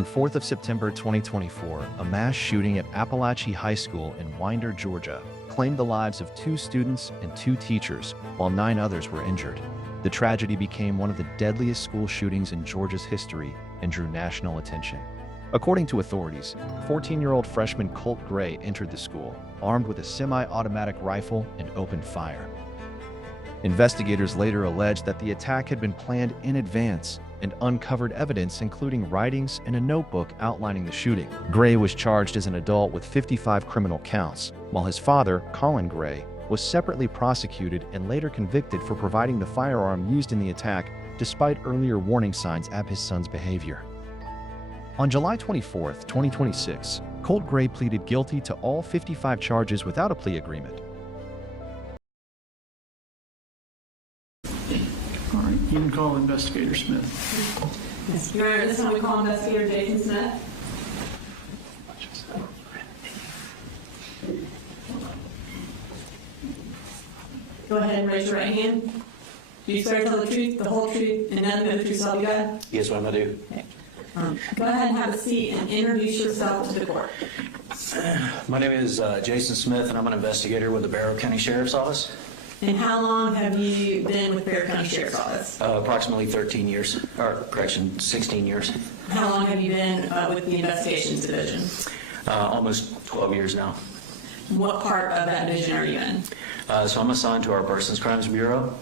On 4th of September 2024, a mass shooting at Apalachee High School in Winder, Georgia, claimed the lives of 2 students and 2 teachers, while 9 others were injured. The tragedy became one of the deadliest school shootings in Georgia's history and drew national attention. According to authorities, 14-year-old freshman Colt Gray entered the school, armed with a semi-automatic rifle, and opened fire. Investigators later alleged that the attack had been planned in advance and uncovered evidence including writings and a notebook outlining the shooting. Gray was charged as an adult with 55 criminal counts, while his father, Colin Gray, was separately prosecuted and later convicted for providing the firearm used in the attack despite earlier warning signs of his son's behavior. On July 24, 2026, Colt Gray pleaded guilty to all 55 charges without a plea agreement. All right, you can call Investigator Smith. Yes, Your Honor, this time we call Investigator Jason Smith. Go ahead and raise your right hand. Do you swear to tell the truth, the whole truth, and nothing but the truth, so help you God? Yes, ma'am, I do. Okay. Go ahead and have a seat and introduce yourself to the court. My name is Jason Smith, and I'm an investigator with the Barrow County Sheriff's Office. And how long have you been with Barrow County Sheriff's Office? Approximately 13 years, or correction, 16 years. How long have you been with the Investigations Division? Almost 12 years now. What part of that division are you in? So I'm assigned to our Persons Crimes Bureau.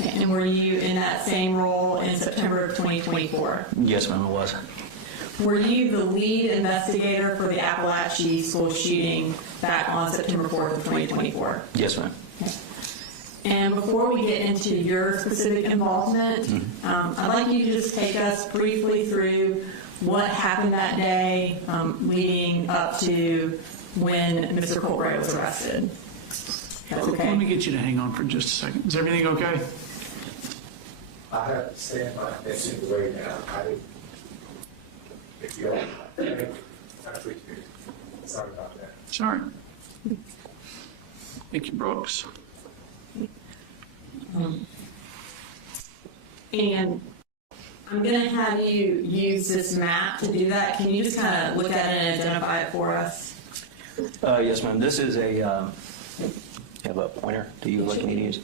Okay, and were you in that same role in September of 2024? Yes, ma'am, I was. Were you the lead investigator for the Apalachee school shooting back on September 4th of 2024? Yes, ma'am. Okay. And before we get into your specific involvement, I'd like you to just take us briefly through what happened that day leading up to when Mr. Colt Gray was arrested. That's okay. Let me get you to hang on for just a second. Is everything okay? I have to stand by this in the way now. If you don't, I appreciate it. Sorry about that. Sorry. Thank you, Brooks. And I'm going to have you use this map to do that. Can you just kind of look at it and identify it for us? Yes, ma'am. This is a, have a pointer. Do you like me to use?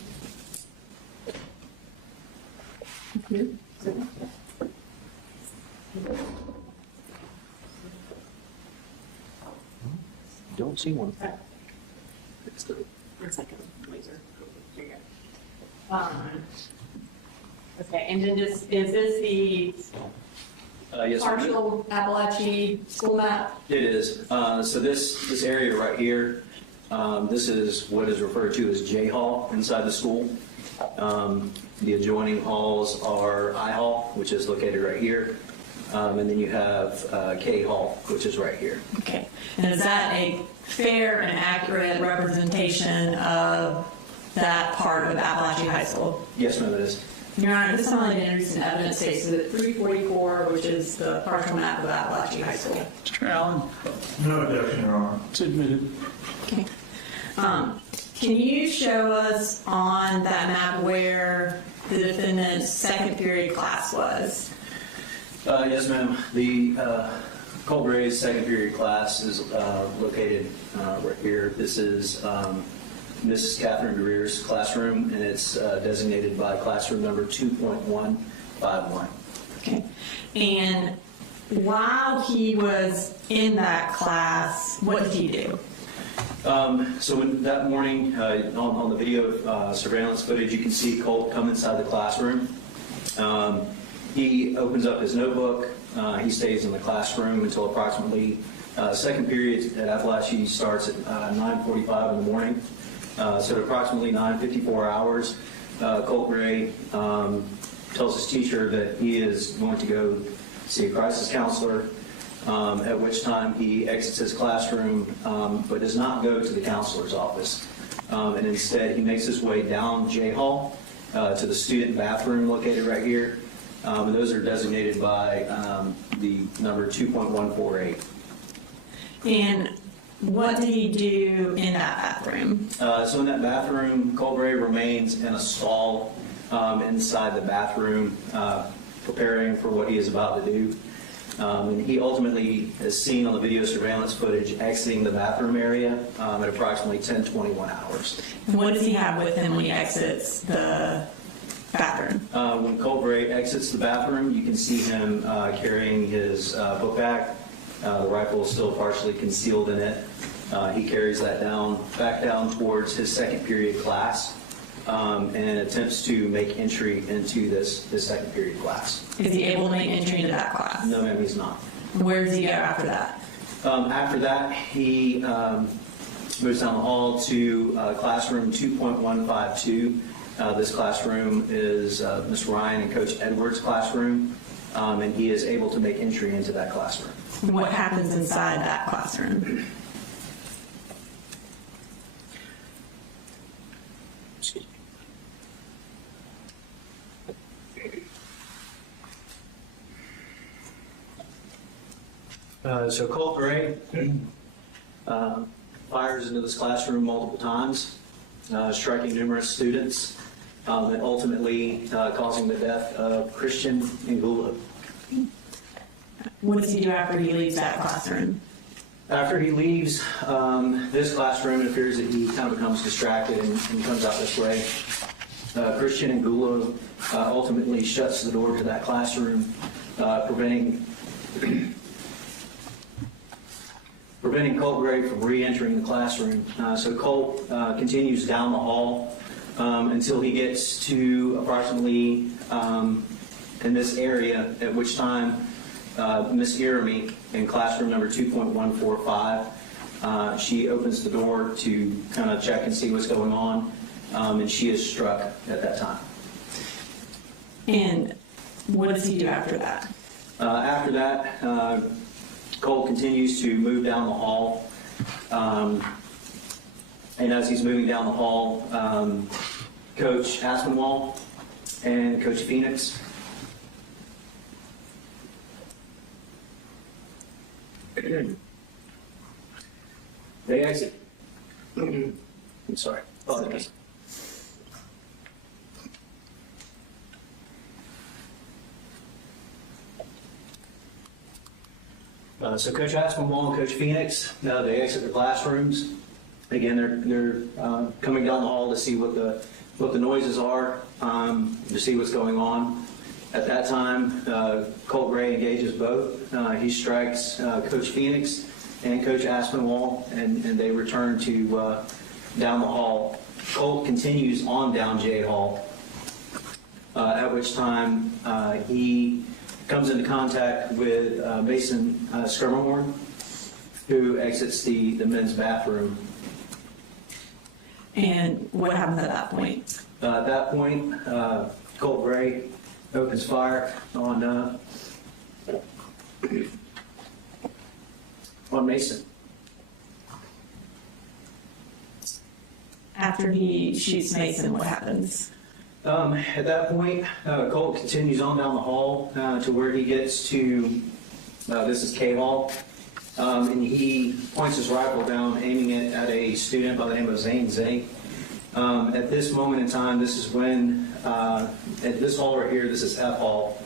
Don't see one. 1 second, laser. Here you go. Okay, and then just, is this the Yes, ma'am. partial Apalachee school map? It is. So this area right here, this is what is referred to as J Hall inside the school. The adjoining halls are I Hall, which is located right here. And then you have K Hall, which is right here. Okay, and is that a fair and accurate representation of that part of Apalachee High School? Yes, ma'am, it is. Your Honor, this time I'd introduce an evidence case to 344, which is the partial map of Apalachee High School. Mr. Allen, No objection, Your Honor. it's admitted. Okay. Can you show us on that map where the defendant's second period class was? Yes, ma'am. The Colt Gray's second period class is located right here. This is Mrs. Catherine Greer's classroom, and it's designated by classroom number 2.151. Okay. And while he was in that class, what did he do? So that morning, on the video surveillance footage, you can see Colt come inside the classroom. He opens up his notebook. He stays in the classroom until approximately second period at Apalachee starts at 9:45 in the morning. So at approximately 9:54 hours, Colt Gray tells his teacher that he is going to go see a crisis counselor, at which time he exits his classroom but does not go to the counselor's office. And instead, he makes his way down J Hall to the student bathroom located right here. And those are designated by the number 2.148. And what did he do in that bathroom? So in that bathroom, Colt Gray remains in a stall inside the bathroom, preparing for what he is about to do. And he ultimately is seen on the video surveillance footage exiting the bathroom area at approximately 10:21 hours. What does he have with him when he exits the bathroom? When Colt Gray exits the bathroom, you can see him carrying his book bag. The rifle is still partially concealed in it. He carries that back down towards his second period class and attempts to make entry into this second period class. Is he able to make entry into that class? No, ma'am, he's not. Where does he go after that? After that, he moves down the hall to classroom 2.152. This classroom is Ms. Ryan and Coach Edwards' classroom, and he is able to make entry into that classroom. What happens inside that classroom? So Colt Gray fires into this classroom multiple times, striking numerous students, and ultimately causing the death of Christian Angulo. What does he do after he leaves that classroom? After he leaves this classroom, it appears that he kind of becomes distracted and comes out this way. Christian Angulo ultimately shuts the door to that classroom, preventing Colt Gray from re-entering the classroom. So Colt continues down the hall until he gets to approximately in this area, at which time Miss Irimie in classroom number 2.145, she opens the door to kind of check and see what's going on, and she is struck at that time. And what does he do after that? After that, Colt continues to move down the hall, and as he's moving down the hall, Coach Aspinwall and Coach Phoenix they exit. I'm sorry. Apologies. So Coach Aspinwall and Coach Phoenix, they exit the classrooms. Again, they're coming down the hall to see what the noises are, to see what's going on. At that time, Colt Gray engages both. He strikes Coach Phoenix and Coach Aspinwall, and they return to down the hall. Colt continues on down J Hall, at which time he comes into contact with Mason Schermerhorn, who exits the men's bathroom. And what happens at that point? At that point, Colt Gray opens fire on Mason. After he shoots Mason, what happens? At that point, Colt continues on down the hall to where he gets to, this is K Hall, and he points his rifle down, aiming it at a student by the name of Zane Zay. At this moment in time, this is when, at this hall right here, this is F Hall,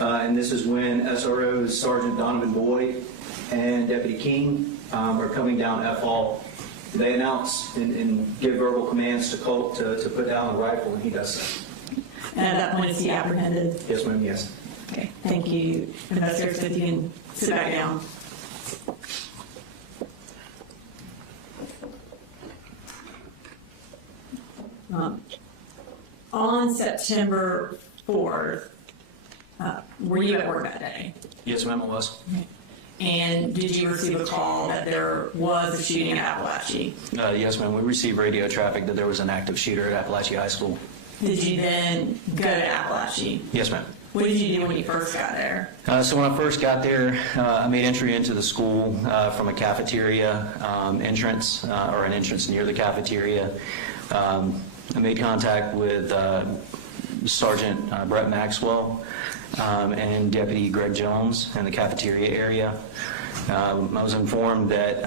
and this is when SROs Sergeant Donovan Boyd and Deputy King are coming down F Hall. They announce and give verbal commands to Colt to put down the rifle, and he does so. And at that point, is he apprehended? Yes, ma'am, yes. Okay, thank you. Investigator Smith, you can sit back down. On September 4th, were you at work that day? Yes, ma'am, I was. And did you receive a call that there was a shooting at Apalachee? Yes, ma'am, we received radio traffic that there was an active shooter at Apalachee High School. Did you then go to Apalachee? Yes, ma'am. What did you do when you first got there? So when I first got there, I made entry into the school from a cafeteria entrance, or an entrance near the cafeteria. I made contact with Sergeant Brett Maxwell and Deputy Greg Jones in the cafeteria area. I was informed that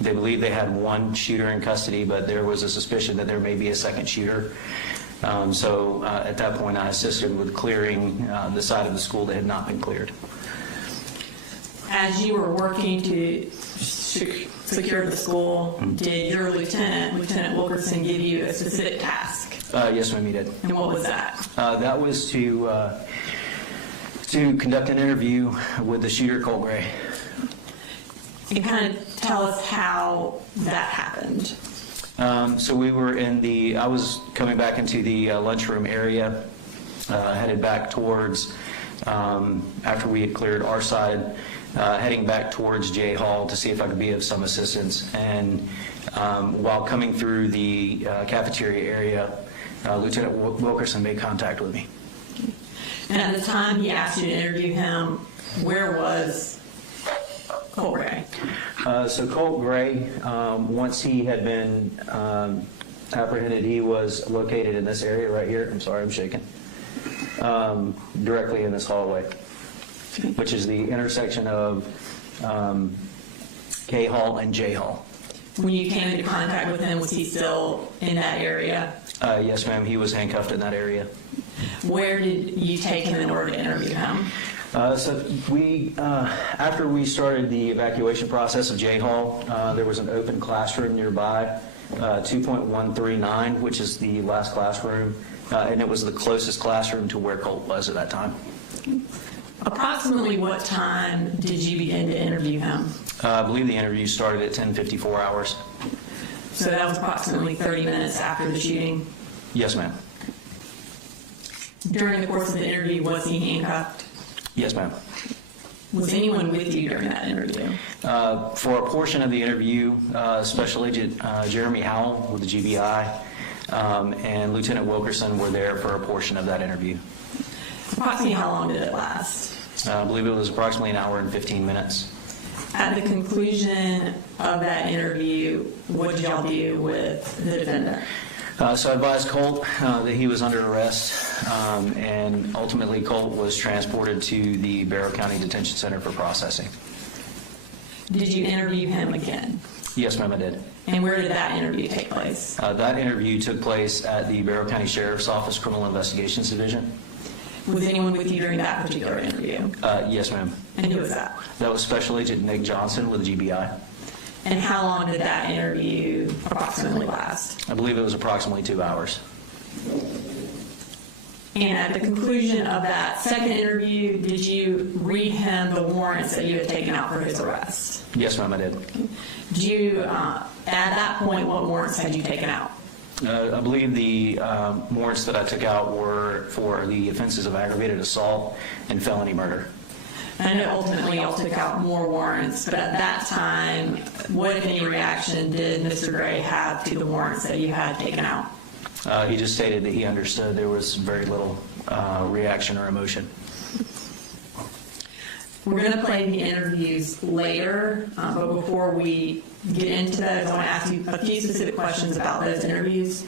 they believe they had one shooter in custody, but there was a suspicion that there may be a second shooter. So at that point, I assisted with clearing the side of the school that had not been cleared. as you were working to secure the school, did your Lieutenant Wilkerson, give you a specific task? Yes, ma'am, he did. And what was that? That was to conduct an interview with the shooter, Colt Gray. And kind of tell us how that happened. So we were I was coming back into the lunchroom area, headed back towards, after we had cleared our side, heading back towards J Hall to see if I could be of some assistance. And while coming through the cafeteria area, Lieutenant Wilkerson made contact with me. And at the time he asked you to interview him, where was Colt Gray? So Colt Gray, once he had been apprehended, he was located in this area right here. I'm sorry, I'm shaking. Directly in this hallway, which is the intersection of K Hall and J Hall. When you came into contact with him, was he still in that area? Yes, ma'am. He was handcuffed in that area. Where did you take him in order to interview him? So we, after we started the evacuation process of J Hall, there was an open classroom nearby, 2.139, which is the last classroom, and it was the closest classroom to where Colt was at that time. Approximately what time did you begin to interview him? I believe the interview started at 10:54 hours. So that was approximately 30 minutes after the shooting. Yes, ma'am. During the course of the interview, was he handcuffed? Yes, ma'am. Was anyone with you during that interview? For a portion of the interview, Special Agent Jeremy Howell with the GBI and Lieutenant Wilkerson were there for a portion of that interview. Approximately how long did it last? I believe it was approximately an hour and 15 minutes. At the conclusion of that interview, what did y'all do with the defendant? So I advised Colt that he was under arrest, and ultimately Colt was transported to the Barrow County Detention Center for processing. Did you interview him again? Yes, ma'am, I did. And where did that interview take place? That interview took place at the Barrow County Sheriff's Office Criminal Investigations Division. Was anyone with you during that particular interview? Yes, ma'am. And who was that? That was Special Agent Nick Johnson with the GBI. And how long did that interview approximately last? I believe it was approximately 2 hours. And at the conclusion of that second interview, did you read him the warrants that you had taken out for his arrest? Yes, ma'am, I did. Did you, at that point, what warrants had you taken out? I believe the warrants that I took out were for the offenses of aggravated assault and felony murder. I know ultimately y'all took out more warrants, but at that time, what, if any, reaction did Mr. Gray have to the warrants that you had taken out? He just stated that he understood. There was very little reaction or emotion. We're going to play the interviews later, but before we get into those, I want to ask you a few specific questions about those interviews.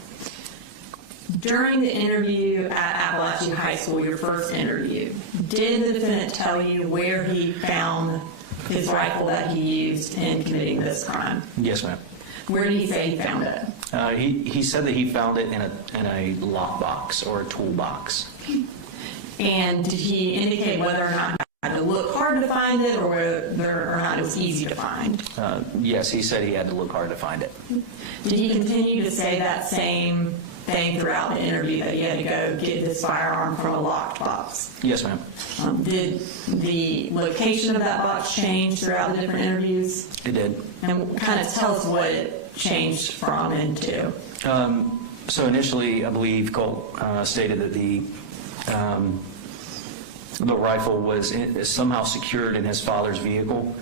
During the interview at Apalachee High School, your first interview, did the defendant tell you where he found his rifle that he used in committing this crime? Yes, ma'am. Where did he say he found it? He said that he found it in a lockbox or a toolbox. And did he indicate whether or not he had to look hard to find it, or whether or not it was easy to find? Yes, he said he had to look hard to find it. Did he continue to say that same thing throughout the interview, that he had to go get his firearm from a locked box? Yes, ma'am. Did the location of that box change throughout the different interviews? It did. And kind of tell us what it changed from and to. So initially, I believe Colt stated that the rifle was somehow secured in his father's vehicle.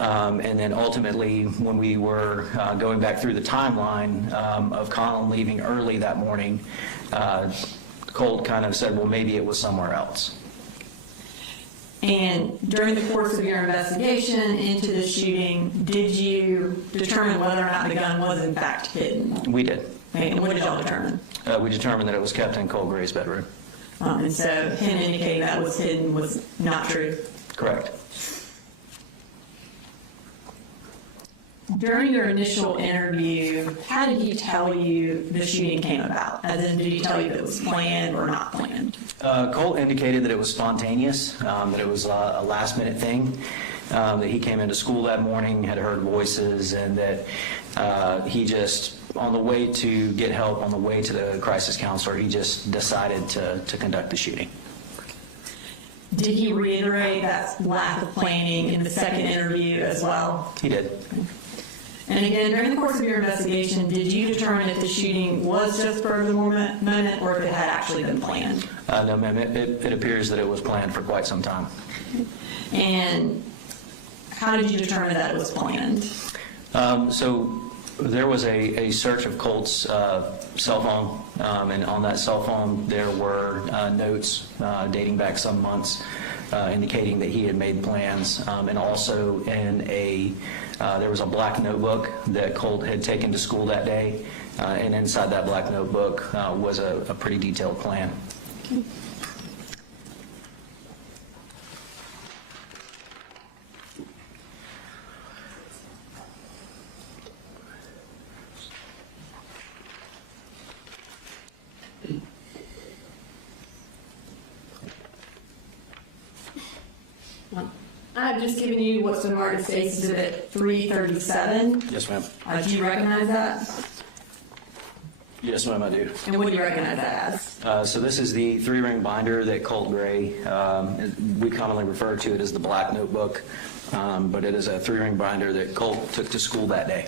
And then ultimately, when we were going back through the timeline of Colin leaving early that morning, Colt kind of said, well, maybe it was somewhere else. And during the course of your investigation into the shooting, did you determine whether or not the gun was in fact hidden? We did. Okay, and what did y'all determine? We determined that it was kept in Colt Gray's bedroom. And so him indicating that was hidden was not true? Correct. During your initial interview, how did he tell you the shooting came about? As in, did he tell you that it was planned or not planned? Colt indicated that it was spontaneous, that it was a last-minute thing, that he came into school that morning, had heard voices, and that he just, on the way to get help, on the way to the crisis counselor, he just decided to conduct the shooting. Did he reiterate that lack of planning in the second interview as well? He did. And again, during the course of your investigation, did you determine if the shooting was just for the moment or if it had actually been planned? No, ma'am, it appears that it was planned for quite some time. And how did you determine that it was planned? So there was a search of Colt's cell phone, and on that cell phone there were notes dating back some months indicating that he had made plans, and also in there was a black notebook that Colt had taken to school that day, and inside that black notebook was a pretty detailed plan. Okay. I've just given you what's been marked as State's Exhibit 337. Yes, ma'am. Do you recognize that? Yes, ma'am, I do. And what do you recognize that as? So this is the 3-ring binder that Colt Gray, we commonly refer to it as the black notebook, but it is a 3-ring binder that Colt took to school that day.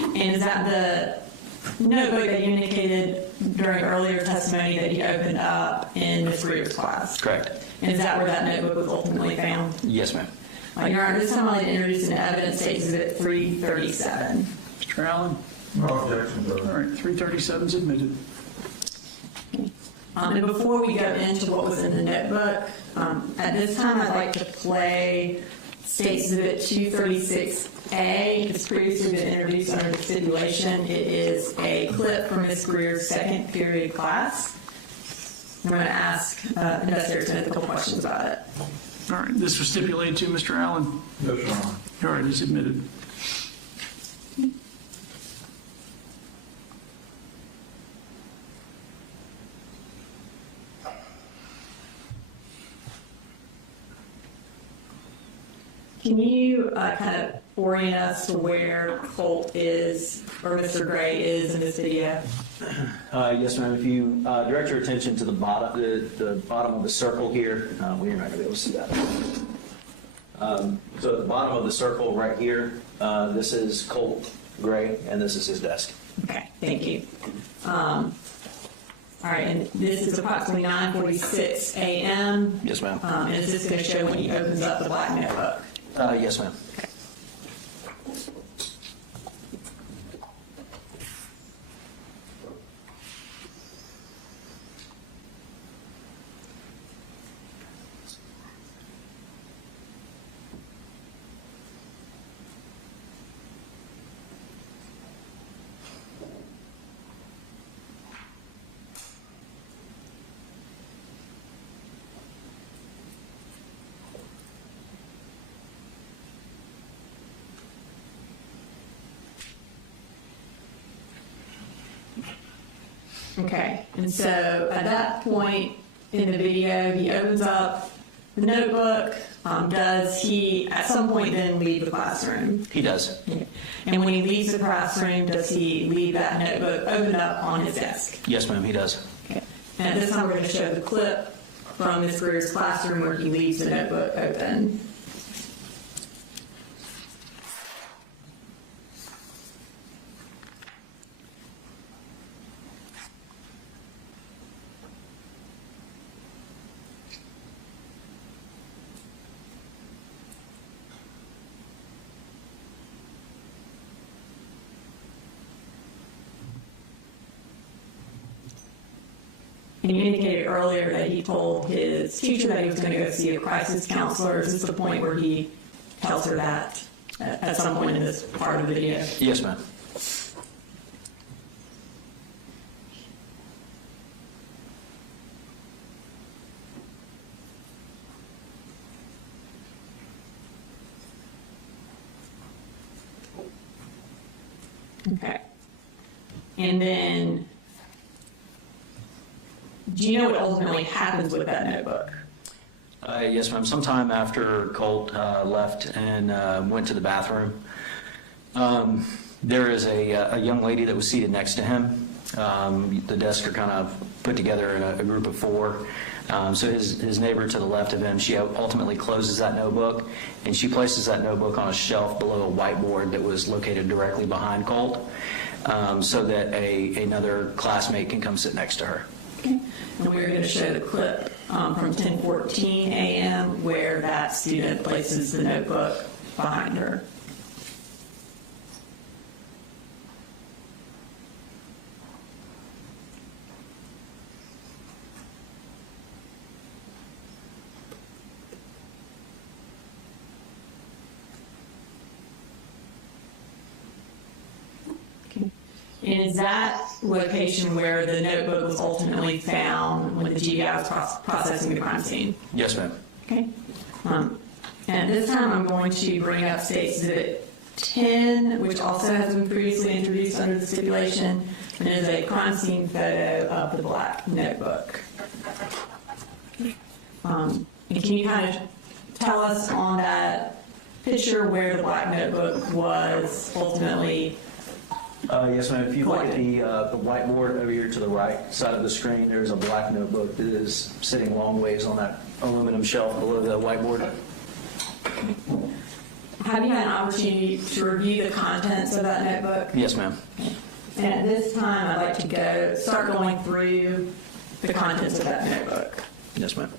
And is that the notebook that you indicated during earlier testimony that you opened up in Ms. Greer's class? Correct. And is that where that notebook was ultimately found? Yes, ma'am. Your Honor, this time I'd like to introduce into evidence State Exhibit 337. Mr. Allen? No objection, All Judge. right, 337 is admitted. And before we go into what was in the notebook, at this time I'd like to play State Exhibit 236A. It's previously been introduced under the stipulation. It is a clip from Ms. Greer's second period class. I'm going to ask Investigator Smith a couple questions about it. All right, this was stipulated to Mr. Allen. Yes, Your Honor. All right, it's admitted. Can you kind of orient us to where Colt is, or Mr. Gray is in this video? Yes, ma'am. If you direct your attention to the bottom of the circle here, well, you're not going to be able to see that. So at the bottom of the circle right here, this is Colt Gray, and this is his desk. Okay, thank you. All right, and this is approximately 9:46 a.m. Yes, ma'am. And is this going to show when he opens up the black notebook? Yes, ma'am. Okay, and so at that point in the video, he opens up the notebook. Does he, at some point, then leave the classroom? He does. And when he leaves the classroom, does he leave that notebook open up on his desk? Yes, ma'am, he does. Okay. And at this time, we're going to show the clip from Ms. Greer's classroom where he leaves the notebook open. And you indicated earlier that he told his teacher that he was going to go see a crisis counselor. Is this the point where he tells her that at some point in this part of the video? Yes, ma'am. Okay. And then, do you know what ultimately happens with that notebook? Yes, ma'am. Sometime after Colt left and went to the bathroom, there is a young lady that was seated next to him. The desks are kind of put together in a group of four. So his neighbor to the left of him, she ultimately closes that notebook, and she places that notebook on a shelf below a whiteboard that was located directly behind Colt, so that another classmate can come sit next to her. Okay. And we're going to show the clip from 10:14 a.m. where that student places the notebook behind her. And is that location where the notebook was ultimately found when the GBI was processing the crime scene? Yes, ma'am. Okay. And this time I'm going to bring up State Exhibit 10, which also has been previously introduced under the stipulation, and is a crime scene photo of the black notebook. And can you kind of tell us on that picture where the black notebook was ultimately? Yes, ma'am. If you look at the whiteboard over here to the right side of the screen, there's a black notebook that is sitting long ways on that aluminum shelf below the whiteboard. Have you had an opportunity to review the contents of that notebook? Yes, ma'am. And at this time, I'd like to start going through the contents of that notebook. Yes, ma'am.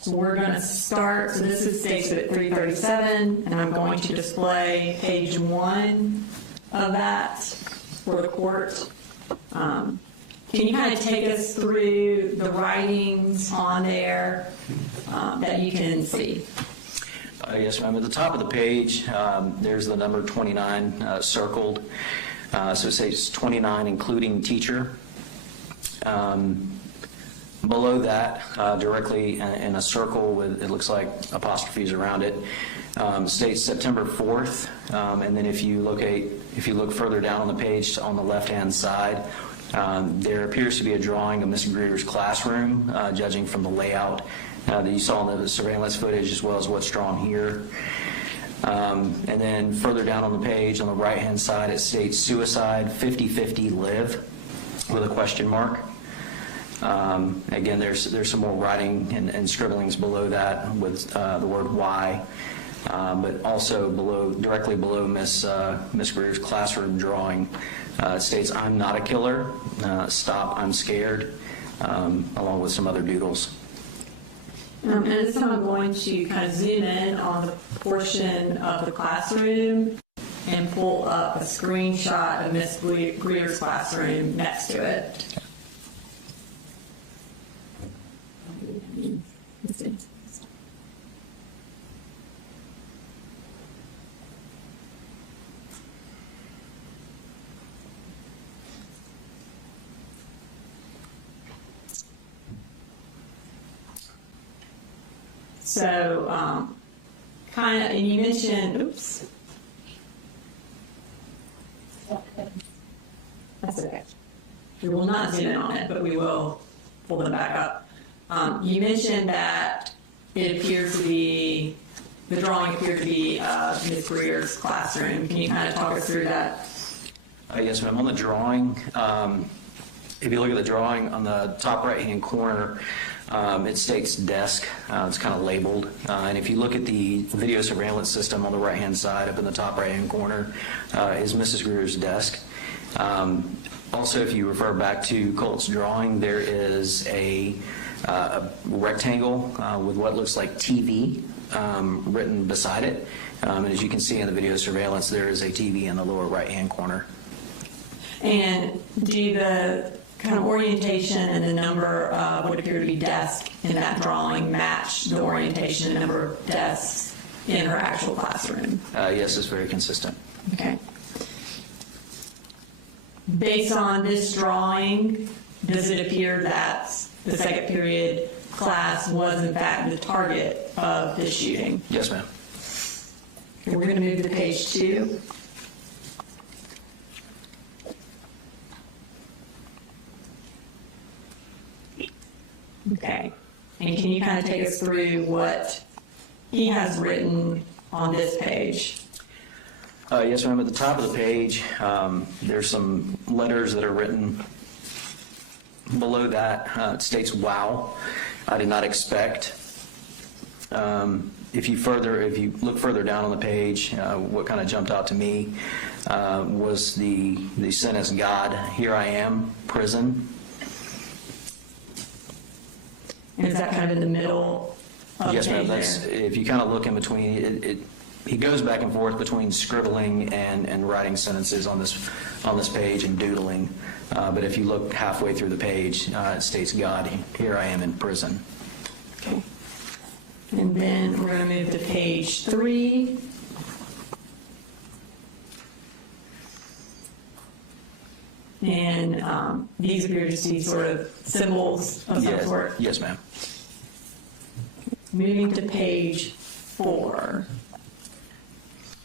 So we're going to start, so this is State Exhibit 337, and I'm going to display page 1 of that for the court. Can you kind of take us through the writings on there that you can see? Yes, ma'am. At the top of the page, there's the number 29 circled. So it says 29 including teacher. Below that, directly in a circle with, it looks like apostrophes around it, states September 4th. And then if you look further down on the page on the left-hand side, there appears to be a drawing of Ms. Greer's classroom, judging from the layout that you saw in the surveillance footage as well as what's drawn here. And then further down on the page on the right-hand side, it states suicide 50-50 live with a question mark. Again, there's some more writing and scribblings below that with the word why, but also directly below Miss Greer's classroom drawing, it states I'm not a killer, stop, I'm scared, along with some other doodles. And this time I'm going to kind of zoom in on the portion of the classroom and pull up a screenshot of Miss Greer's classroom next to it. Let's see. So, kind of, and you mentioned, oops. That's okay. We will not zoom in on it, but we will pull them back up. You mentioned that it appears to be, the drawing appeared to be Ms. Greer's classroom. Can you kind of talk us through that? Yes, ma'am. On the drawing, if you look at the drawing on the top right-hand corner, it states desk. It's kind of labeled. And if you look at the video surveillance system on the right-hand side, up in the top right-hand corner, is Mrs. Greer's desk. Also, if you refer back to Colt's drawing, there is a rectangle with what looks like TV written beside it. And as you can see in the video surveillance, there is a TV in the lower right-hand corner. And do the kind of orientation and the number of what appear to be desks in that drawing match the orientation and number of desks in her actual classroom? Yes, it's very consistent. Okay. Based on this drawing, does it appear that the second period class was in fact the target of this shooting? Yes, ma'am. Okay, we're going to move to page 2. Okay. And can you kind of take us through what he has written on this page? Yes, ma'am. At the top of the page, there's some letters that are written. Below that, it states, "Wow, I did not expect." If you look further down on the page, what kind of jumped out to me was the sentence, "God, here I am, prison." And is that kind of in the middle of Yes, the ma'am. page there? If you kind of look in between, he goes back and forth between scribbling and writing sentences on this page and doodling. But if you look halfway through the page, it states, "God, here I am in prison." Okay. And then we're going to move to page 3. And these appear to be sort of symbols of some sort. Yes, ma'am. Moving to page 4.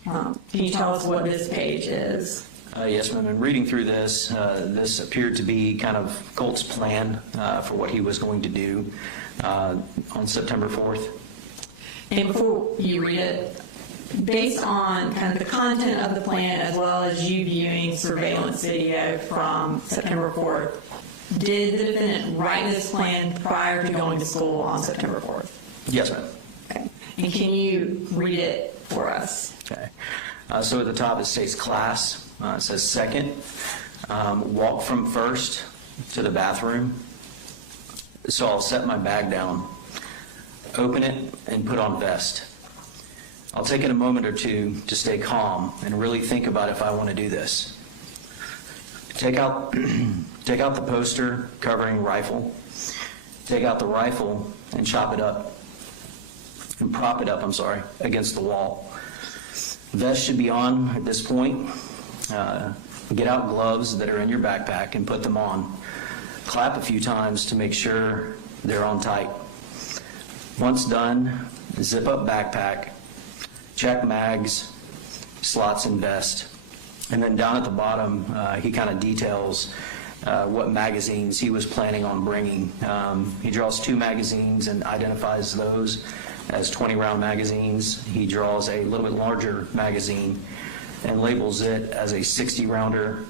Can you tell us what this page is? Yes, ma'am. And reading through this, this appeared to be kind of Colt's plan for what he was going to do on September 4th. And before you read it, based on kind of the content of the plan as well as you viewing surveillance video from September 4th, did the defendant write this plan prior to going to school on September 4th? Yes, ma'am. Okay. And can you read it for us? Okay. So at the top it states class. It says second, walk from first to the bathroom. So I'll set my bag down, open it, and put on vest. I'll take it a moment or two to stay calm and really think about if I want to do this. Take out the poster covering rifle. Take out the rifle and prop it up, against the wall. Vest should be on at this point. Get out gloves that are in your backpack and put them on. Clap a few times to make sure they're on tight. Once done, zip up backpack, check mags, slots, and vest. And then down at the bottom, he kind of details what magazines he was planning on bringing. He draws 2 magazines and identifies those as 20-round magazines. He draws a little bit larger magazine and labels it as a 60-rounder.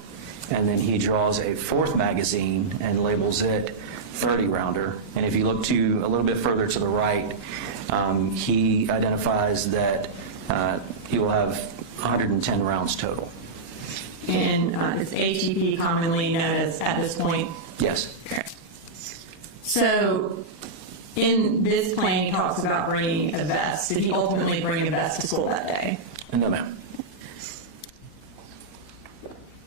And then he draws a 4th magazine and labels it 30-rounder. And if you look a little bit further to the right, he identifies that he will have 110 rounds total. And is ATP commonly known as at this point? Yes. Okay. So in this plan, he talks about bringing a vest. Did he ultimately bring a vest to school that day? No, ma'am.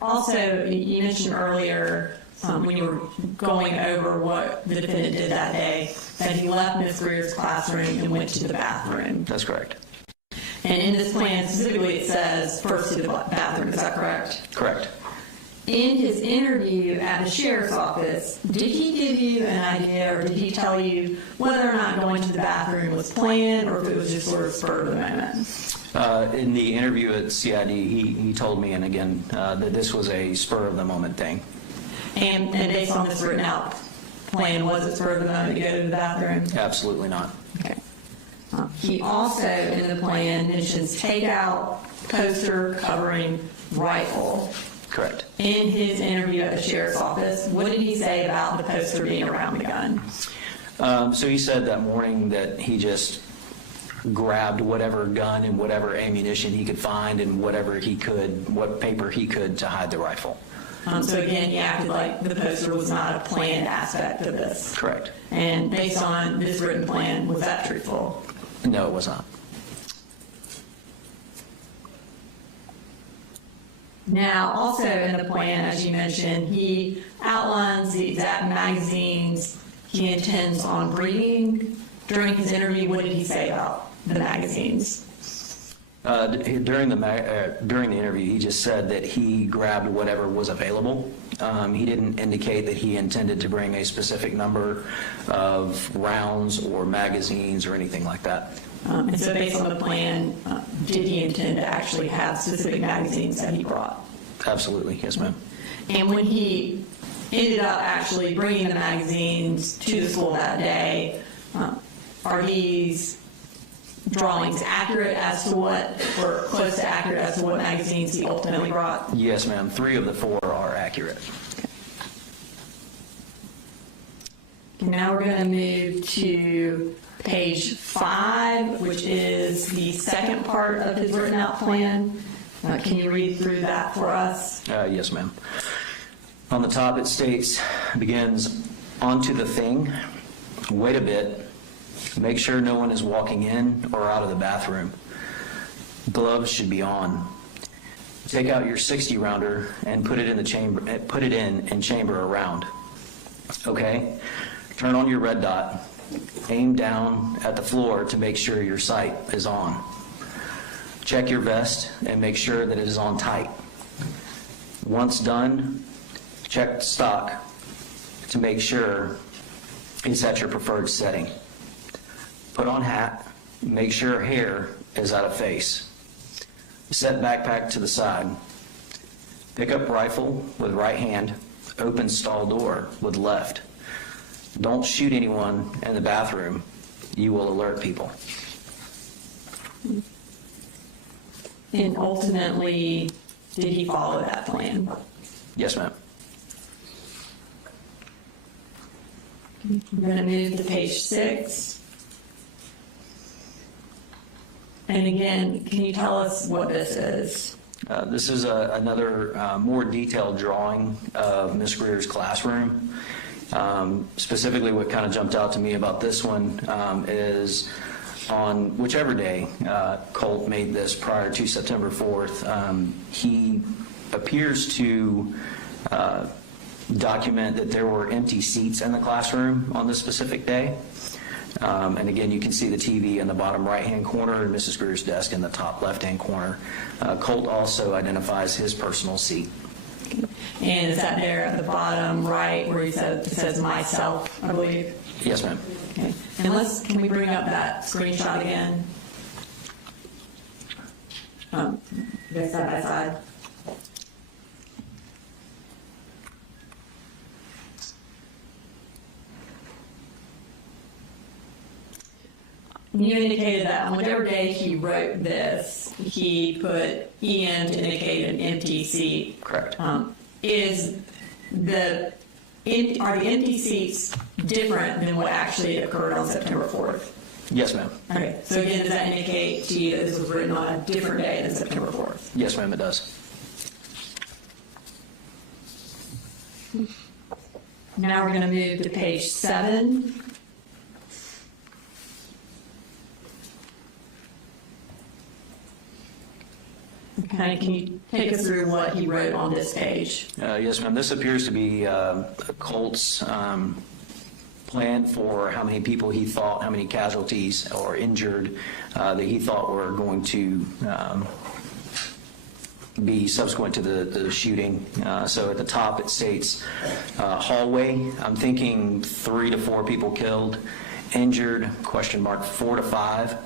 Also, you mentioned earlier when you were going over what the defendant did that day, that he left Ms. Greer's classroom and went to the bathroom. That's correct. And in this plan, specifically, it says first to the bathroom. Is that correct? Correct. In his interview at the sheriff's office, did he give you an idea or did he tell you whether or not going to the bathroom was planned or if it was just sort of spur of the moment? In the interview at CID, he told me, and again, that this was a spur-of-the-moment thing. And based on this written out plan, was it spur of the moment to go to the bathroom? Absolutely not. Okay. He also, in the plan, mentions takeout, poster covering rifle. Correct. In his interview at the sheriff's office, what did he say about the poster being around the gun? So he said that morning that he just grabbed whatever gun and whatever ammunition he could find and what paper he could to hide the rifle. So again, he acted like the poster was not a planned aspect of this. Correct. And based on this written plan, was that truthful? No, it was not. Now, also in the plan, as you mentioned, he outlines the exact magazines he intends on bringing. During his interview, what did he say about the magazines? During the interview, he just said that he grabbed whatever was available. He didn't indicate that he intended to bring a specific number of rounds or magazines or anything like that. And so based on the plan, did he intend to actually have specific magazines that he brought? Absolutely, yes, ma'am. And when he ended up actually bringing the magazines to the school that day. Are these drawings accurate as to what, or close to accurate as to what magazines he ultimately brought? Yes, ma'am. 3 of the 4 are accurate. Now we're going to move to page 5, which is the second part of his written out plan. Can you read through that for us? Yes, ma'am. On the top, it states, begins, onto the thing, wait a bit, make sure no one is walking in or out of the bathroom. Gloves should be on. Take out your 60 rounder and put it in the chamber, put it in and chamber around. Okay? Turn on your red dot, aim down at the floor to make sure your sight is on. Check your vest and make sure that it is on tight. Once done, check stock to make sure it's at your preferred setting. Put on hat, make sure hair is out of face. Set backpack to the side. Pick up rifle with right hand, open stall door with left. Don't shoot anyone in the bathroom. You will alert people. And ultimately, did he follow that plan? Yes, ma'am. We're going to move to page 6. And again, can you tell us what this is? This is another more detailed drawing of Ms. Greer's classroom. Specifically, what kind of jumped out to me about this one is on whichever day Colt made this prior to September 4th, he appears to document that there were empty seats in the classroom on this specific day. And again, you can see the TV in the bottom right-hand corner and Mrs. Greer's desk in the top left-hand corner. Colt also identifies his personal seat. And is that there at the bottom right where it says myself, I believe? Yes, ma'am. Okay. And can we bring up that screenshot again? Side by side. You indicated that on whichever day he wrote this, he put EN to indicate an empty seat. Correct. Are the empty seats different than what actually occurred on September 4th? Yes, ma'am. Okay, so again, does that indicate to you that this was written on a different day than September 4th? Yes, ma'am, it does. Now we're going to move to page 7. Okay, can you take us through what he wrote on this page? Yes, ma'am. This appears to be Colt's plan for how many people he thought, how many casualties or injured that he thought were going to be subsequent to the shooting. So at the top it states hallway. I'm thinking 3 to 4 people killed. Injured, question mark, 4 to 5.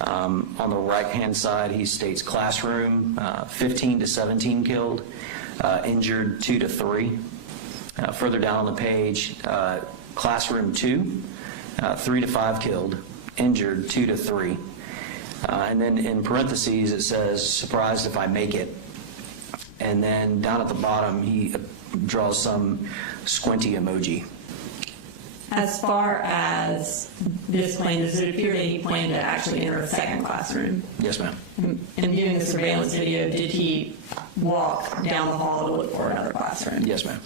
On the right-hand side, he states classroom, 15 to 17 killed, injured 2 to 3. Further down on the page, classroom 2, 3 to 5 killed, injured 2 to 3. And then in parentheses, it says, surprised if I make it. And then down at the bottom, he draws some squinty emoji. As far as this plan, does it appear that he planned to actually enter a second classroom? Yes, ma'am. In viewing the surveillance video, did he walk down the hall to look for another classroom? Yes, ma'am.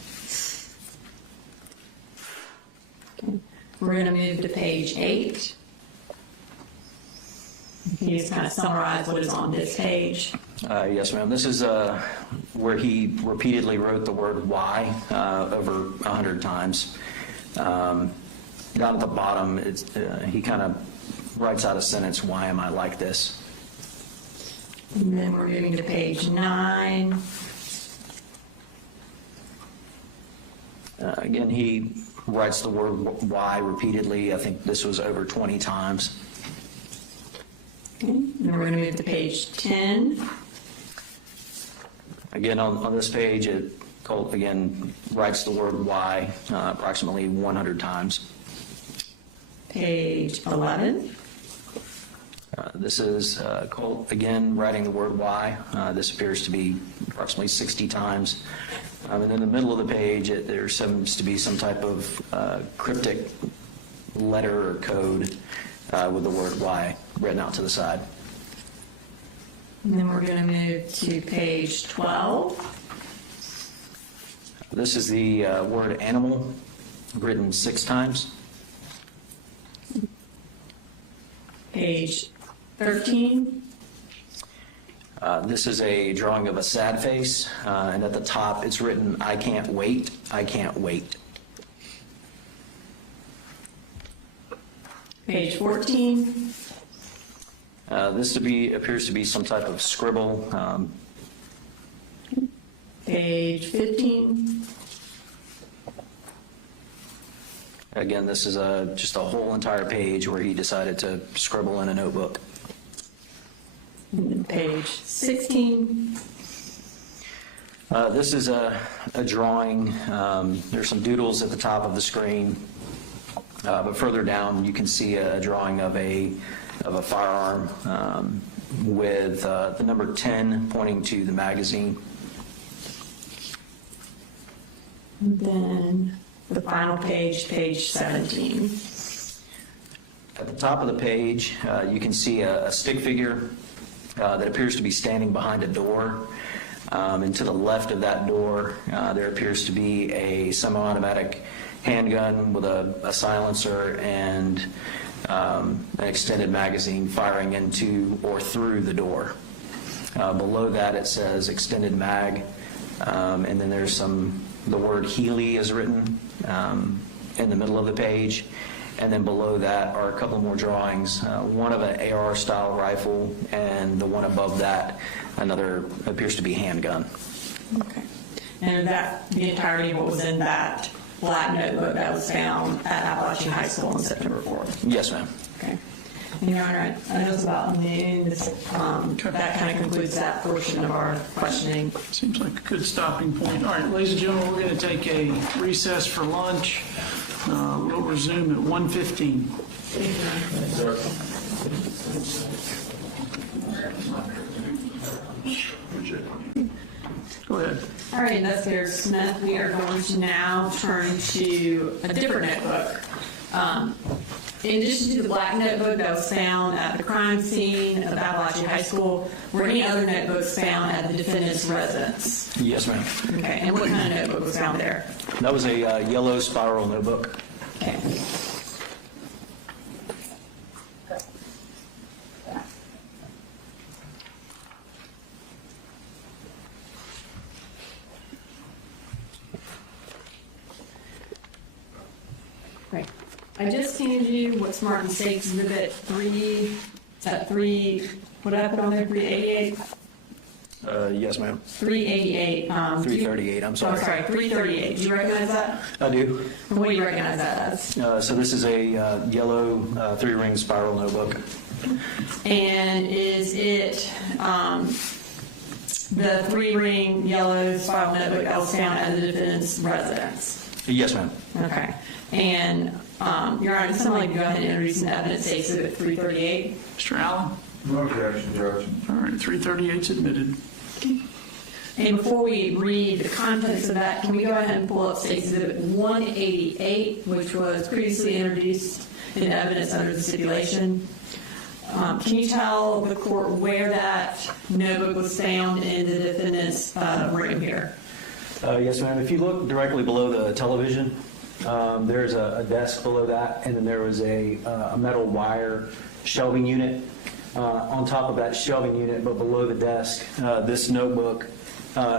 Okay. We're going to move to page 8. Can you just kind of summarize what is on this page? Yes, ma'am. This is where he repeatedly wrote the word why over 100 times. Down at the bottom, he kind of writes out a sentence, why am I like this? And then we're moving to page 9. Again, he writes the word why repeatedly. I think this was over 20 times. Okay. And then we're going to move to page 10. Again, on this page, it Colt, again, writes the word why approximately 100 times. Page 11. This is Colt, again, writing the word why. This appears to be approximately 60 times. And in the middle of the page, there seems to be some type of cryptic letter or code with the word why written out to the side. And then we're going to move to page 12. This is the word animal written 6 times. Page 13. This is a drawing of a sad face, and at the top it's written, "I can't wait, I can't wait." Page 14. This appears to be some type of scribble. Page 15. Again, this is just a whole entire page where he decided to scribble in a notebook. And then page 16. This is a drawing. There's some doodles at the top of the screen, but further down you can see a drawing of a firearm with the number 10 pointing to the magazine. And then the final page, page 17. At the top of the page, you can see a stick figure that appears to be standing behind a door. And to the left of that door, there appears to be a semi-automatic handgun with a silencer and an extended magazine firing into or through the door. Below that, it says extended mag, and then there's the word Healy is written in the middle of the page. And then below that are a couple more drawings, one of an AR-style rifle, and the one above that, another appears to be handgun. Okay. And that, the entirety of what was in that black notebook that was found at Apalachee High School on September 4th? Yes, ma'am. Okay. And Your Honor, I know it's about noon. That kind of concludes that portion of our questioning. Seems like a good stopping point. All right, ladies and gentlemen, we're going to take a recess for lunch. We'll resume at 1:15. Go ahead. All right, Investigator Smith, we are going to now turn to a different notebook. In addition to the black notebook that was found at the crime scene of Apalachee High School, were any other notebooks found at the defendant's residence? Yes, ma'am. Okay, and what kind of notebook was found there? That was a yellow spiral notebook. Okay. Right. I just handed you what's marked in State Exhibit 3. Is that 3? What did I put on there? 388? Yes, ma'am. 388. 338, I'm sorry. Oh, sorry, 338. Do you recognize that? I do. What do you recognize that as? So this is a yellow 3-ring spiral notebook. And is it the 3-ring yellow spiral notebook that was found at the defendant's residence? Yes, ma'am. Okay. And Your Honor, someone like to go ahead and introduce an evidence to Exhibit 338. Mr. Allen? No objection, Judge. All right, 338's admitted. And before we read the contents of that, can we go ahead and pull up State Exhibit 188, which was previously introduced in evidence under the stipulation? Can you tell the court where that notebook was found in the defendant's room here? Yes, ma'am. If you look directly below the television, there's a desk below that, and then there was a metal wire shelving unit on top of that shelving unit, but below the desk, this notebook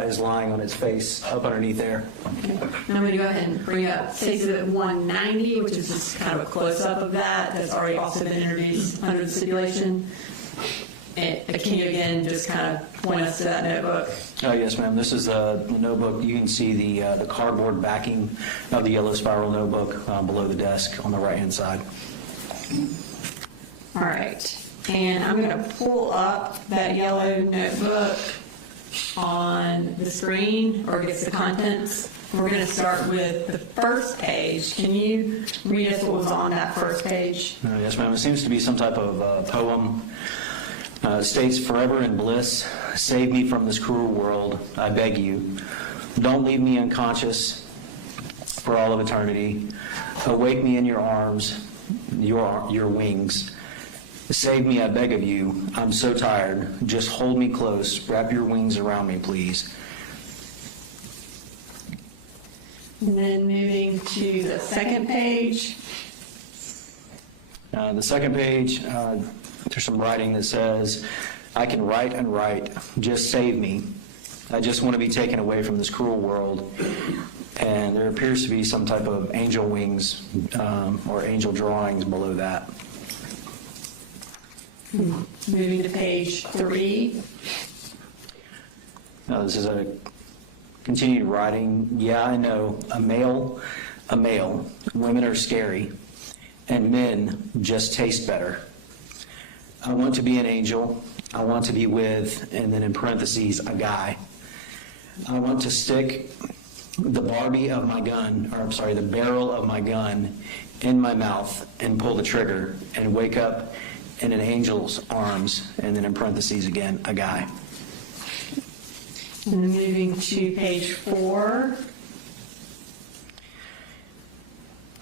is lying on its face up underneath there. Okay. I'm going to go ahead and bring up State Exhibit 190, which is just kind of a close-up of that. That's already also been introduced under the stipulation. And can you again just kind of point us to that notebook? Yes, ma'am. This is the notebook. You can see the cardboard backing of the yellow spiral notebook below the desk on the right-hand side. All right. And I'm going to pull up that yellow notebook. on the screen, or I guess the contents. We're going to start with the first page. Can you read us what was on that first page? Yes, ma'am. It seems to be some type of poem. States, forever in bliss, save me from this cruel world, I beg you. Don't leave me unconscious for all of eternity. Awake me in your arms, your wings. Save me, I beg of you. I'm so tired. Just hold me close. Wrap your wings around me, please. And then moving to the second page. The second page, there's some writing that says, I can write and write. Just save me. I just want to be taken away from this cruel world. And there appears to be some type of angel wings or angel drawings below that. Moving to page 3. This is a continued writing. Yeah, I know. A male. Women are scary. And men just taste better. I want to be an angel. I want to be with, and then in parentheses, a guy. I want to stick the barrel of my gun in my mouth and pull the trigger and wake up in an angel's arms, and then in parentheses again, a guy. And then moving to page 4.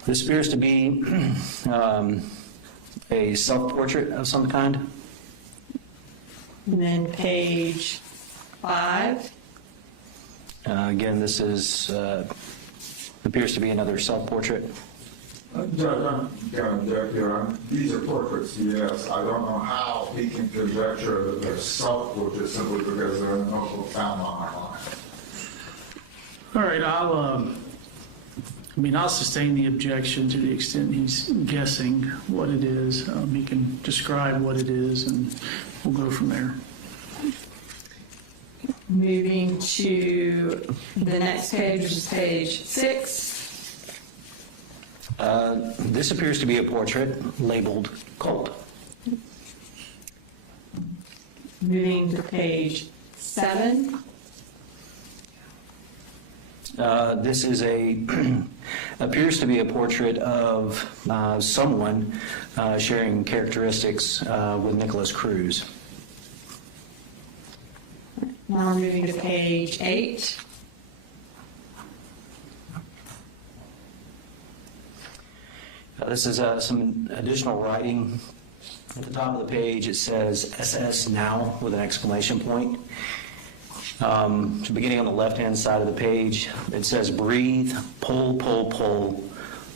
This appears to be a self-portrait of some kind. And then page 5. Again, this is appears to be another self-portrait. Judge, these are portraits, yes. I don't know how he can conjecture that they're self-portraits simply because they're no found online. All right, I'll sustain the objection to the extent he's guessing what it is. He can describe what it is, and we'll go from there. Moving to the next page, which is page 6. This appears to be a portrait labeled Colt. Moving to page 7. This is appears to be a portrait of someone sharing characteristics with Nicholas Cruz. Now we're moving to page 8. This is some additional writing. At the top of the page, it says SS now with an exclamation point. Beginning on the left-hand side of the page, it says breathe, pull,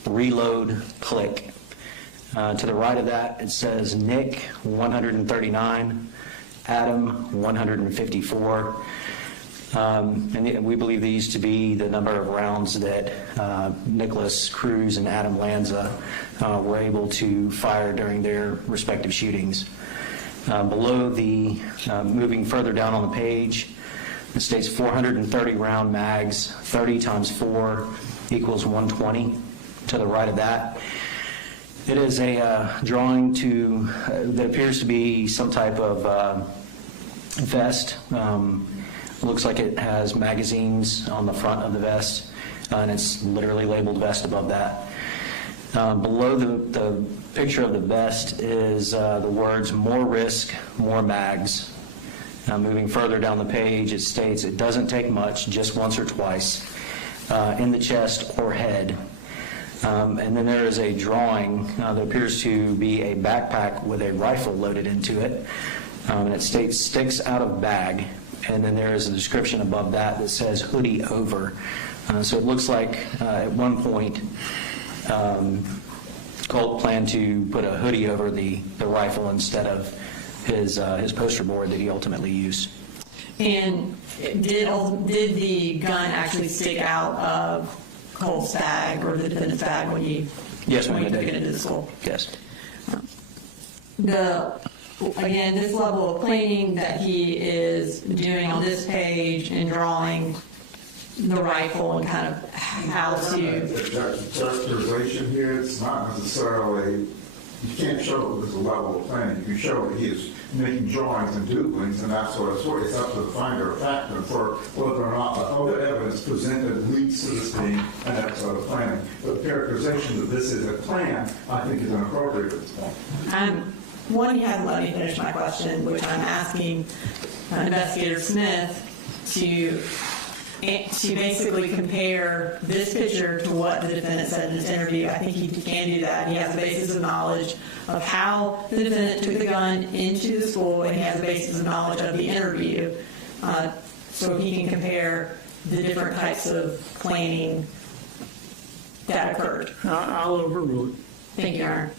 reload, click. To the right of that, it says Nick, 139, Adam, 154. And we believe these to be the number of rounds that Nicholas Cruz and Adam Lanza were able to fire during their respective shootings. Below the, moving further down on the page, it states 430 round mags, 30 times 4 equals 120. To the right of that, it is a drawing that appears to be some type of vest. Looks like it has magazines on the front of the vest, and it's literally labeled vest above that. Below the picture of the vest is the words more risk, more mags. Moving further down the page, it states it doesn't take much, just once or twice, in the chest or head. And then there is a drawing that appears to be a backpack with a rifle loaded into it, and it states sticks out of bag. And then there is a description above that that says hoodie over. So it looks like at one point Colt planned to put a hoodie over the rifle instead of his poster board that he ultimately used. And did the gun actually stick out of Colt's bag or the defendant's bag when you Yes, ma'am, took it it did. into the school? Yes. Again, this level of planning that he is doing on this page and drawing the rifle and kind of how to... The characterization here, it's not necessarily You can't show there's a level of planning. You can show that he is making drawings and doodlings and that sort of sort. It's up to the finder of fact and for whether or not the other evidence presented leads to this being an episode of planning. But the characterization that this is a plan, I think, is inappropriate at this point. One, you haven't let me finish my question, which I'm asking Investigator Smith to basically compare this picture to what the defendant said in his interview. I think he can do that. He has a basis of knowledge of how the defendant took the gun into the school, and he has a basis of knowledge of the interview. So he can compare the different types of planning that occurred. I'll overrule it. Thank you, Your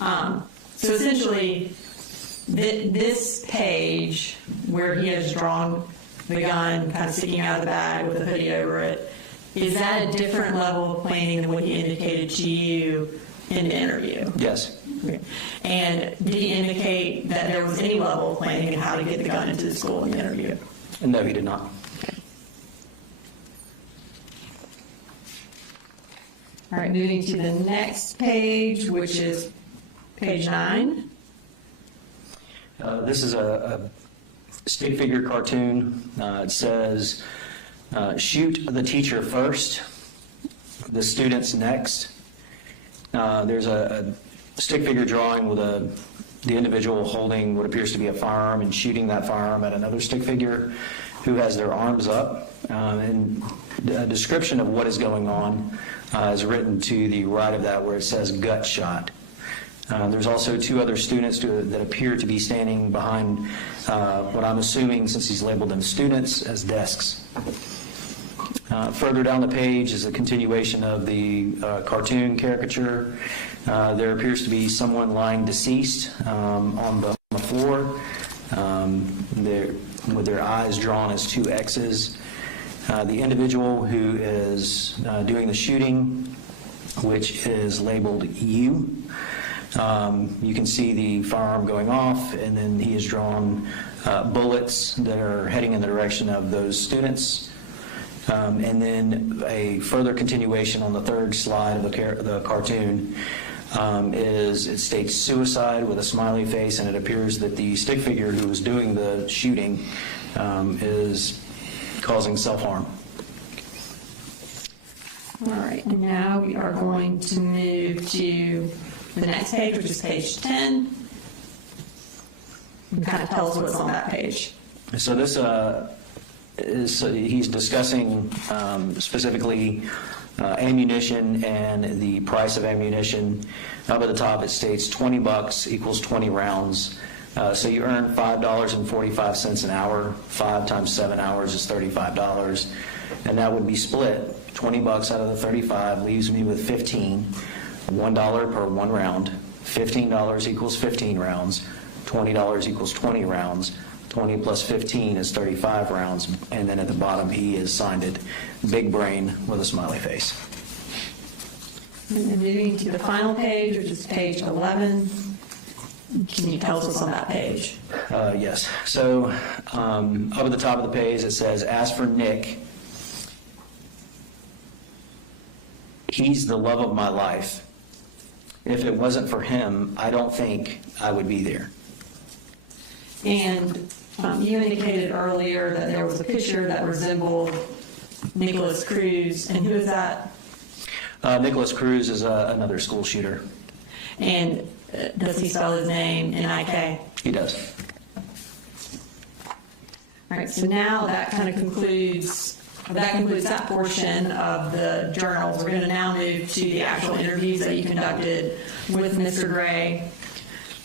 Honor. So essentially, this page where he has drawn the gun kind of sticking out of the bag with a hoodie over it, is that a different level of planning than what he indicated to you in the interview? Yes. Okay. And did he indicate that there was any level of planning in how to get the gun into the school in the interview? No, he did not. All right, moving to the next page, which is page 9. This is a stick figure cartoon. It says, shoot the teacher first, the students next. There's a stick figure drawing with the individual holding what appears to be a firearm and shooting that firearm at another stick figure who has their arms up. And a description of what is going on is written to the right of that where it says gut shot. There's also 2 other students that appear to be standing behind what I'm assuming, since he's labeled them students, as desks. Further down the page is a continuation of the cartoon caricature. There appears to be someone lying deceased on the floor, with their eyes drawn as 2 X's. The individual who is doing the shooting, which is labeled U. You can see the firearm going off, and then he has drawn bullets that are heading in the direction of those students. And then a further continuation on the 3rd slide of the cartoon is it states suicide with a smiley face, and it appears that the stick figure who was doing the shooting is causing self-harm. All right, and now we are going to move to the next page, which is page 10. And kind of tell us what's on that page. So this he's discussing specifically ammunition and the price of ammunition. Up at the top it states $20 equals 20 rounds. So you earn $5.45 an hour. 5 times 7 hours is $35. And that would be split. $20 out of the 35 leaves me with 15. $1 per 1 round. $15 equals 15 rounds. $20 equals 20 rounds. 20 plus 15 is 35 rounds. And then at the bottom he is signed it big brain with a smiley face. And then moving to the final page, which is page 11. Can you tell us what's on that page? Yes. So up at the top of the page it says, as for Nick, he's the love of my life. If it wasn't for him, I don't think I would be there. And you indicated earlier that there was a picture that resembled Nicholas Cruz. And who is that? Nicholas Cruz is another school shooter. And does he spell his name N-I-K? He does. All right, so now that kind of concludes that portion of the journals. We're going to now move to the actual interviews that you conducted with Mr. Gray.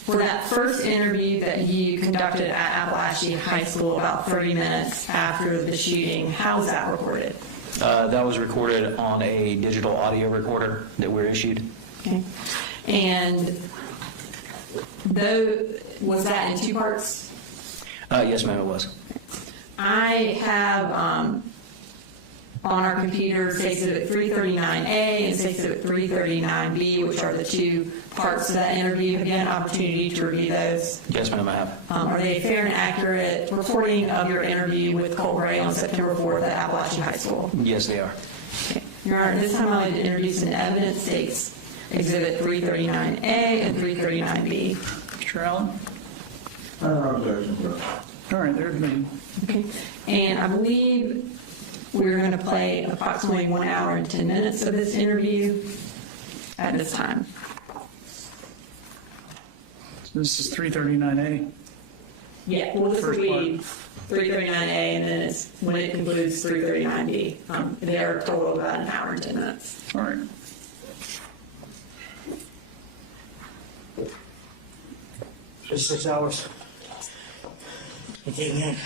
For that first interview that you conducted at Apalachee High School about 30 minutes after the shooting, how was that recorded? That was recorded on a digital audio recorder that we're issued. Okay. And was that in 2 parts? Yes, ma'am, it was. I have on our computer State Exhibit 339A and State Exhibit 339B, which are the 2 parts of that interview. Have you had an opportunity to review those? Yes, ma'am, I have. Are they a fair and accurate reporting of your interview with Colt Gray on September 4th at Apalachee High School? Yes, they are. Okay. Your Honor, this time I'd like to introduce an evidence states Exhibit 339A and 339B. Mr. Allen? No objection, sir. All right, there's me. Okay. And I believe we're going to play approximately 1 hour and 10 minutes of this interview at this time. This is 339A. Yeah, well, this will First be 339A, and then it's, when it concludes, 339B. They're a total of about 1 hour and 10 minutes. All right. Just 6 hours. Okay, man.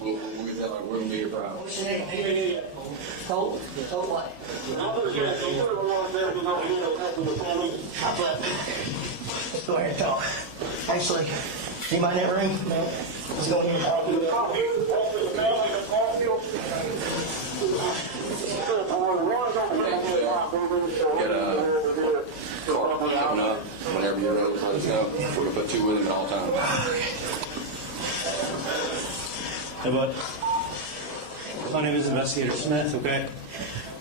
We'll get that, like, wouldn't be your problem. Colt what? Let's go ahead and talk. Actually, you mind that room? No. Let's go in here and talk. Get a car coming up whenever you're ready to let us know. We're gonna put 2 with him at all times. Hey, bud. My name is Investigator Smith, okay?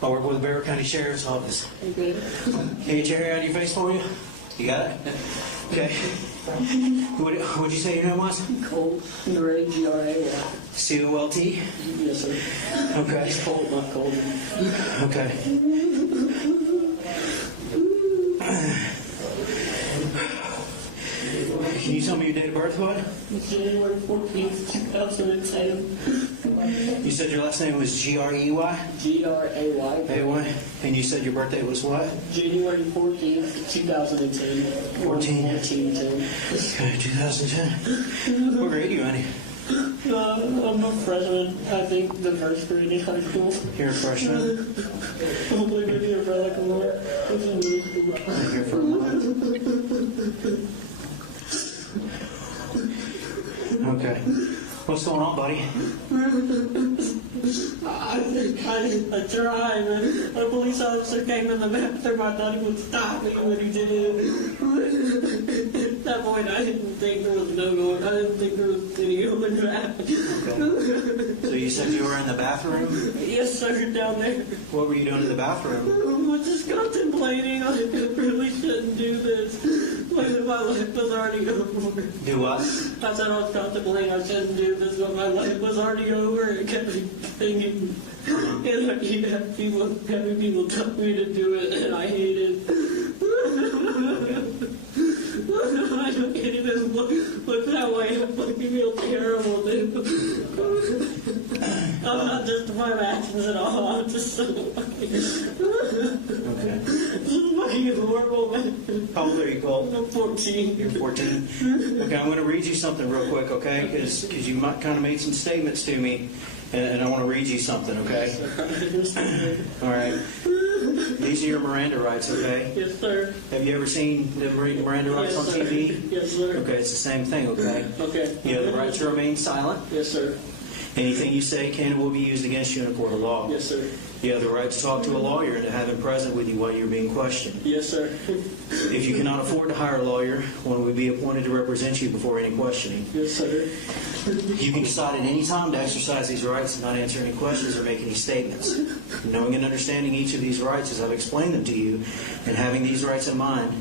I work with the Bear County Sheriff's Office. Can you get your hair out of your face for you? You got it? Okay. What'd you say your name was? Colt Gray, G-R-A-Y. C-O-L-T? Yes, sir. Okay. It's Colt, not Colt. Okay. Can you tell me your date of birth, bud? January 14th, 2010. You said your last name was G-R-E-Y? G-R-A-Y. A-Y? And you said your birthday was what? January 14th, 2010. 14. 1410. Okay, 2010. What grade are you in? I'm a freshman, I think, the first grade in high school. You're a freshman? Hopefully maybe a relic or more. This is really cool. Been here for a month. Okay. What's going on, buddy? I tried. A police officer came in the bathroom. I thought he would stop me when he did it. At that point, I didn't think there was no going. I didn't think there was any human traffic. Okay. So you said you were in the bathroom? Yes, sir, down there. What were you doing in the bathroom? I was just contemplating. I really shouldn't do this. Like, my life was already over. Do what? I said I was contemplating I shouldn't do this, but my life was already over. It kept me thinking. And I keep having people tell me to do it, and I hate it. I can't even look that way. I fucking feel terrible, dude. I'm not justifying my actions at all. I'm just so fucking... Okay. This is fucking horrible, man. How old are you, Colt? I'm 14. You're 14? Okay, I'm going to read you something real quick, okay? Because you might kind of made some statements to me, and I want to read you something, okay? All right. These are your Miranda rights, okay? Yes, sir. Have you ever seen the Miranda rights on Yes, sir. TV? Yes, sir. Okay, it's the same thing, okay? Okay. You have the right to remain silent. Yes, sir. Anything you say can and will be used against you in a court of law. Yes, sir. You have the right to talk to a lawyer and to have him present with you while you're being questioned. Yes, sir. If you cannot afford to hire a lawyer, one will be appointed to represent you before any questioning. Yes, sir. You can decide at any time to exercise these rights and not answer any questions or make any statements. Knowing and understanding each of these rights as I've explained them to you, and having these rights in mind,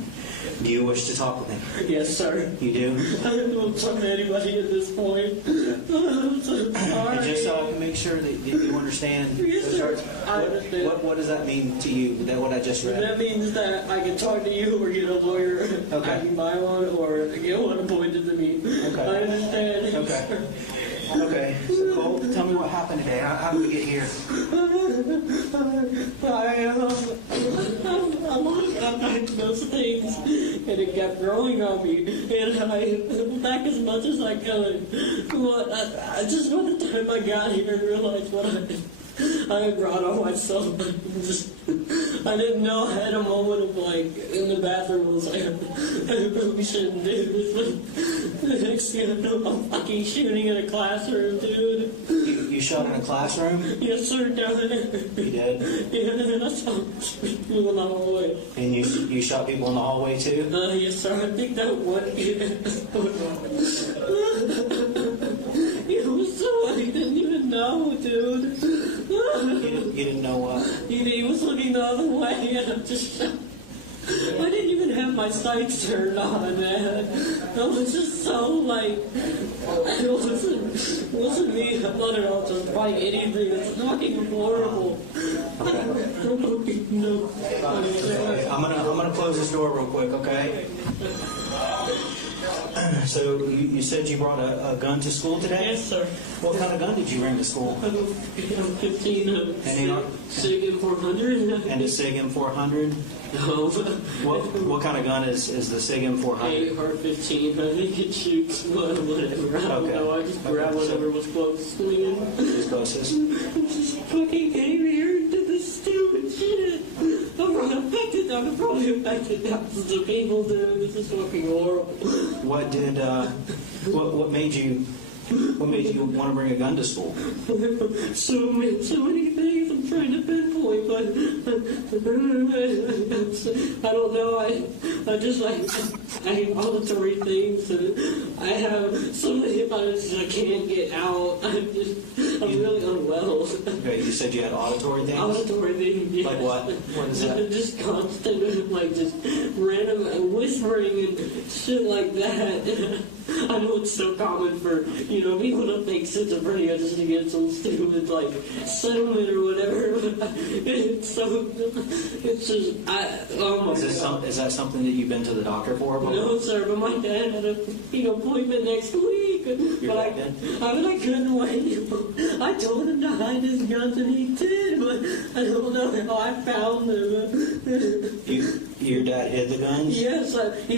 do you wish to talk with me? Yes, sir. You do? I don't want to talk to anybody at this point. I'm so sorry. And just so I can make sure that you understand Yes, those sir. rights, I understand. what does that mean to you, that what I just read? That means that I can talk to you or get a lawyer. Okay. I can buy one or get one appointed to me. Okay. I understand. Okay. Okay, so Cole, tell me what happened today. How did we get here? I lost those things, and it kept growing on me, and I pulled back as much as I could. But I just by the time I got here, I realized what I had brought on myself. I didn't know. I had a moment of like in the bathroom. I was like, I really shouldn't do this. But the next thing I know, I'm fucking shooting in a classroom, dude. You shot in a classroom? Yes, sir, down there. You did? Yeah, and then I saw people in the hallway. And you shot people in the hallway too? Yes, sir. I think that one kid. It was so I didn't even know, dude. You didn't know what? He was looking the other way, and I'm just shocked. I didn't even have my sights turned on, man. I was just so like, it wasn't me. I thought it all just buying anything. It's fucking horrible. No. Okay, I'm gonna close this door real quick, okay? So you said you brought a gun to school today? Yes, sir. What kind of gun did you bring to school? I'm 15. SIG M400. And a SIG M400? No. What kind of gun is the SIG M400? AR-15. I think it shoots whatever. I don't know. I just grabbed whatever was closest to me. Who's closest? I just fucking came here and did this stupid shit. I'm probably affected thousands of people, dude. This is fucking horrible. What made you want to bring a gun to school? So many things I'm trying to pinpoint, but I don't know. I just I have auditory things, and I have so many things I can't get out. I'm really unwell. Okay, you said you had auditory things? Auditory things, yeah. Like what? What is that? Just constant, like just random whispering and shit like that. I know it's so common for, people to fake schizophrenia just to get some stupid, like, settlement or whatever. It's just, oh my God. Is that something that you've been to the doctor for? No, sir, but my dad had an appointment next week. Your But dad did? I couldn't wait. I told him to hide his guns, and he did, but I don't know how I found them. Your dad hid the guns? Yes, he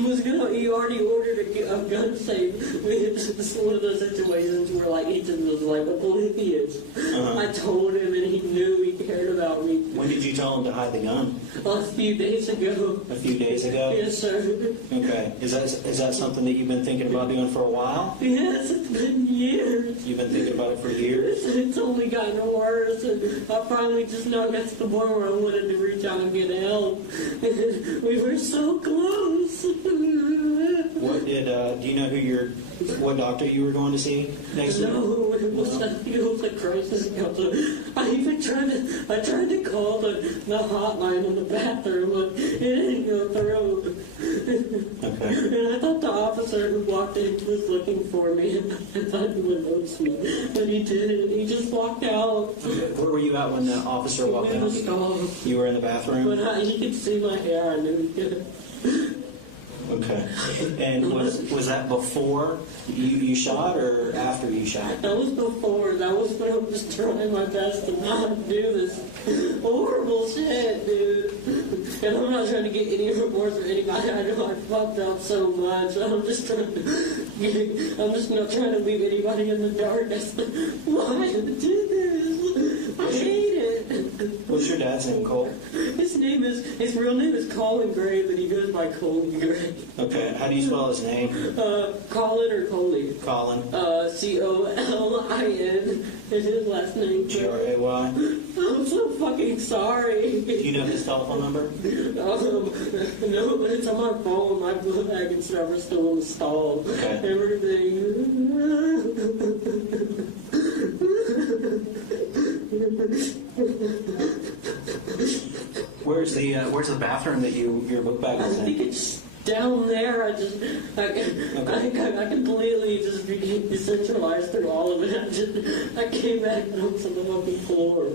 already ordered a gun safe. It's one of those situations where, like, each of them was like oblivious. I told him, and he knew he cared about me. When did you tell him to hide the gun? A few days ago. A few days ago? Yes, sir. Okay. Is that something that you've been thinking about doing for a while? Yes, it's been years. You've been thinking about it for years? It's only gotten worse, and I finally just now got to the point where I wanted to reach out and get help. We were so close. What do you know what doctor you were going to see next week? No, it was a crisis counselor. I tried to call the hotline in the bathroom, but it didn't go through. Okay. And I thought the officer who walked in was looking for me, and I thought he would notice me, but he didn't. He just walked out. Okay. Where were you at when the officer walked In the out? stall. You were in the bathroom? But he could see my hair. I knew he could. Okay. And was that before you shot or after you shot? That was before. That was when I was trying my best to not do this horrible shit, dude. And I'm not trying to get any remorse or anybody. I know I fucked up so much. I'm just not trying to leave anybody in the dark. Why did I do this? I hate it. What's your dad's name, Colt? His real name is Colt Gray, but he goes by Colt Gray. Okay. How do you spell his name? Colin or Coley? Colin. Colin is his last name. Gray. I'm so fucking sorry. Do you know his telephone number? No, but it's on my phone. My book bag and stuff are still installed. Okay. Everything. Where's the bathroom that your book bag I was think in? it's down there. I completely just became decentralized through all of it. I came back and I was on the fucking floor.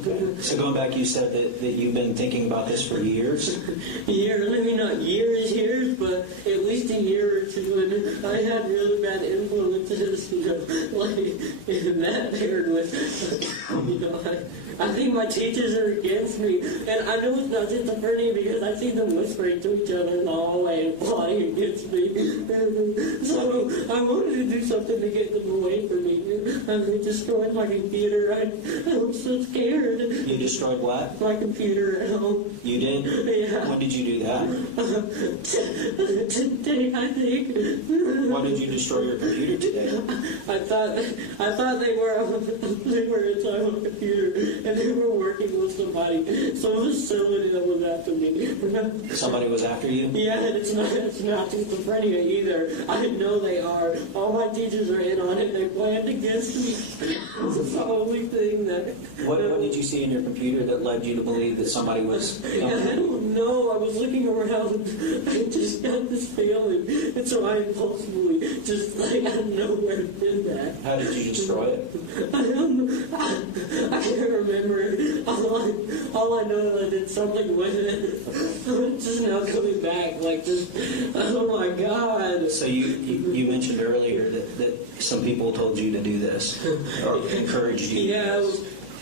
Okay. So going back, you said that you've been thinking about this for years? Years, maybe not years, but at least a year or two. And I had really bad influences, like that paired with, I think my teachers are against me. And I know it's not schizophrenia because I see them whispering to each other in the hallway and plotting against me. So I wanted to do something to get them away from me. And they destroyed my computer. I'm so scared. You destroyed what? My computer at home. You did? Yeah. When did you do that? Today, I think. Why did you destroy your computer today? I thought they were inside my computer and they were working with somebody. Some facility that was after me. Somebody was after you? Yeah, and it's not schizophrenia either. I know they are. All my teachers are in on it. They planned against me. This is the only thing that. What did you see in your computer that led you to believe that somebody was? I don't know. I was looking around. I just got this feeling, and so I impulsively just like out of nowhere did that. How did you destroy it? I can't remember. All I know is I did something with it. It's just now coming back. Like just, oh my God. So you mentioned earlier that some people told you to do this, or encouraged you. Yeah,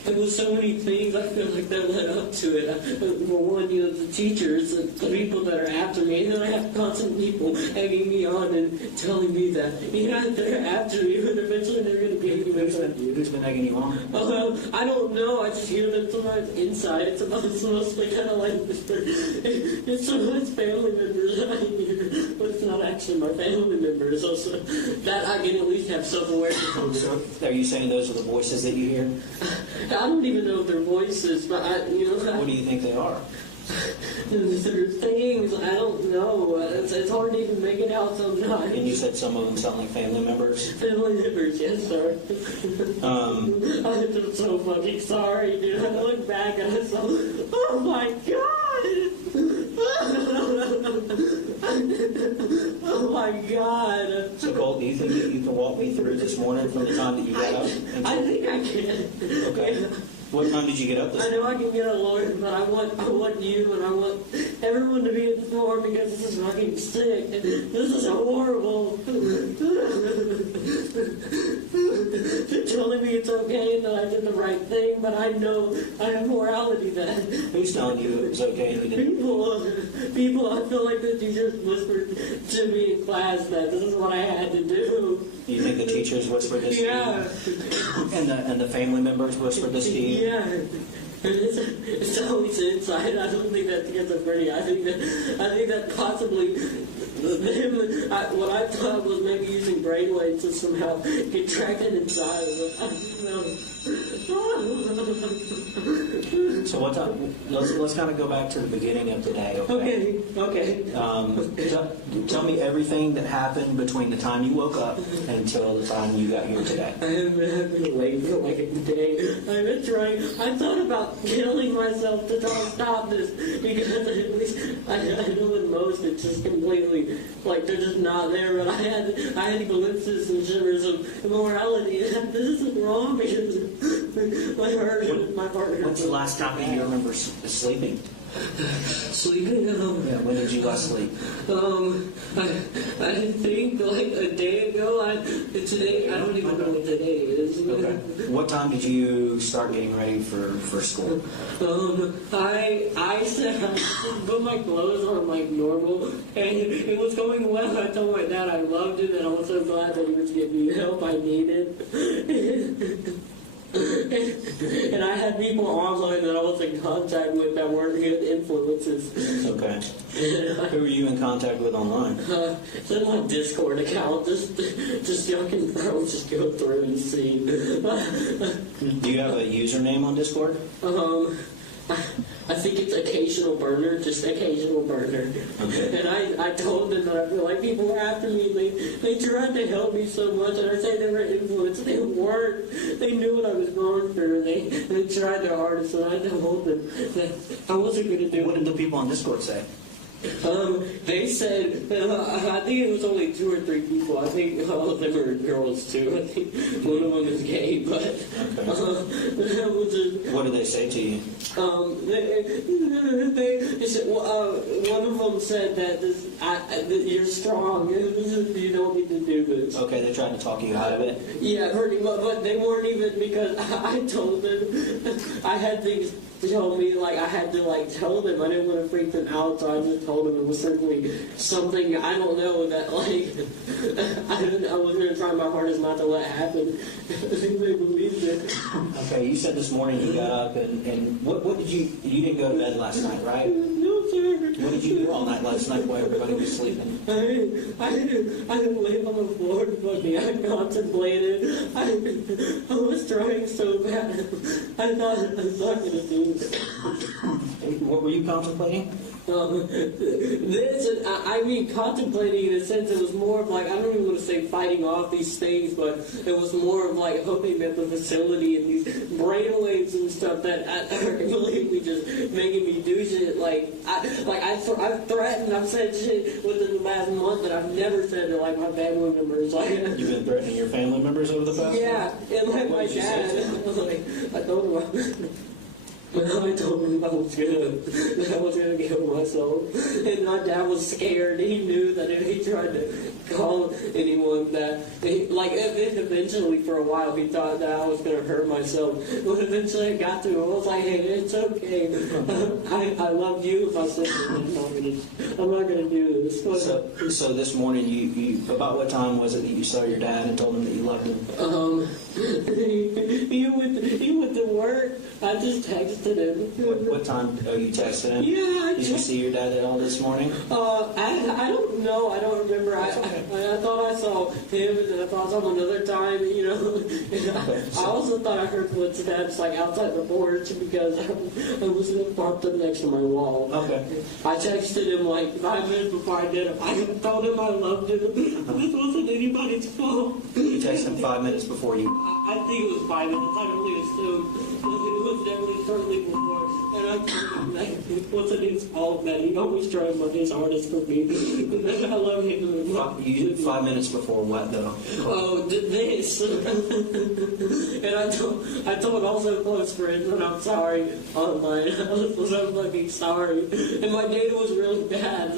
it was so many things. I feel like that led up to it. Well, one, the teachers, the people that are after me, and then I have constant people egging me on and telling me that, they're after me, but eventually they're going to be me. Who's been egging you on? I don't know. I just hear them sometimes inside. It's mostly kind of like it's sometimes family members that I hear, but it's not actually my family members. So that I can at least have self-awareness. So, are you saying those are the voices that you hear? I don't even know if they're voices, but What do you think they are? There's things, I don't know. It's hard to even make it out sometimes. And you said some of them sound like family members? Family members, yes, sir. I'm just so fucking sorry, dude. I look back and I saw, oh my God! Oh my God! So, Colt, do you think that you can walk me through this morning from the time that you got up? I think I can. Okay. What time did you get up this I morning? know I can get a lawyer, but I want you and I want everyone to be informed because this is fucking sick. This is horrible. They're telling me it's okay and that I did the right thing, but I know I have morality then. Who's telling you it was okay and you didn't? People, I feel like the teachers whispered to me in class that this is what I had to do. You think the teachers whispered this to you? Yeah. And the family members whispered this to you? Yeah. It's always inside. I don't think that schizophrenia. I think that possibly what I thought was maybe using brainwaves to somehow get tracked inside. I don't know. So what time? Let's kind of go back to the beginning of today. Okay. Tell me everything that happened between the time you woke up until the time you got here today. I've been late for like a day. I've been trying. I thought about killing myself to try to stop this because at least I know with most it's just completely like they're just not there. But I had glimpses and shivers of immorality. And this is wrong because my partner. When's the last time that you remember sleeping? Sleeping? Yeah, when did you last sleep? I think like a day ago. Today I don't even know what today is. Okay. What time did you start getting ready for school? I said I just put my clothes on like normal, and it was going well. I told my dad I loved him, and I was so glad that he was giving me the help I needed. And I had people online that I was in contact with that weren't good influences. Okay. Who were you in contact with online? It's in my Discord account. Just y'all can probably just go through and see. Do you have a username on Discord? I think it's occasional burner, just occasional burner. Okay. And I told them that I feel like people were after me. They tried to help me so much, and I say they were influenced. They weren't. They knew what I was going through. They tried their hardest, and I told them that I wasn't going to do it. What did the people on Discord say? They said, I think it was only 2 or 3 people. I think all of them are girls too. I think one of them is gay, but What did they say to you? They said, one of them said that that you're strong. You don't need to do this. Okay, they tried to talk you out of it. Yeah, but they weren't even because I told them I had things tell me like I had to like tell them I didn't want to freak them out, so I just told them it was simply something I don't know that like I was gonna try my hardest not to let happen. I think they believed it. Okay, you said this morning you got up and what did you didn't go to bed last night, right? No, sir. What did you do all night last night while everybody was sleeping? I laid on the floor, buddy. I contemplated. I was trying so bad. I thought I was not going to do this. What were you contemplating? I mean, contemplating in a sense, it was more of like, I don't even want to say fighting off these things, but it was more of like hoping that the facility and these brainwaves and stuff that are completely just making me do shit. I've threatened, I've said shit within the last month that I've never said to like my family members. Like, You've been threatening your family members over the past yeah, and like my dad, I told him. But I told him I was gonna kill myself, and my dad was scared. He knew that if he tried to call anyone, that eventually for a while he thought that I was gonna hurt myself. But eventually I got to him. I was like, hey, it's okay. I love you. If I said I'm not gonna do this. So this morning, you about what time was it that you saw your dad and told him that you loved him? He went to work. I just texted him. What time you texted him? Yeah, Did you see your dad at all this morning? I don't know. I don't remember. I thought I saw him, and then I thought I saw him another time. You know, I also thought I heard footsteps like outside the porch because I was parked up next to my wall. Okay. I texted him like 5 minutes before I did it. I told him I loved him. This wasn't anybody's fault. You texted him 5 minutes before you. I think it was 5 minutes. I only assumed. It was definitely shortly before. And I told him that it wasn't his fault that he always tried his hardest for me. And I love him. You 5 minutes before what though? Oh, this. And I told also close friends that I'm sorry online. I was fucking sorry. And my data was really bad.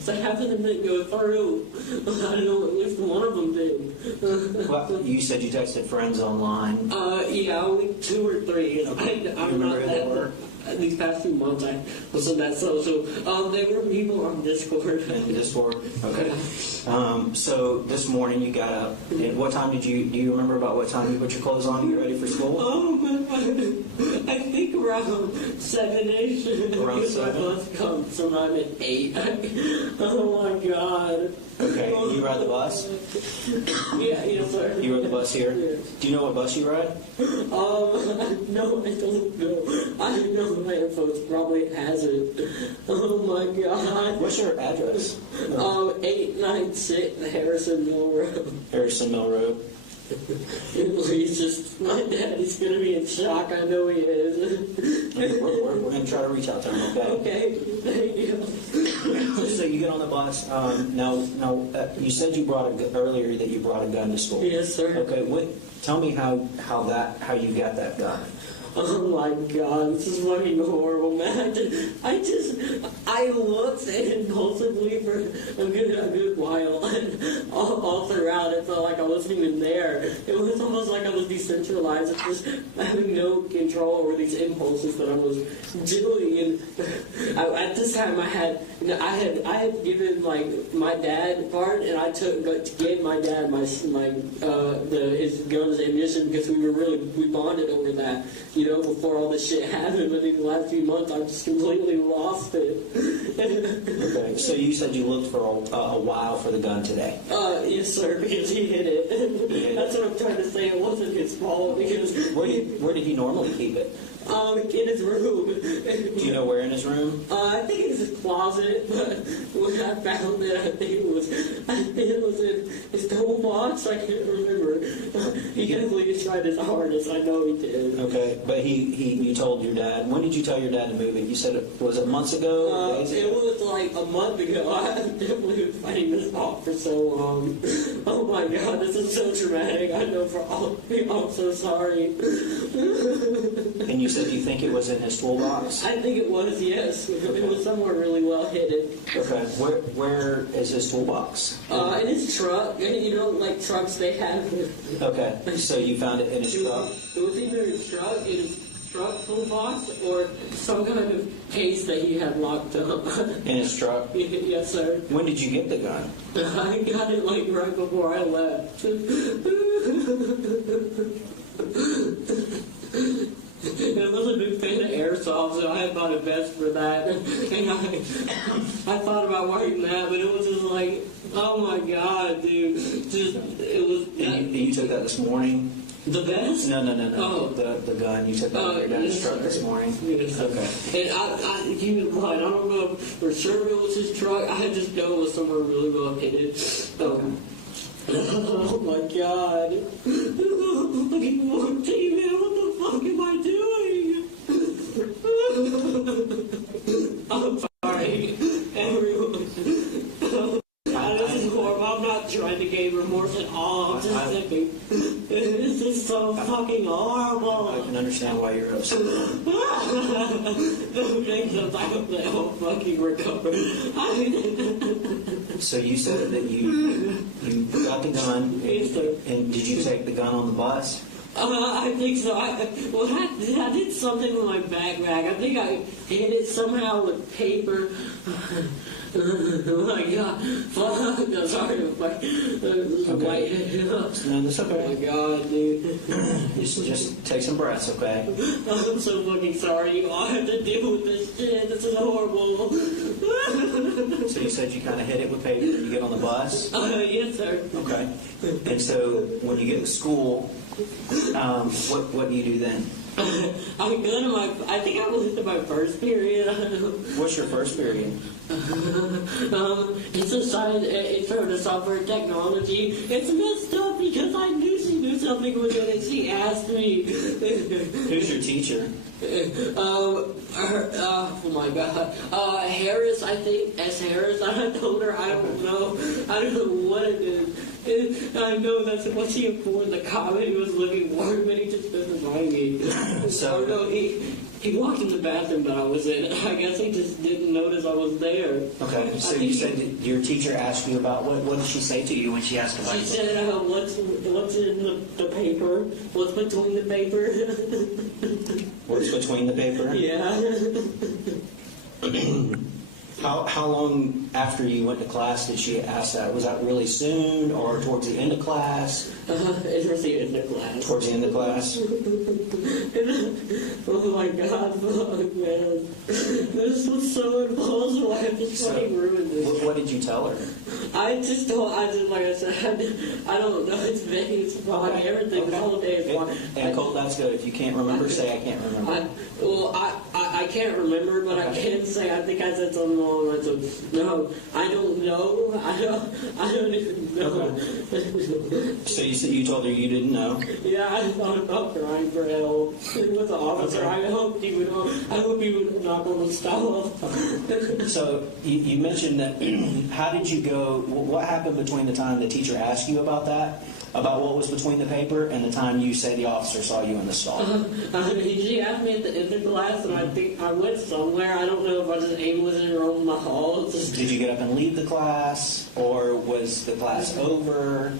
So half of them didn't go through. I don't know, at least one of them did. Well, you said you texted friends online. Yeah, only 2 or 3. I'm remember not who they that. were? These past few months, I wasn't that social. They were people on Discord. Discord. Okay. So this morning you got up. And what time do you remember about what time you put your clothes on to get ready for school? I think around 7-ish. Around 7? My bus comes around at 8. Oh my god. Okay. You ride the bus? Yeah, yes, sir. You ride the bus here? Yeah. Do you know what bus you ride? No, I don't know. I know my info probably has it. Oh my god. What's your address? 896 Harrison Mill Road. Harrison Mill Road. My daddy's gonna be in shock. I know he is. We're going to try to reach out to him, okay? Okay, thank you. So you get on the bus. Now, you said you earlier that you brought a gun to school. Yes, sir. Okay, tell me how you got that gun. Oh my god, this is fucking horrible, man. I looked impulsively for a good while, and all throughout it felt like I wasn't even there. It was almost like I was decentralized, just having no control over these impulses that I was doing. And at this time, I had given like my dad part, and I gave my dad his guns and ammunition because we bonded over that. You know, before all this shit happened, but in the last few months, I've just completely lost it. Okay, so you said you looked for a while for the gun today. Yes, sir, because he hid it. That's what I'm trying to say. It wasn't his fault because. Where did he normally keep it? In his room. Do you know where in his room? I think it's his closet, but when I found it, I think it was in his toolbox. I can't remember. He definitely tried his hardest. I know he did. Okay, but you told your dad. When did you tell your dad to move it? You said was it months ago? Days ago? It was like a month ago. I definitely been fighting this off for so long. Oh my god, this is so traumatic. I know for all of you, I'm so sorry. And you said you think it was in his toolbox? I think it was, yes. It was somewhere really well hidden. Okay, where is his toolbox? In his truck. You know, like trucks they have. Okay, so you found it in his truck? It was either his truck toolbox or some kind of case that he had locked up. In his truck? Yes, sir. When did you get the gun? I got it like right before I left. I was a big fan of airsoft, so I had bought a vest for that. And I thought about wearing that, but it was just like, oh my God, dude. It was. And you took that this morning? The vest? No. Oh. The gun. You took that when you were down his truck this morning? Yes. Okay. And I don't know if for sure it was his truck. I just know it was somewhere really well hidden. Oh my God. Look at more TV, man. What the fuck am I doing? I'm sorry, everyone. This is horrible. I'm not trying to gain remorse at all. I'm just thinking, this is so fucking horrible. I can understand why you're upset. I won't fucking recover. So you said that you got the gun, Yes, sir. and did you take the gun on the bus? I think so. I did something with my backpack. I think I hid it somehow with paper. Oh my God. Fuck. No, sorry. No, that's Oh okay. my God, dude. Just take some breaths, okay? I'm so fucking sorry. You all have to deal with this shit. This is horrible. So you said you kind of hit it with paper when you get on the bus? Yes, sir. Okay. And so when you get to school, what do you do then? I go to I think I was into my first period. What's your first period? It's a science, it's sort of software technology. It's messed up because I knew she knew something was in it. She asked me. Who's your teacher? Oh my God. Harris, I think. S. Harris. I told her I don't know. I don't know what it is. I know that's what she informed the cop. He was looking for him, and he just doesn't mind me. So no, he walked in the bathroom that I was in. I guess he just didn't notice I was there. okay. So you said that your teacher asked you about what did she say to you when she asked about She you? said, what's in the paper? What's between the paper? What's between the paper? Yeah. How long after you went to class did she ask that? Was that really soon or towards the end of class? It was the end of class. Towards the end of class? Oh my God, fuck, man. This was so impossible. I just fucking ruined this. What did you tell her? I just, like I said, I don't know. It's vague, it's fine. Everything, the whole day is fine. And Colt, that's good. If you can't remember, say I can't remember. I can't remember, but I can say I think I said something along the lines of, no, I don't know. I don't even know. So you told her you didn't know? Yeah, I thought about crying for help with the officer. Okay. I hope he would knock on the stove. So you mentioned that. How did you go? What happened between the time the teacher asked you about that, about what was between the paper, and the time you say the officer saw you in the stall? She asked me at the end of class, and I think I went somewhere. I don't know if I just aimlessly roamed the halls. Did you get up and leave the class, or was the class over?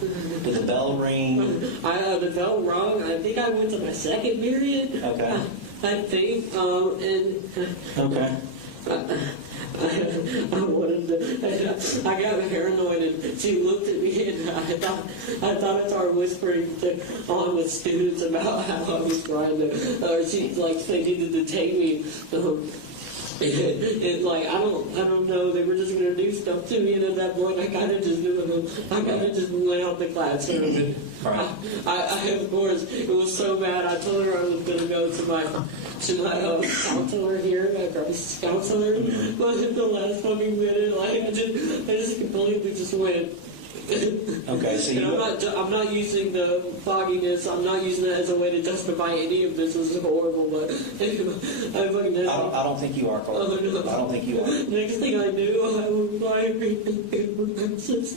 Did the bell ring? The bell rung. I think I went to my second period. Okay. I think, Okay. I got paranoid, and she looked at me, and I thought I started whispering on with students about how I was trying to, or she they needed to take me. It's like I don't know. They were just gonna do stuff to me, and at that point, I kind of just went out the classroom. And I of course, it was so bad. I told her I was gonna go to my counselor here, my crisis counselor, but at the last fucking minute, I just completely just went. Okay, so I'm not using the fogginess. I'm not using that as a way to justify any of this. This is horrible, but I don't think you are, Cole. I don't think you are. Next thing I knew, I was flying. This is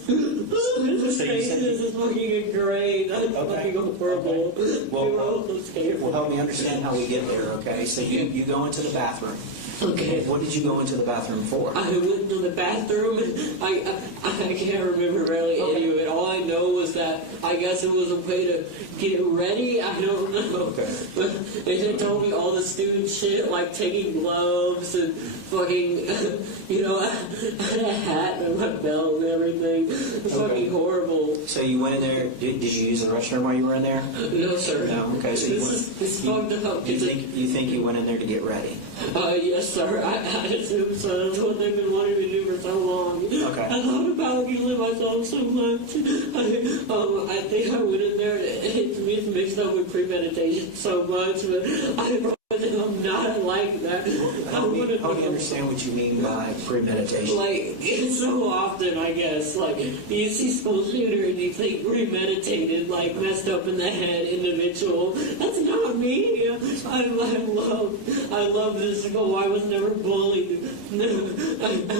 fucking great. I'm fucking purple. Well, help me understand how we get there. Okay, so you go into the bathroom. Okay. What did you go into the bathroom for? I went to the bathroom. I can't remember really. way into it. All I know was that I guess it was a way to get ready. I don't know. Okay. But they told me all the student shit, like taking gloves and fucking, I had a hat and my belt and everything. It was fucking horrible. So you went in there, did you use the restroom while you were in there? No, sir. No? Okay, so It's fucked up. You think you went in there to get ready? Yes, sir. I assume so. That's what they've been wanting me to do for so long. Okay. I thought about killing myself so much. I think I went in there, it's mixed up with premeditation so much, but I'm not like that. Help me understand what you mean by premeditation. Like, it's so often, I guess, like, you see school shooter and you think premeditated, like, messed up in the head individual. That's not me. I love this school. I was never bullied. I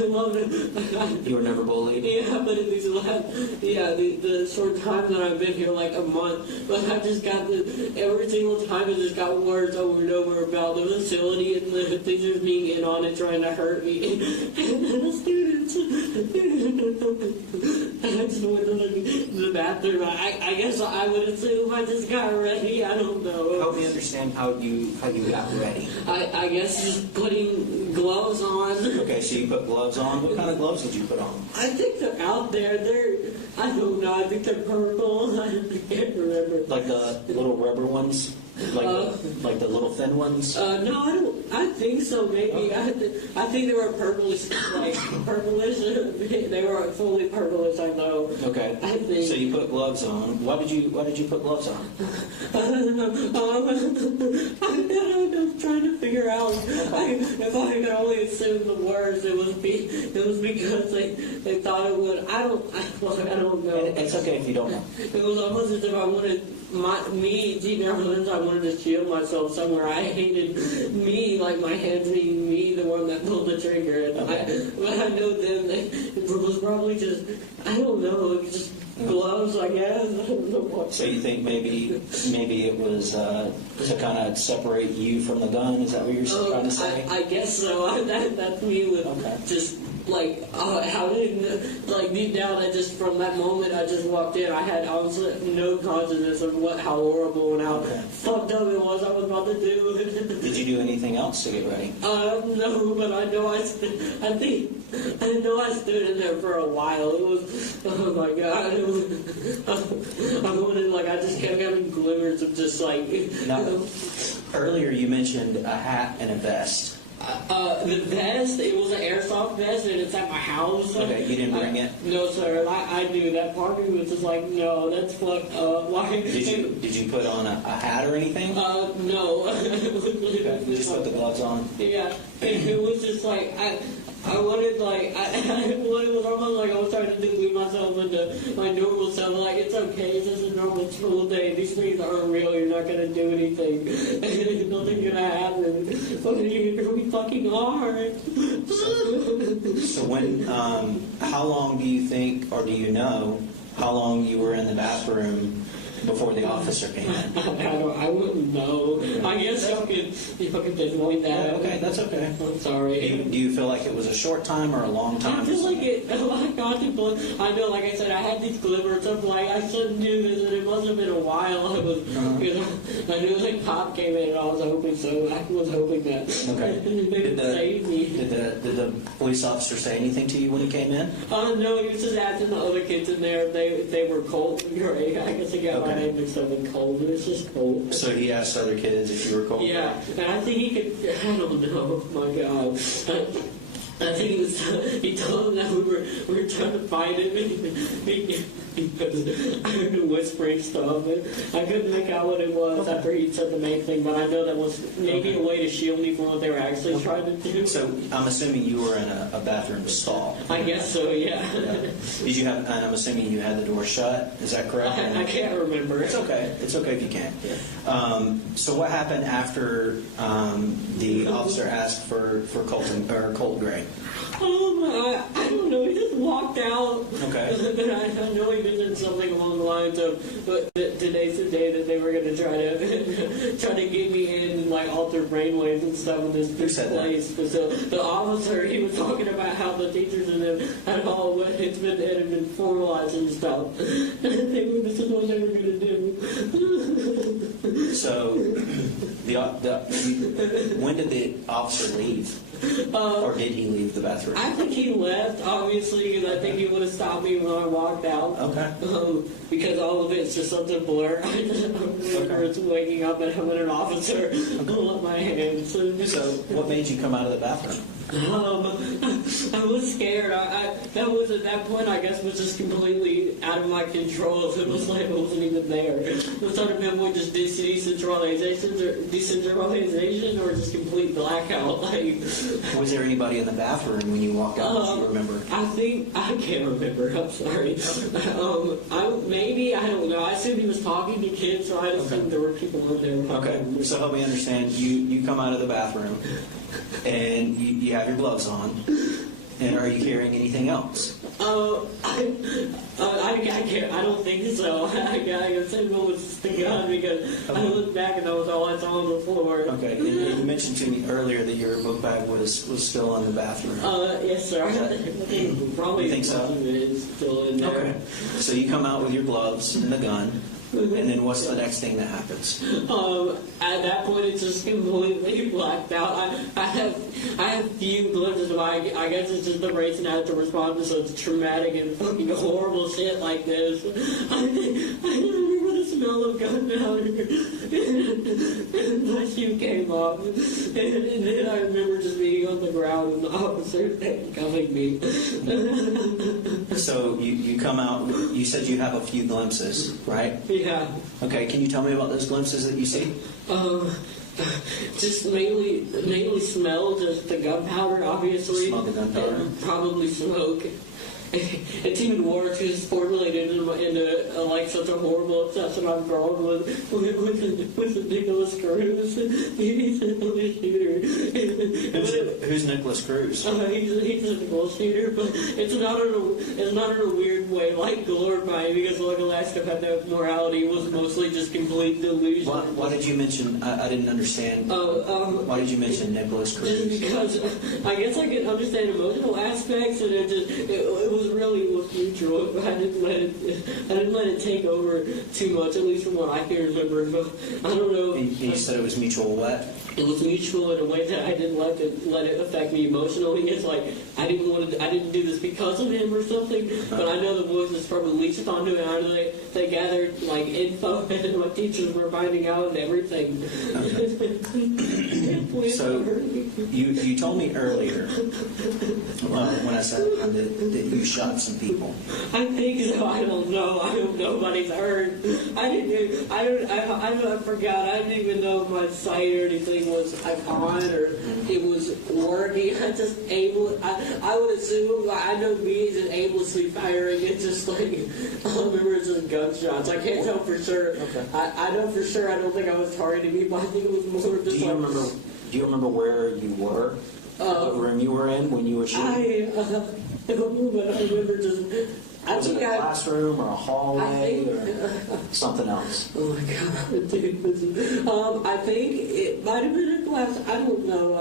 love it. You were never bullied? Yeah, but in these the short time that I've been here, like a month, but I've just got every single time I just got words over and over about the facility and the teachers being in on it trying to hurt me. And the students. I just went to the bathroom. I guess I would assume I just got ready. I don't know. Help me understand how you got ready. I guess just putting gloves on. Okay, so you put gloves on. What kind of gloves did you put on? I think they're out there. I don't know. I think they're purple. I can't remember. Like the little rubber ones? Like the little thin ones? No, I don't. I think so. Maybe Okay. I think they were purplish, like purplish. They were fully purplish. I know. Okay. I think. So you put gloves on. Why did you put gloves on? I'm trying to figure out. If I could only assume the words, it was because they thought it would. I don't know. It's okay if you don't know. It was almost as if I wanted I wanted to shield myself somewhere. I hated me, like my hands being me, the one that pulled the trigger. And Okay. but I know them. It was probably just, I don't know, just gloves, I guess. I don't know what. So you think maybe it was to kind of separate you from the gun? Is that what you're trying to say? I guess so. That's me with just like how did like deep down. I just from that moment I just walked in. I was no consciousness of how horrible and how fucked up it was I was about to do. Did you do anything else to get ready? No, but I know I stood in there for a while. It was, oh my god, it was, I wanted, like, I just kept having glimmers of just like, Now, earlier you mentioned a hat and a vest. the vest, it was an airsoft vest and it's at my house. Okay, you didn't bring it? No, sir. I knew that part of me was just like, no, that's fucked up. Why? Did you put on a hat or anything? No. Okay, you just put the gloves on? Yeah, it was just like, I wanted, like, it was almost like I was trying to delude myself into my normal self. Like, it's okay, it's just a normal school day. These things aren't real, you're not going to do anything. Nothing's going to happen. But you're going to be fucking hard. So when, how long do you think, or do you know, how long you were in the bathroom before the officer came in? I wouldn't know. I guess y'all could pinpoint that. Yeah, okay, that's okay. I'm sorry. Do you feel like it was a short time or a long time? I feel like I know, like I said, I had these glimmers of like, I shouldn't do this, and it must have been a while. I knew like Pop came in, and I was hoping so. I was hoping that they would save me. Did the police officer say anything to you when he came in? No, he was just asking the other kids in there if they were Colt Gray. I guess he got my name mixed up with Colt, but it's just Colt. So he asked other kids if you were Colt? Yeah, and I think he could, I don't know, my God. I think he told them that we were trying to fight him. I heard him whispering stuff, and I couldn't make out what it was after he said the main thing, but I know that was maybe a way to shield me from what they were actually trying to do. So I'm assuming you were in a bathroom stall. I guess so, yeah. Did you have? And I'm assuming you had the door shut. Is that correct? I can't remember. It's okay. It's okay if you can't. So what happened after the officer asked for Colt Gray? I don't know. He just walked out. Okay. But I know he mentioned something along the lines of, "But today's the day that they were going to try to get me in and like alter brainwaves and stuff in this place." But so the officer, he was talking about how the teachers and them had all it had been formalized and stuff. This is what they were going to do. So, when did the officer leave? Or did he leave the bathroom? I think he left, obviously, because I think he would have stopped me when I walked out. Okay. Because all of it's just such a blur. I remember it's waking up and having an officer pull up my hands. So, what made you come out of the bathroom? I was scared. That was at that point, I guess, was just completely out of my control. It was like I wasn't even there. It was sort of him with just decentralization or just complete blackout. Like, Was there anybody in the bathroom when you walked out? Do you remember? I can't remember. I'm sorry. I don't know. I assumed he was talking to kids, so I assumed there were people in there. Okay, so help me understand. You come out of the bathroom, and you have your gloves on, and are you carrying anything else? I don't think so. I said what was the gun because I looked back and that was all I saw on the floor. Okay, and you mentioned to me earlier that your book bag was still in the bathroom. Yes, sir. Probably You think so? It's still in there. Okay, so you come out with your gloves and the gun. And then what's the next thing that happens? At that point, it's just completely blacked out. I have few glimpses of I guess it's just the race and I have to respond to such traumatic and fucking horrible shit like this. I remember the smell of gunpowder. And my shoe came off. And then I remember just being on the ground and the officer handcuffing me. So you come out, you said you have a few glimpses, right? Yeah. Okay, can you tell me about those glimpses that you see? Just mainly smell, just the gunpowder, obviously. Smell the gunpowder? And probably smoke. It's even worse because it's formulated into like such a horrible obsession I've grown with Nicholas Cruz. He's a shooter. Who's Nicholas Cruz? He's a Nicholas shooter, but it's not in a weird way like glorifying because like Alaska had no morality. It was mostly just complete delusion. Why did you mention? I didn't understand. Why did you mention Nicholas Cruz? Just because I guess I can understand emotional aspects, and it was really mutual. I didn't let it take over too much, at least from what I can remember. But I don't know. And you said it was mutual what? It was mutual in a way that I didn't let it affect me emotionally. It's like I didn't do this because of him or something. But I know the voices probably leached onto it. I know they gathered like info, and my teachers were finding out and everything. So you told me earlier when I said that you shot some people. I think so. I don't know. I hope nobody's heard. I forgot. I didn't even know if my sight or anything was on or it was working. I would assume. I know me is aimlessly firing. It's just like I remember it's just gunshots. I can't tell for sure. Okay. I know for sure. I don't think I was targeting people. I think it was more just. Do you remember where you were? What room you were in when you were shooting? I don't know, but I remember just. Was it a classroom or a hallway or something else? Oh my god, dude. I think it might have been a class. I don't know.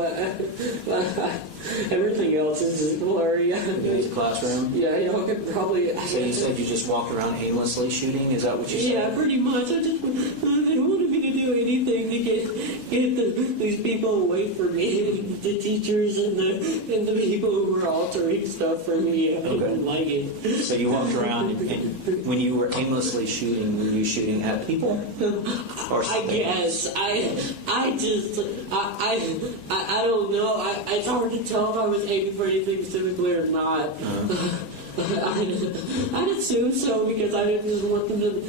Everything else is just blurry. It was a classroom? Yeah, you could probably. So you said you just walked around aimlessly shooting? Is that what you said? Yeah, pretty much. They wanted me to do anything to get these people away from me, the teachers and the people who were altering stuff for me. I didn't like it. So you walked around, and when you were aimlessly shooting, were you shooting at people? Or I guess. I don't know. It's hard to tell if I was aiming for anything specifically or not. I'd assume so because I didn't just want them to.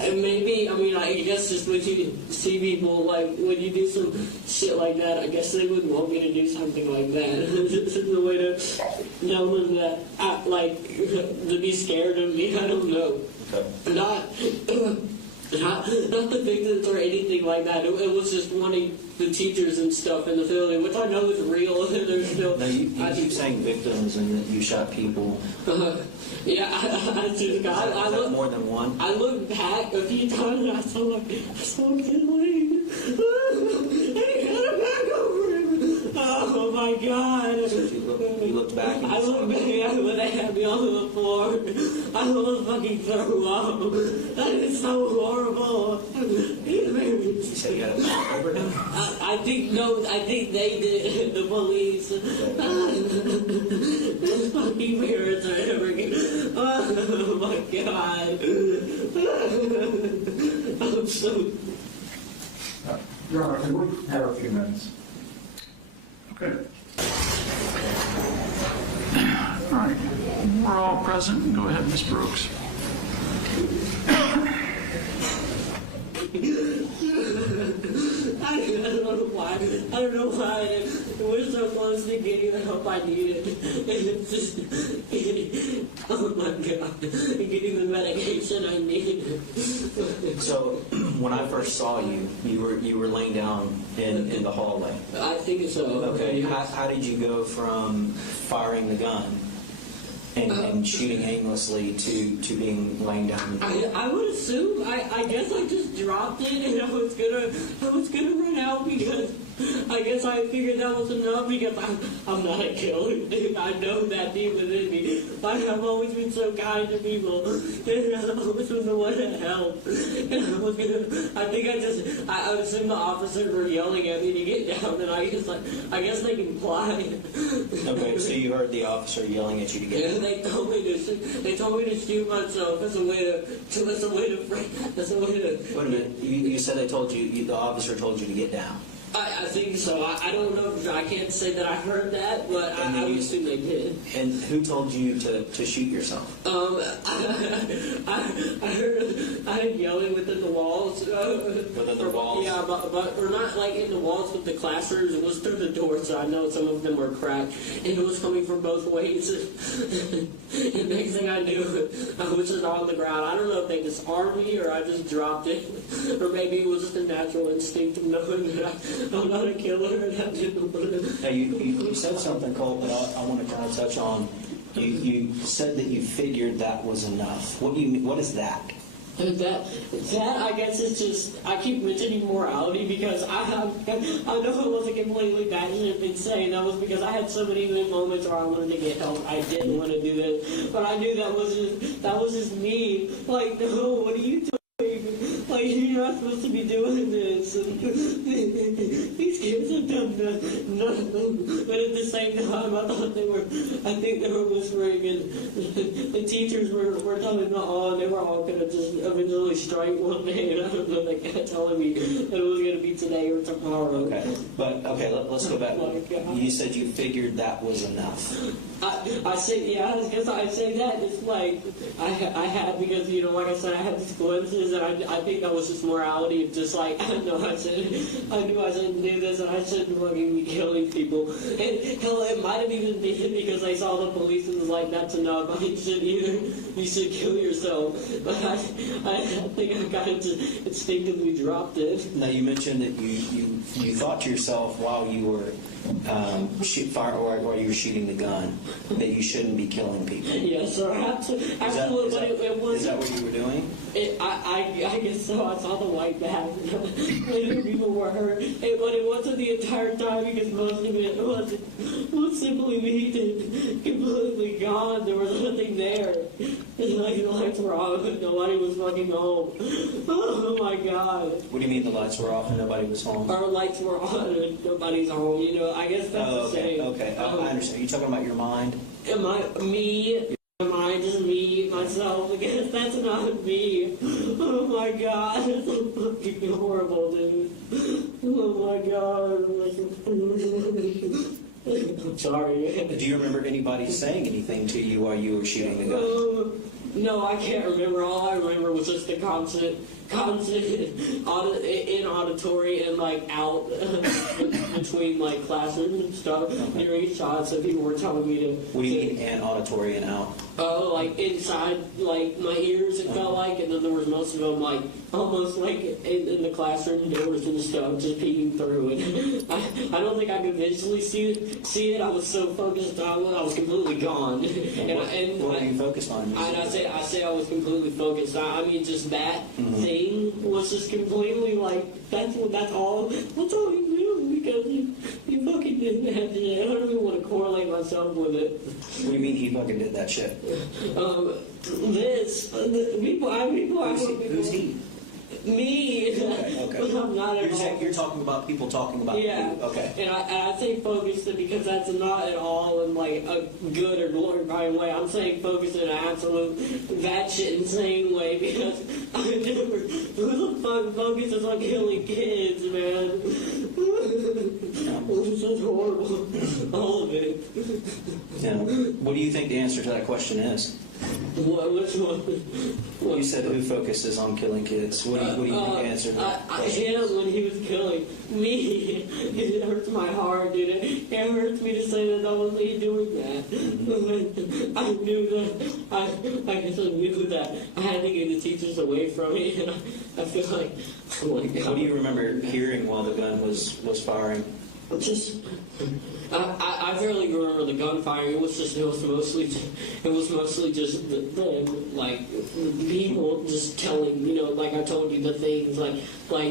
Maybe, I guess just when you see people, like, when you do some shit like that, I guess they would want me to do something like that. It's a way to tell them that, to be scared of me. I don't know. Okay. Not the victims or anything like that. It was just wanting the teachers and stuff in the building, which I know is real. There's still. Now you keep saying victims and that you shot people. Yeah, I just got. Is that more than one? I looked back a few times and I saw Kinley. Oh my God! You looked back. And I looked back when they had me on the floor. I almost fucking threw up. That is so horrible. You said you had a back over him? I think they did. The police. Those fucking parents are ever getting. Oh my God! I'm so. Your Honor, can we have a few minutes? Okay. All right. We're all present. Go ahead, Ms. Brooks. I don't know why. We're so close to getting the help I needed. It's just, oh my God, getting the medication I needed. So, when I first saw you, you were laying down in the hallway. I think so. Okay. How did you go from firing the gun and shooting aimlessly to being laying down? I would assume. I guess I just dropped it and I was gonna run out because I guess I figured that was enough because I'm not a killer, dude. I know that deep within me. I've always been so kind to people. And I always was the one that helped. And I assume the officers were yelling at me to get down, and I guess they complied. Okay, so you heard the officer yelling at you to get And down. they told me to shoot myself as a way to. Wait a minute. You said they told you, the officer told you to get down. I think so. I don't know. I can't say that I heard that, but I would assume they did. And who told you to shoot yourself? I heard yelling within the walls. Within the walls? Yeah, but or not like in the walls with the classrooms. It was through the door, so I know some of them were cracked, and it was coming from both ways. And next thing I knew, I was just on the ground. I don't know if they disarmed me or I just dropped it, or maybe it was just a natural instinct of knowing that I'm not a killer, and I didn't want to. Now, you said something, Colt, that I want to kind of touch on. You said that you figured that was enough. What is that? That I guess it's just I keep mentioning morality because I know it wasn't completely batshit insane. That was because I had so many moments where I wanted to get help. I didn't want to do this, but I knew that was just me. Like, no, what are you doing? Like, you're not supposed to be doing this. And these kids have done nothing. But at the same time, I think they were whispering, and the teachers were telling me, oh, they were all going to just eventually strike one day. And I don't know, they kept telling me that it was going to be today or tomorrow. Okay, but let's go back. You said you figured that was enough. I say, yeah, I guess I say that. It's like, I had, because, like I said, I had these glimpses, and I think that was just morality of just like, I knew I shouldn't do this, and I shouldn't fucking be killing people. And hell, it might have even been because I saw the police and was like, that's enough, you should kill yourself. But I think I kind of just instinctively dropped it. Now, you mentioned that you thought to yourself while you were while you were shooting the gun that you shouldn't be killing people. Yes, sir. Absolutely. Is that what you were doing? I guess so. I saw the white bag. Later people were hurt. But it wasn't the entire time because most of it was simply me completely gone. There was nothing there. And like the lights were off and nobody was fucking home. Oh my God. What do you mean the lights were off and nobody was home? Our lights were on and nobody's home. I guess that's the same. Okay. I understand. Are you talking about your mind? Am I just me, myself? I guess that's not me. Oh my God, it's so fucking horrible, dude. Oh my God. I'm sorry. Do you remember anybody saying anything to you while you were shooting the gun? No, I can't remember. All I remember was just the constant in auditory and like out between between like classrooms and stuff during each shot, so people were telling me to. What do you mean, and auditory and out? Oh, like inside, like my ears, it felt like, and then there was most of them, like, almost like in the classroom doors and stuff, just peeking through it. I don't think I could visually see it. I was so focused, I was completely gone. What were you focused on? I say I was completely focused. I mean, just that thing was just completely like, that's all you knew, because you fucking didn't have to. I don't even want to correlate myself with it. What do you mean he fucking did that shit? Who's he? Me. Okay. I'm not at all. You're talking about people talking about Yeah. you. Okay. And I say focused because that's not at all in like a good or glorifying way. I'm saying focused in an absolute batshit insane way, because I never. Who the fuck focuses on killing kids, man? This is horrible. All of it. Yeah. What do you think the answer to that question is? Which one? You said who focuses on killing kids. What do you think the answer to that question is? Him, when he was killing me, it hurts my heart, dude. It hurts me to say that was me doing that. I knew that. I guess I knew that I had to get the teachers away from me, and I feel like, oh my God. What do you remember hearing while the gun was firing? Just, I barely remember the gunfire. It was mostly just the people just telling, like I told you, the things like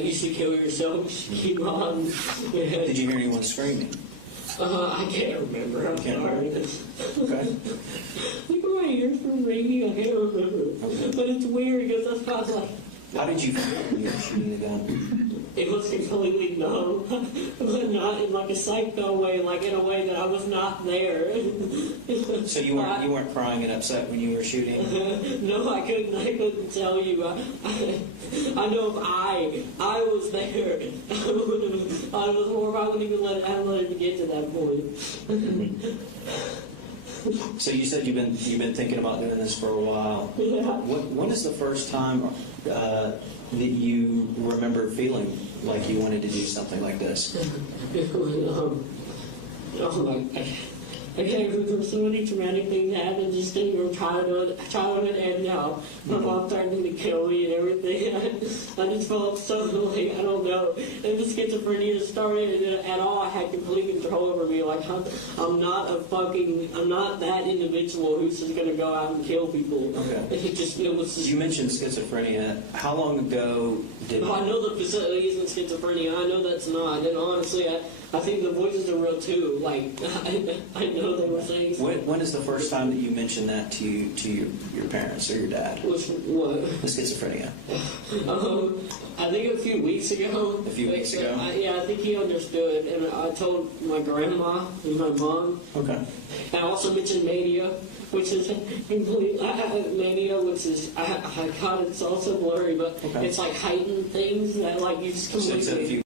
you should kill yourself, keep on. Did you hear anyone screaming? I can't remember. I'm sorry. Okay. Look at my ears from ringing. I can't remember. Okay. But it's weird because that's probably like. How did you feel when you were shooting the gun? It was completely numb, but not in like a psycho way, like in a way that I was not there. So you weren't crying and upset when you were shooting? No, I couldn't tell you. I know if I was there, I wouldn't even let it get to that point. So you said you've been thinking about doing this for a while. Yeah. When is the first time that you remember feeling like you wanted to do something like this? I can't remember, so many traumatic things happened just in your childhood, and now my mom threatening to kill me and everything. I just felt so like, I don't know. And the schizophrenia started at all. I had complete control over me. Like, I'm not that individual who's just going to go out and kill people. Okay. It was just. You mentioned schizophrenia. How long ago did... I know the facility isn't schizophrenia. I know that's not. And honestly, I think the voices are real too. Like, I know they were saying something. When is the first time that you mentioned that to your parents or your dad? What? The schizophrenia. I think a few weeks ago. A few weeks ago? I think he understood. And I told my grandma and my mom. Okay. I also mentioned mania, which is complete. Mania, which is, God, it's also blurry, but Okay. it's like heightened things that like you just So it's a completely. few...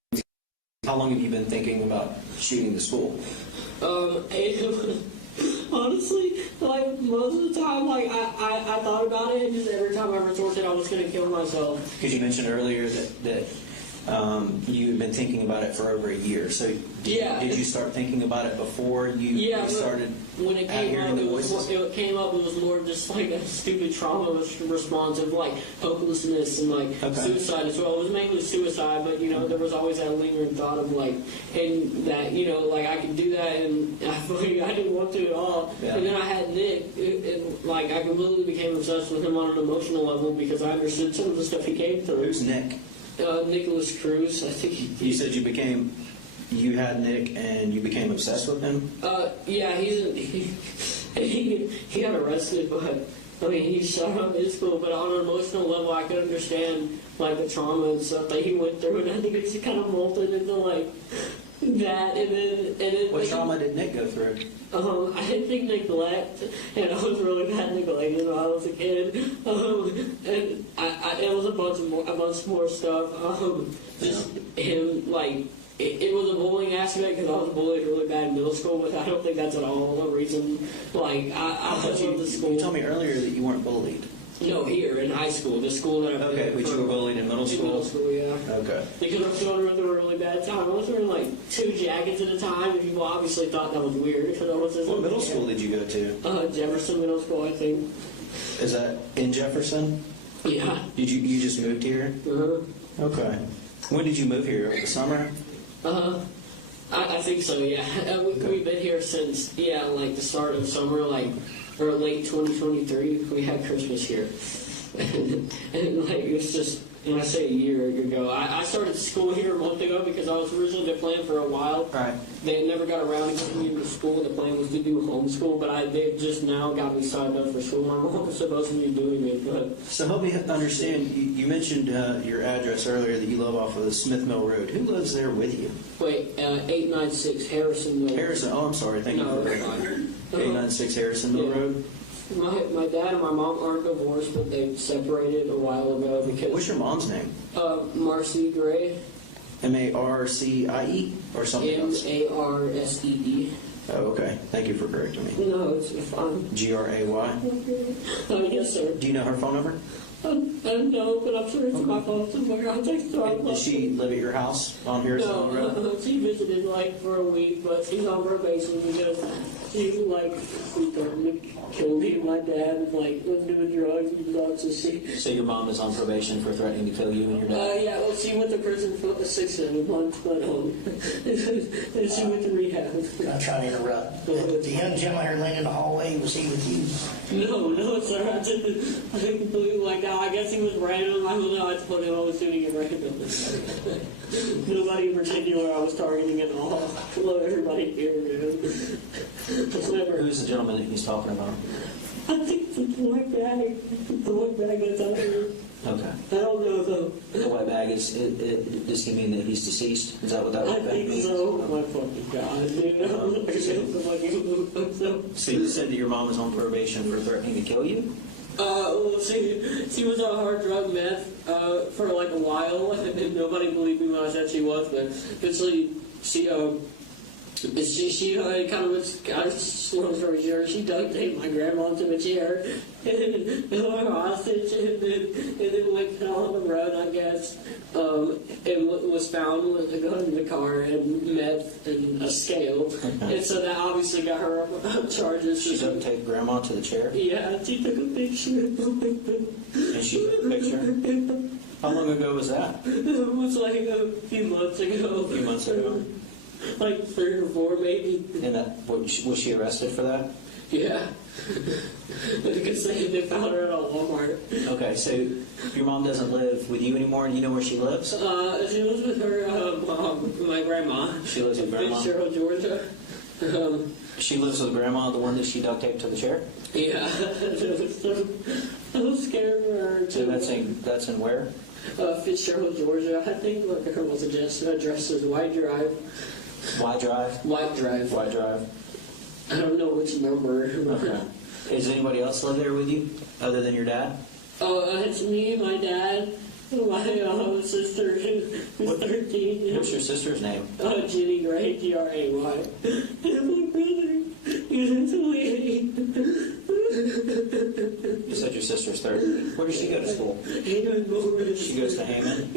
How long have you been thinking about shooting the school? Honestly, like most of the time, like I thought about it, and just every time I resorted, I was going to kill myself. Because you mentioned earlier that you had been thinking about it for over a year. So did you start thinking about it before you started when it came hearing up, the voices? it was more just like a stupid trauma response of like hopelessness and like suicide as well. It was mainly suicide, but there was always that lingering thought of like, and that like I could do that, and I didn't want to at all. Yeah. And then I had Nick, and like I completely became obsessed with him on an emotional level because I understood some of the stuff he came through. Who's Nick? Nicholas Cruz, I think. You said you had Nick and you became obsessed with him? Yeah, he got arrested, but I mean, he shot up his school, but on an emotional level, I could understand like the trauma and stuff that he went through, and I think it just kind of molded into like that, and then What trauma did Nick go through? I didn't think neglect, and I was really bad neglected when I was a kid. And it was a bunch more stuff. Just him, like, it was a bullying aspect because I was bullied really bad in middle school, but I don't think that's at all a reason. Like, I love the school. You told me earlier that you weren't bullied. No, here in high school, the school that I've been Okay, in but for- you were bullied in middle in school? middle school, yeah. Okay. Because I was going through a really bad time. I was wearing like 2 jackets at a time, and people obviously thought that was weird because I was just What middle school did you go to? Jefferson Middle School, I think. Is that in Jefferson? Yeah. Did you just moved here? Okay. When did you move here? Over the summer? I think so, yeah. We've been here since, like the start of summer, like, or late 2023. We had Christmas here. and like, it was just, when I say a year ago, I started school here a month ago because I was originally the plan for a while. Right. They never got around to getting me into school. The plan was to do homeschool, but they just now got me signed up for school. My mom was supposed to be doing it, but... So help me understand, you mentioned your address earlier that you live off of the Smith Mill Road. Who lives there with you? Wait, 896 Harrison Mill. Harrison, oh, I'm sorry, thank you for that. 896 Harrison Mill Yeah. Road. My dad and my mom aren't divorced, but they separated a while ago because... What's your mom's name? Marcy Gray. M-A-R-C-I-E or something else? Marsee. Oh, okay. Thank you for correcting me. No, it's fine. G-R-A-Y. Yes, sir. Do you know her phone number? I don't know, but I'm sure it's my phone somewhere. I'll text her. Does she live at your house on Harrison Mill Road? No, she visited like for a week, but she's on probation because she like threatened to kill me and my dad and like was doing drugs and stuff. So your mom is on probation for threatening to kill you and your dad? Yeah, well, she went to prison for 6-7 months, but then she went to rehab. I'm trying to interrupt. The young gentleman here laying in the hallway, was he with you? No, sir. I completely like that. I guess he was random. I don't know. I told him I was doing it random. Nobody in particular I was targeting at all. Hello, everybody here, man. Who's the gentleman that he's talking about? I think it's the white bag. The white bag that's out here. Okay. I don't know, though. The white bag is, does he mean that he's deceased? Is that what that I white bag think means? so. Oh, my fucking God, dude. So you said that your mom was on probation for threatening to kill you? Well, she was on hard drug meth for like a while, and nobody believed me when I said she was, but eventually she kind of was slow story short. She duct taped my grandma into a chair and held her hostage, and then went on the road, I guess. And what was found was a gun in the car and meth and a scale, and so that obviously got her up charges. She duct taped grandma to the chair? Yeah, she took a picture. And she took a picture? How long ago was that? It was like a few months ago. A few months ago. Like 3 or 4, maybe. And was she arrested for that? Yeah. Because they found her at a Walmart. Okay, so your mom doesn't live with you anymore, and you know where she lives? She lives with her mom, my grandma. She lives with grandma? Fitzgerald, Georgia. She lives with grandma, the one that she duct taped to the chair? Yeah. I was scared for her, too. So that's in where? Fitzgerald, Georgia. I think her was addressed as White Drive. Y Drive? White Drive. Y Drive. I don't know which number. Okay. Does anybody else live there with you, other than your dad? It's me, my dad, my sister, who's 13. What's your sister's name? Jenny Gray, Gray. And my brother, he's in Tulane. You said your sister's 13. Where does she go to school? She goes to Hammond?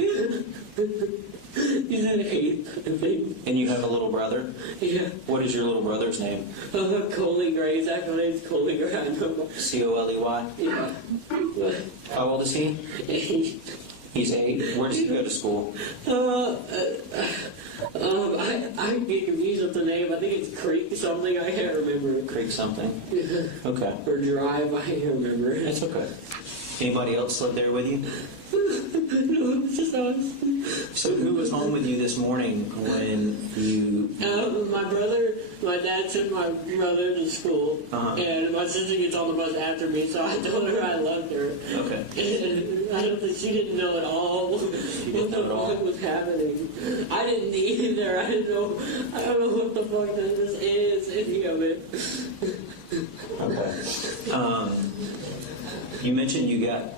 He's in 8th, I think. And you have a little brother? Yeah. What is your little brother's name? Colt Gray. His actual name's Colt Gray. I know. C-O-L-E-Y? Yeah. How old is he? 8. He's 8. Where does he go to school? I get confused with the name. I think it's Creek something. I can't remember. Creek something? Okay. Or Drive. I can't remember. That's okay. Anybody else live there with you? No, it's just us. So who was home with you this morning when you... My brother, my dad took my brother to school, and my sister gets on the bus after me, so I told her I loved her. Okay. And I don't think she didn't know at all what was happening. I didn't either. I don't know what the fuck this is, any of it. Okay. You mentioned you got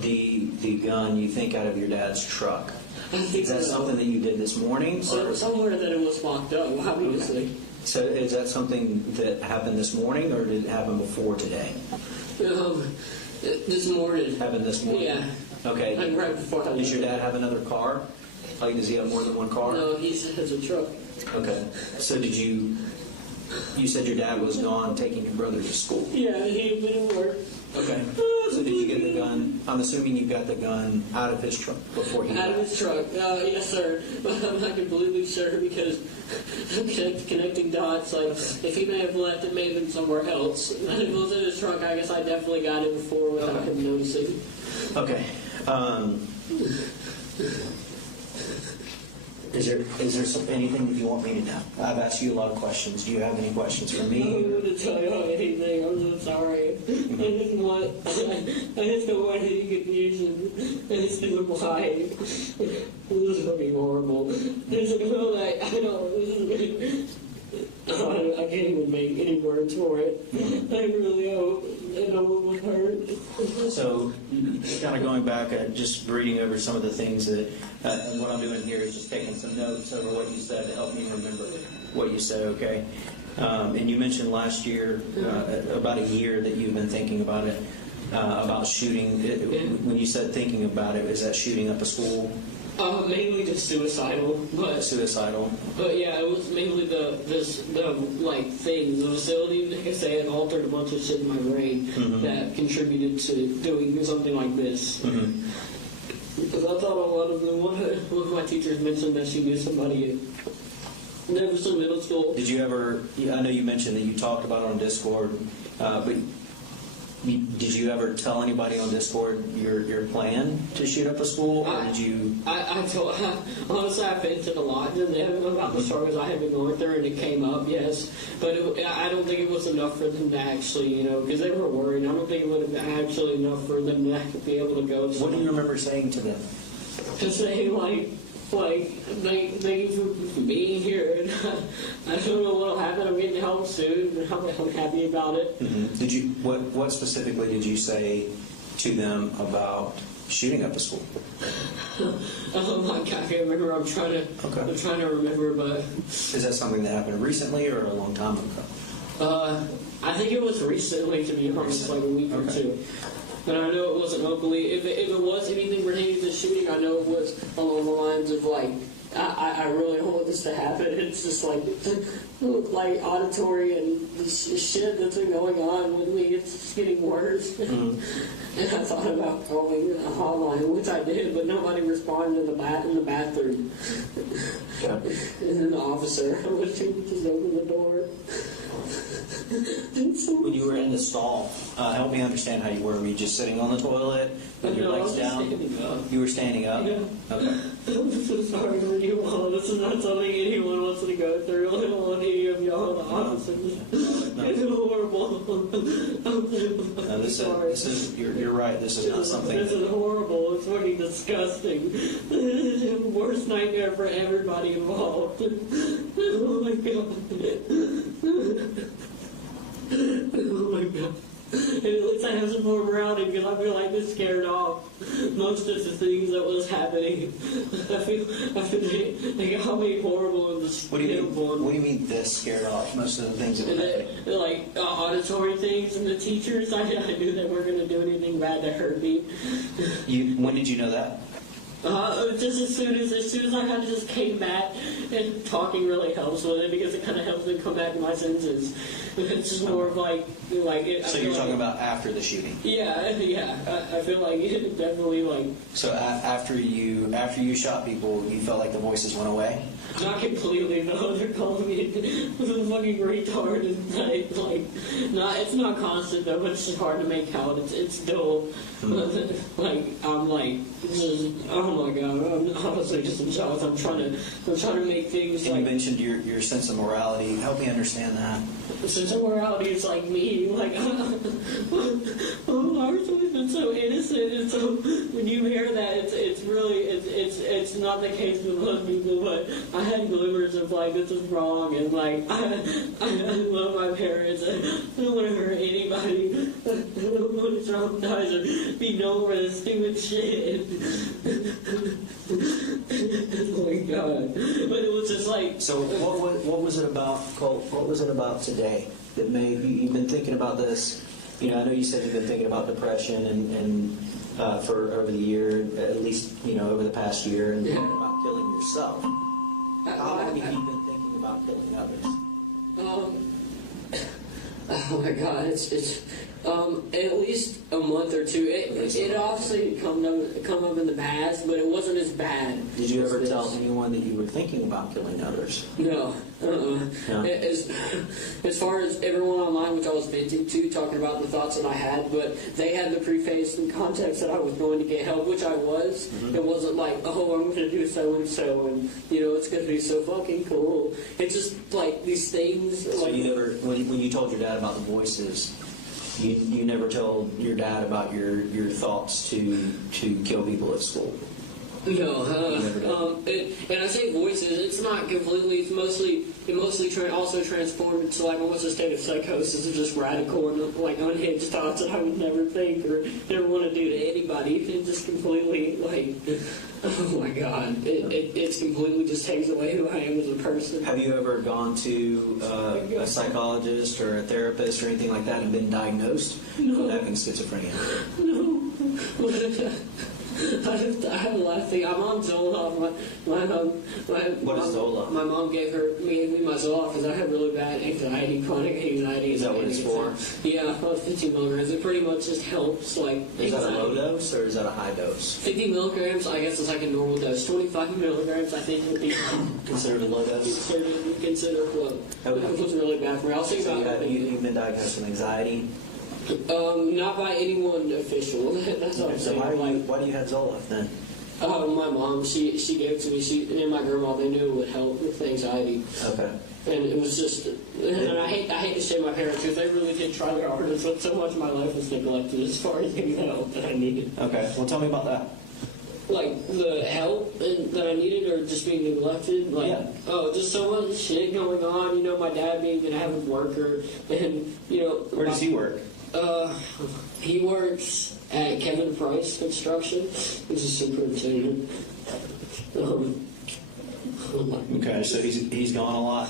the gun, you think, out of your dad's truck. Is that something that you did this morning? Somewhere that it was locked up, obviously. Okay. So is that something that happened this morning, or did it happen before today? This morning. Happened this morning? Yeah. Okay. Like right before I Does your dad have another car? Like, does he have more than one car? No, he has a truck. Okay. So you said your dad was gone taking your brother to school? Yeah, he went to work. Okay. So did you get the gun? I'm assuming you got the gun out of his truck before he Out of left. his truck. Yes, sir. But I'm not completely sure because I'm connecting dots. Like, if he may have left, it may have been somewhere else. If it was in his truck, I guess I definitely got it before without him noticing. Okay. Is there anything that you want me to know? I've asked you a lot of questions. Do you have any questions for I me? don't want to tell you anything. I'm so sorry. I just don't want any confusion. I just don't know why. This is fucking horrible. This is like, I can't even make any words for it. I really hope no one was hurt. So, kind of going back, just reading over some of the things that, and what I'm doing here is just taking some notes over what you said to help me remember what you said, okay? And you mentioned last year, about a year that you've been thinking about it, about shooting. When you said thinking about it, is that shooting up a school? Mainly just suicidal, but Suicidal? But yeah, it was mainly the thing. The facility, like I say, it altered a bunch of shit in my brain that contributed to doing something like this. Because I thought a lot of them, one of my teachers mentioned that she knew somebody at Neverson Middle School. Did you ever, I know you mentioned that you talked about it on Discord, but did you ever tell anybody on Discord your plan to shoot up a school, or did you? I told, honestly, I vented a lot to them about the struggles I had been going through, and it came up, yes. But I don't think it was enough for them to actually, because they were worried. I don't think it would have been actually enough for them to be able to go. What do you remember saying to them? To say, thank you for being here. And I don't know what'll happen. I'm getting help soon, and I'm happy about it. Did you? What specifically did you say to them about shooting up a school? Oh my God, I can't remember. I'm trying to remember, but Is that something that happened recently or a long time ago? I think it was recently, to be honest, like a week or two. But I know it wasn't openly. If it was anything related to shooting, I know it was along the lines of I really don't want this to happen. It's just like auditory and the shit that's been going on with me. It's just getting worse. And I thought about calling a hotline, which I did, but nobody responded in the bathroom. Yeah. And then the officer, I wish he would just open the door. When you were in the stall, help me understand how you were. Were you just sitting on the toilet with your legs down? Standing up. You were standing up? Yeah. Okay. I'm so sorry for you all. This is not something anyone wants to go through. I don't want any of y'all in the offices. It's horrible. No, this is you're right. This is not something. This is horrible. It's fucking disgusting. This is the worst nightmare for everybody involved. Oh my God. Oh my God. And at least I have some more grounding because I feel like this scared off most of the things that was happening. I feel they got me horrible in the What do you mean this scared off most of the things that were happening? Like auditory things and the teachers. I knew they weren't going to do anything bad to hurt me. When did you know that? Just as soon as I kind of just came back, and talking really helps with it because it kind of helps me come back to my senses. It's just more of So you're talking about after the shooting? Yeah. I feel like it definitely So after you shot people, you felt like the voices went away? Not completely, though. They're calling me a fucking retard and not. It's not constant though. But it's just hard to make out. It's still I'm just, oh my God. I'm honestly just in shock. I'm trying to make things. And you mentioned your sense of morality. Help me understand that. Sense of morality is like me. Oh, ours has been so innocent, and so when you hear that, it's really it's not the case with most people. But I had glimmers of this is wrong, and I love my parents. I don't want to hurt anybody. I don't want to traumatize or be known for this stupid shit. Oh my God! But it was just So what was it about, Colt? What was it about today that made you've been thinking about this I know you said you've been thinking about depression and for over the year, at least, over the past year, and thinking about killing yourself. How long have you been thinking about killing others? Oh my God, it's at least a month or two. It obviously come up in the past, but it wasn't as bad. Did you ever tell anyone that you were thinking about killing others? No. No. As far as everyone online, which I was venting to, talking about the thoughts that I had, but they had the preface and context that I was going to get help, which I was. Mm-hmm. It wasn't like, oh, I'm going to do so and so, and it's going to be so fucking cool. It's just like these things. So you never, when you told your dad about the voices, you never told your dad about your thoughts to kill people at school? No, and I say voices. It's not completely. It mostly also transformed into like almost a state of psychosis, of just radical and like unhinged thoughts that I would never think or never want to do to anybody. It just completely like, oh my God, it's completely just takes away who I am as a person. Have you ever gone to a psychologist or a therapist or anything like that and been diagnosed with having schizophrenia? No. I have a lot of things. I'm on Zoloft. What is Zoloft? My mom gave me my Zoloft because I have really bad anxiety, chronic anxiety. Is that what it's for? Yeah, about 50 milligrams. It pretty much just helps. Like, is that a low dose or is that a high dose? 50 milligrams, I guess, is like a normal dose. 25 milligrams, I think, would be considered a low dose. Considered low. Okay. It was really bad for me. I'll think about you've been diagnosed with anxiety? Not by anyone official. That's what I'm saying. Why do you have Zoloft then? My mom, she gave it to me. And my grandma, they knew it would help with anxiety. Okay. And it was just, and I hate to shame my parents because they really did try their hardest, but so much of my life was neglected as far as getting the help that I needed. Okay. Well, tell me about that. Like the help that I needed, or just being neglected. Like, yeah. Oh, just so much shit going on. My dad being an avid worker, and Where does he work? He works at Kevin Price Construction. He's a superintendent. Okay, so he's gone a lot.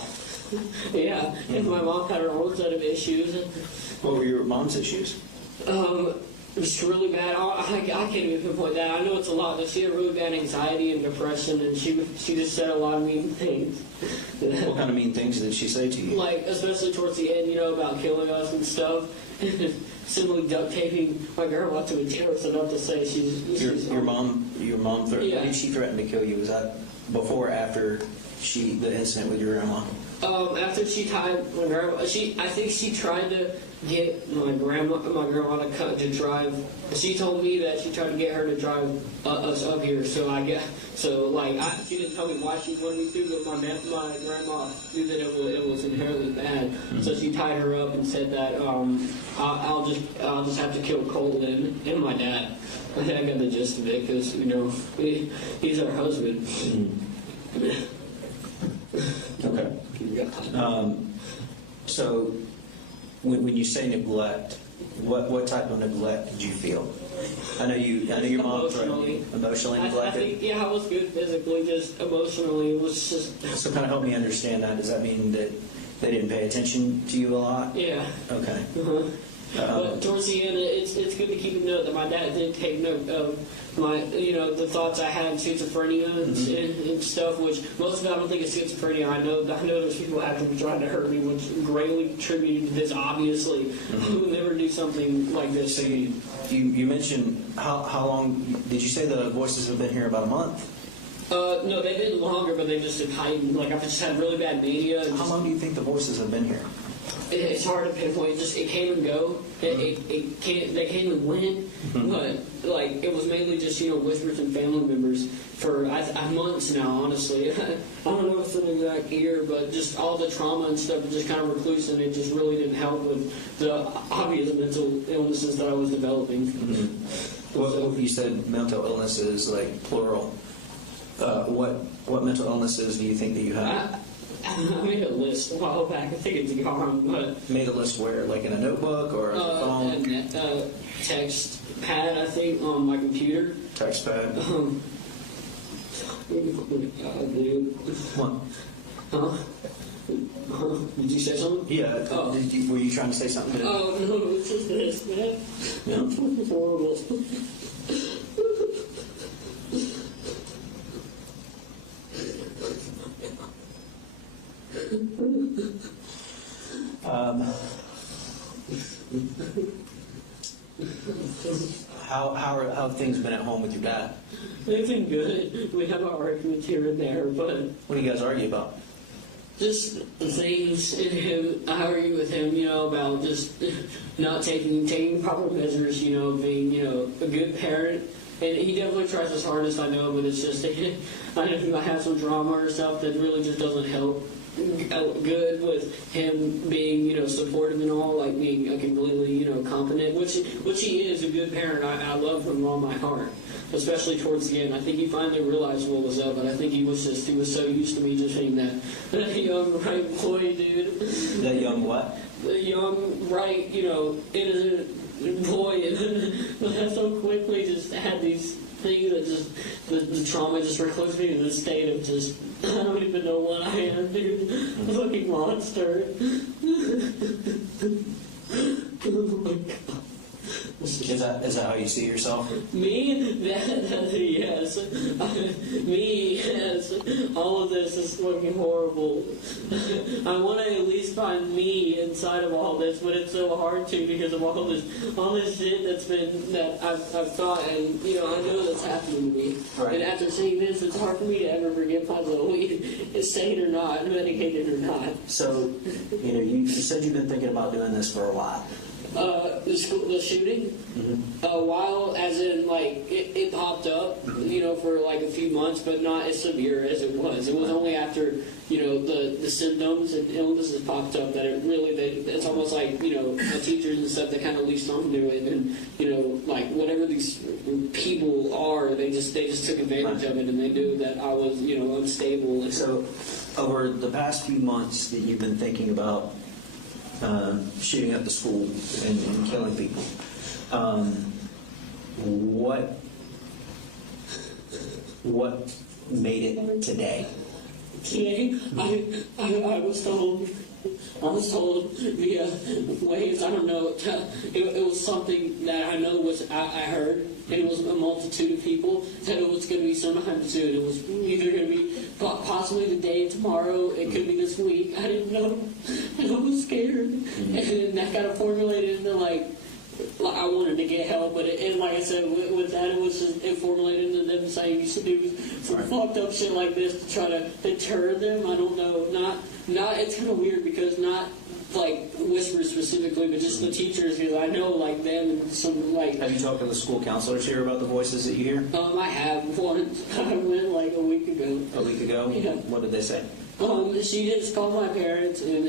Yeah, and my mom had her own set of issues. What were your mom's issues? It's really bad. I can't even pinpoint that. I know it's a lot, but she had really bad anxiety and depression, and she just said a lot of mean things. What kind of mean things did she say to you? Like, especially towards the end, about killing us and stuff. Simply duct taping my grandma to a chair so not to say she's your mom yeah. When did she threaten to kill you? Was that before or after the incident with your grandma? After she tied my grandma, I think she tried to get my grandma to drive. She told me that she tried to get her to drive us up here. So she didn't tell me why she wanted me to, but my grandma knew that it was inherently bad. Mm-hmm. So she tied her up and said that I'll just have to kill Colt and my dad. I think I got the gist of it because he's our husband. Mm-hmm. Okay. So, when you say neglect, what type of neglect did you feel? I know your mom emotionally neglected. I was good physically, just emotionally. It was just. So, kind of help me understand that. Does that mean that they didn't pay attention to you a lot? Yeah. Okay. Uh-huh. But towards the end, it's good to keep a note that my dad did take note of my, the thoughts I had, schizophrenia and stuff, which most of it I don't think is schizophrenia. I know there's people actively trying to hurt me, which greatly contributed to this, obviously. Who would never do something like this. So you mentioned, how long, did you say the voices have been here about a month? No, they've been longer, but they just have heightened. Like, I've just had really bad mania. How long do you think the voices have been here? It's hard to pinpoint. It came and go. They came and went, but it was mainly just whispers and family members for months now. Honestly, I don't know if it's an exact year, but just all the trauma and stuff just kind of recluse, and it just really didn't help with the obvious mental illnesses that I was developing. Mm-hmm. Well, you said mental illnesses, like plural. What mental illnesses do you think that you have? I made a list a while back. I think it's gone, but... Made a list where? Like in a notebook or a phone? Text pad, I think, on my computer. Text pad? Dude. What? Huh? Did you say something? Yeah. Oh. Were you trying to say something? Oh, no, it's just this, man. Yeah. It's fucking horrible. How have things been at home with your dad? They've been good. We have arguments here and there, but What do you guys argue about? just things in him. I argue with him, about just not taking proper measures, being, a good parent. And he definitely tries his hardest, I know, but it's just, I know I have some drama or stuff that really just doesn't help good with him being, supportive and all, like being completely, competent, which he is a good parent. I love him with all my heart, especially towards the end. I think he finally realized what was up, but I think he was so used to me just being that young, right employee dude. That young what? The young, right, innocent boy, and so quickly just had these things that just, the trauma just recludes me to the state of just, I don't even know what I am, dude. A fucking monster. Oh my God. Is that how you see yourself? Me? Yes. Me, yes. All of this is fucking horrible. I want to at least find me inside of all this, but it's so hard to because of all this shit that I've thought, and I know that's happening to me. Right. And after seeing this, it's hard for me to ever forgive myself, sane or not, medicated or not. So, you said you've been thinking about doing this for a while. The shooting, a while, as in it popped up, for a few months, but not as severe as it was. It was only after the symptoms and illnesses popped up that it's almost like the teachers and stuff that kind of leased onto it, and whatever these people are, they just took advantage of it, and they knew that I was unstable. And So, over the past few months that you've been thinking about shooting up the school and killing people, what made it today? Today, I was told via waves, I don't know, it was something that I know I heard, and it was a multitude of people, said it was going to be sometime soon. It was either going to be possibly the day tomorrow, it could be this week, I didn't know, and I was scared, and that kind of formulated into I wanted to get help, but like I said, with that, it formulated into them saying you should do some fucked up shit like this to try to deter them. I don't know, not. It's kind of weird because not whispers specifically, but just the teachers, because I know them and some Have you talked to the school counselors here about the voices that you hear? I have once. I went a week ago. A week ago? Yeah. What did they say? She just called my parents and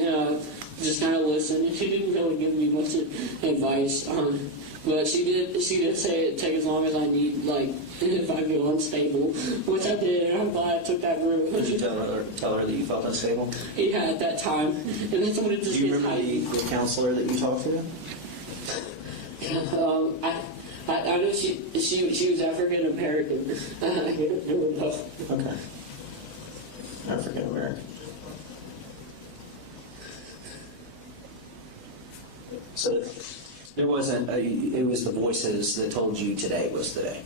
just kind of listened. She didn't really give me much advice, but she did say it take as long as I need, if I feel unstable, which I did, and I'm glad I took that route. Did you tell her that you felt unstable? Yeah, at that time, and that's when it just. Do you remember the counselor that you talked to? I know she was African American. I don't know. Okay. African American. So there wasn't. It was the voices that told you today was the day.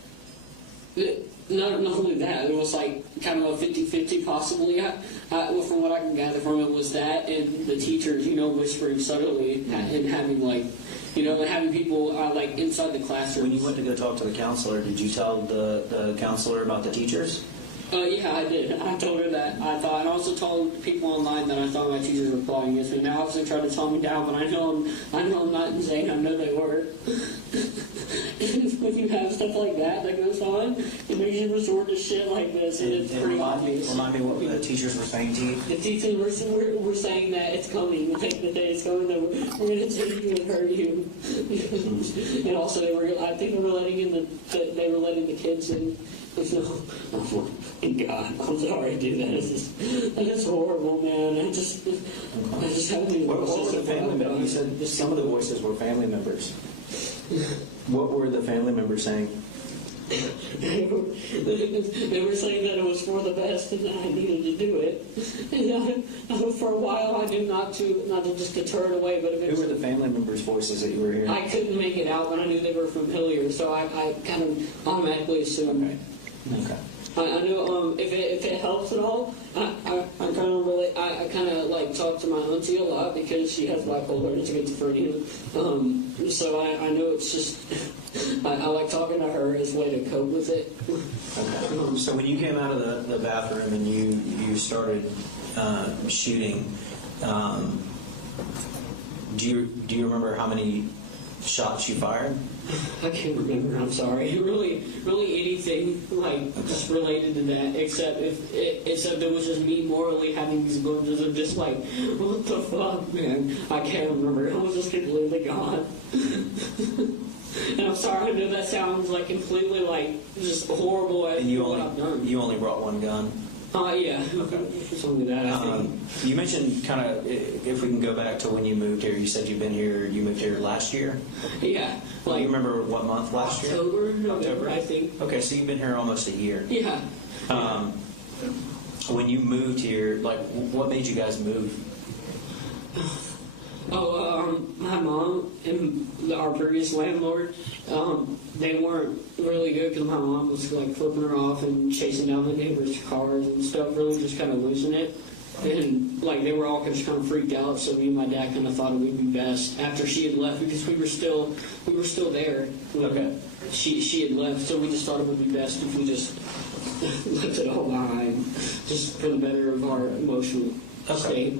Not only that, it was kind of a 50-50 possibly. From what I can gather from it was that, and the teachers, whispering subtly and having having people inside the classroom. When you went to go talk to the counselor, did you tell the counselor about the teachers? Yeah, I did. I told her that I thought, and I also told people online that I thought my teachers were plotting against me. Now, obviously, tried to calm me down, but I know I'm not insane. I know they were. When you have stuff like that goes on, it makes you resort to shit like this, and it's pretty obvious. Remind me what the teachers were saying to you. The teachers were saying that it's coming. The day it's coming, that we're going to take you and hurt you. And also, I think they were letting the kids in. Oh God, I'm sorry, dude. That is horrible, man. I just have these. What were the family members? You said some of the voices were family members. What were the family members saying? They were saying that it was for the best and that I needed to do it. And for a while I knew not to just deter it away, but eventually... Who were the family members' voices that you were hearing? I couldn't make it out, but I knew they were from Hilliard, so I kind of automatically assumed. Okay. I know if it helps at all, I kind of like talk to my auntie a lot because she has bipolar and it's schizophrenia. So I know it's just I like talking to her as a way to cope with it. Okay. So when you came out of the bathroom and you started shooting, do you remember how many shots you fired? I can't remember. I'm sorry. Really anything like just related to that, except if it was just me morally having these glimpses of just like, what the fuck, man? I can't remember. I was just completely gone. And I'm sorry. I know that sounds like completely like just horrible at what I've done. You only brought one gun. Yeah. Okay. Something like that. I think. You mentioned kind of, if we can go back to when you moved here, you said you moved here last year? Yeah. You remember what month last year? November, I think. Okay, so you've been here almost a year. Yeah. When you moved here, like, what made you guys move? My mom and our previous landlord, they weren't really good because my mom was like flipping her off and chasing down the neighbors' cars and stuff, really just kind of losing it. And like they were all just kind of freaked out, so me and my dad kind of thought it would be best after she had left because we were still there. Okay. She had left, so we just thought it would be best if we just left it all behind, just for the better of our emotional state.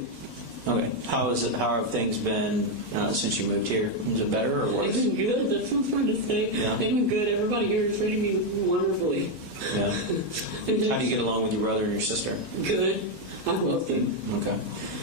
Okay. How have things been since you moved here? Is it better or worse? It's been good. That's what I'm trying to say. Yeah. It's been good. Everybody here is treating me wonderfully. Yeah. How do you get along with your brother and your sister? Good. I love them. Okay.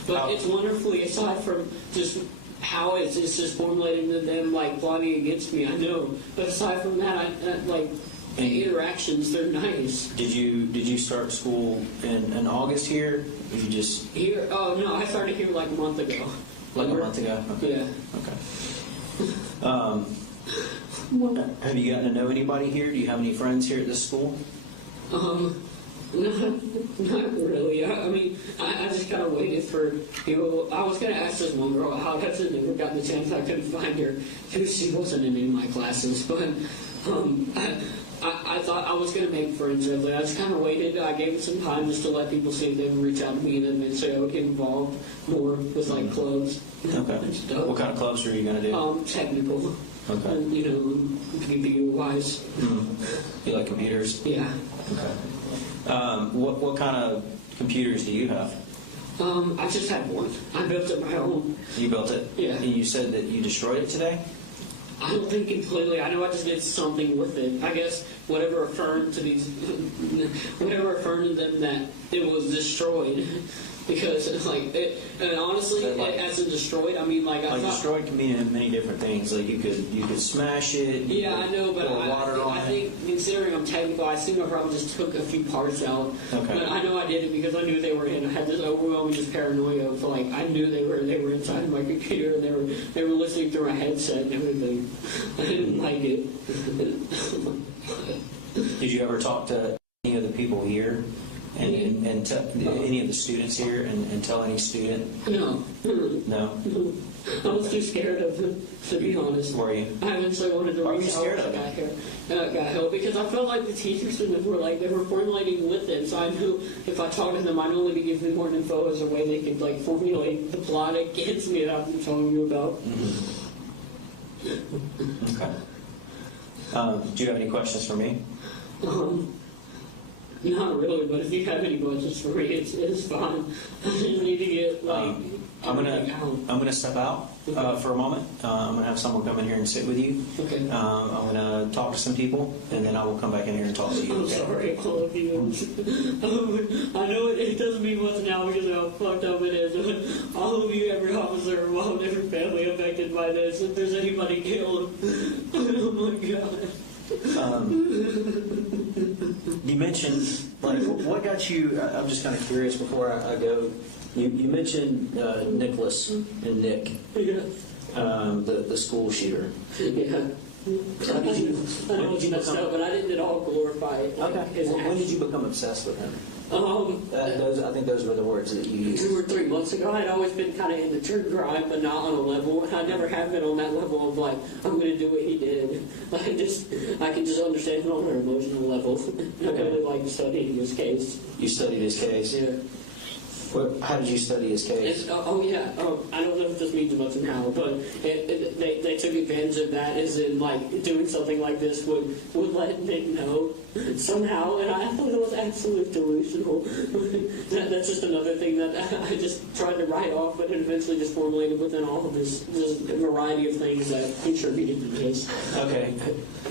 But it's wonderfully, aside from just how it's just formulating to them, like, plotting against me, I know. But aside from that, I like, the interactions, they're nice. Did you start school in August here? Or you just... Here? Oh, no, I started here like a month ago. Like a month ago? Okay. Yeah. Okay. Have you gotten to know anybody here? Do you have any friends here at this school? Not really. I mean, I just kind of waited for people. I was going to ask this one girl how I never got the chance. I couldn't find her because she wasn't in any of my classes. But I thought I was going to make friends with her. I just kind of waited. I gave it some time just to let people see if they would reach out to me, and then eventually I would get involved more with like clubs. Okay. What kind of clubs are you going to do? Technical. Okay. And, computer-wise. Mm-hmm. You like computers? Yeah. Okay. What kind of computers do you have? I just had one. I built it my own. You built it? Yeah. And you said that you destroyed it today? I don't think completely. I know I just did something with it. I guess whatever affirmed to them that it was destroyed. Because it's like, and honestly, as in destroyed, I mean, like I thought, destroyed can mean many different things. Like you could smash it. Yeah, I know, but I think considering I'm technical, I assume I probably just took a few parts out. Okay. But I know I did it because I knew they were in. I had this overwhelming just paranoia of like I knew they were inside my computer and they were listening through my headset and everything. I didn't like it. Did you ever talk to any of the people here? And any of the students here and tell any student? No. No? I was too scared of him, to be honest. Were you? I eventually wanted to reach out and got help because I felt like the teachers and them were like, they were formulating with it. So I knew if I talked to them, I'd only be giving more info as a way they could like formulate the plot against me that I've been telling you about. Mm-hmm. Okay. Do you have any questions for me? Not really, but if you have any questions for me, it's fine. I just need to get like. I'm gonna step out for a moment. I'm gonna have someone come in here and sit with you. Okay. I'm gonna talk to some people, and then I will come back in here and talk to you. I'm sorry, all of you. I know it doesn't mean much now because of how fucked up it is. But all of you, every officer involved, every family affected by this. If there's anybody killed, oh my god. You mentioned, like, what got you, I'm just kind of curious before I go, you mentioned Nicholas and Nick, Yeah. the school shooter. Yeah. How did you messed up, but I didn't at all glorify it. Okay. When did you become obsessed with him? I think those were the words that you used. 2 or 3 months ago, I'd always been kind of into true crime, but not on a level. I never have been on that level of like, I'm going to do what he did. I can just understand it on an emotional level. I really like studying his case. You studied his case? Yeah. How did you study his case? I don't know if this means much now, but they took advantage of that, as in like doing something like this would let Nick know somehow, and I thought it was absolutely delusional. That's just another thing that I just tried to write off, but it eventually just formulated within all of this variety of things that contributed to this. Okay,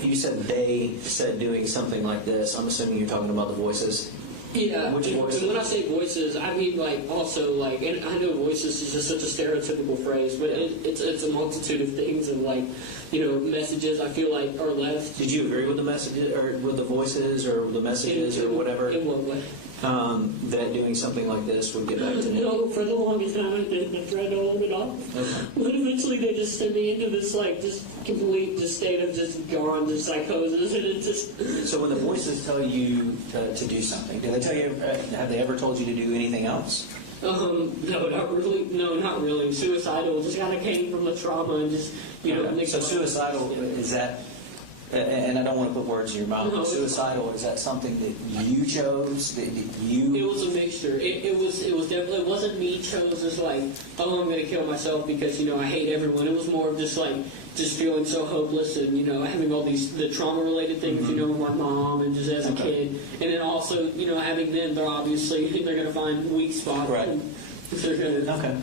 you said they said doing something like this. I'm assuming you're talking about the voices. Yeah, Which voices? when I say voices, I mean like also like, and I know voices is just such a stereotypical phrase, but it's a multitude of things, and like, messages I feel like are left. Did you agree with the messages, or with the voices, or the messages, or whatever? In what way? That doing something like this would get back to Nick? No, for the longest time I didn't try to hold it off. Okay. But eventually they just sent me into this like just complete just state of just gone, just psychosis, and it just. So when the voices tell you to do something, do they tell you? Have they ever told you to do anything else? No, not really. No, not really. Suicidal just kind of came from the trauma and just Okay. So suicidal, is that? And I don't want to put words in your mouth. But suicidal, is that something that you chose? That you? It was a mixture. It was definitely, it wasn't me chose as like, oh, I'm going to kill myself because I hate everyone. It was more of just like just feeling so hopeless, and having all the trauma related things, with my mom and just as a kid, and then also having them, they're obviously they're going to find weak spots. Right. Okay.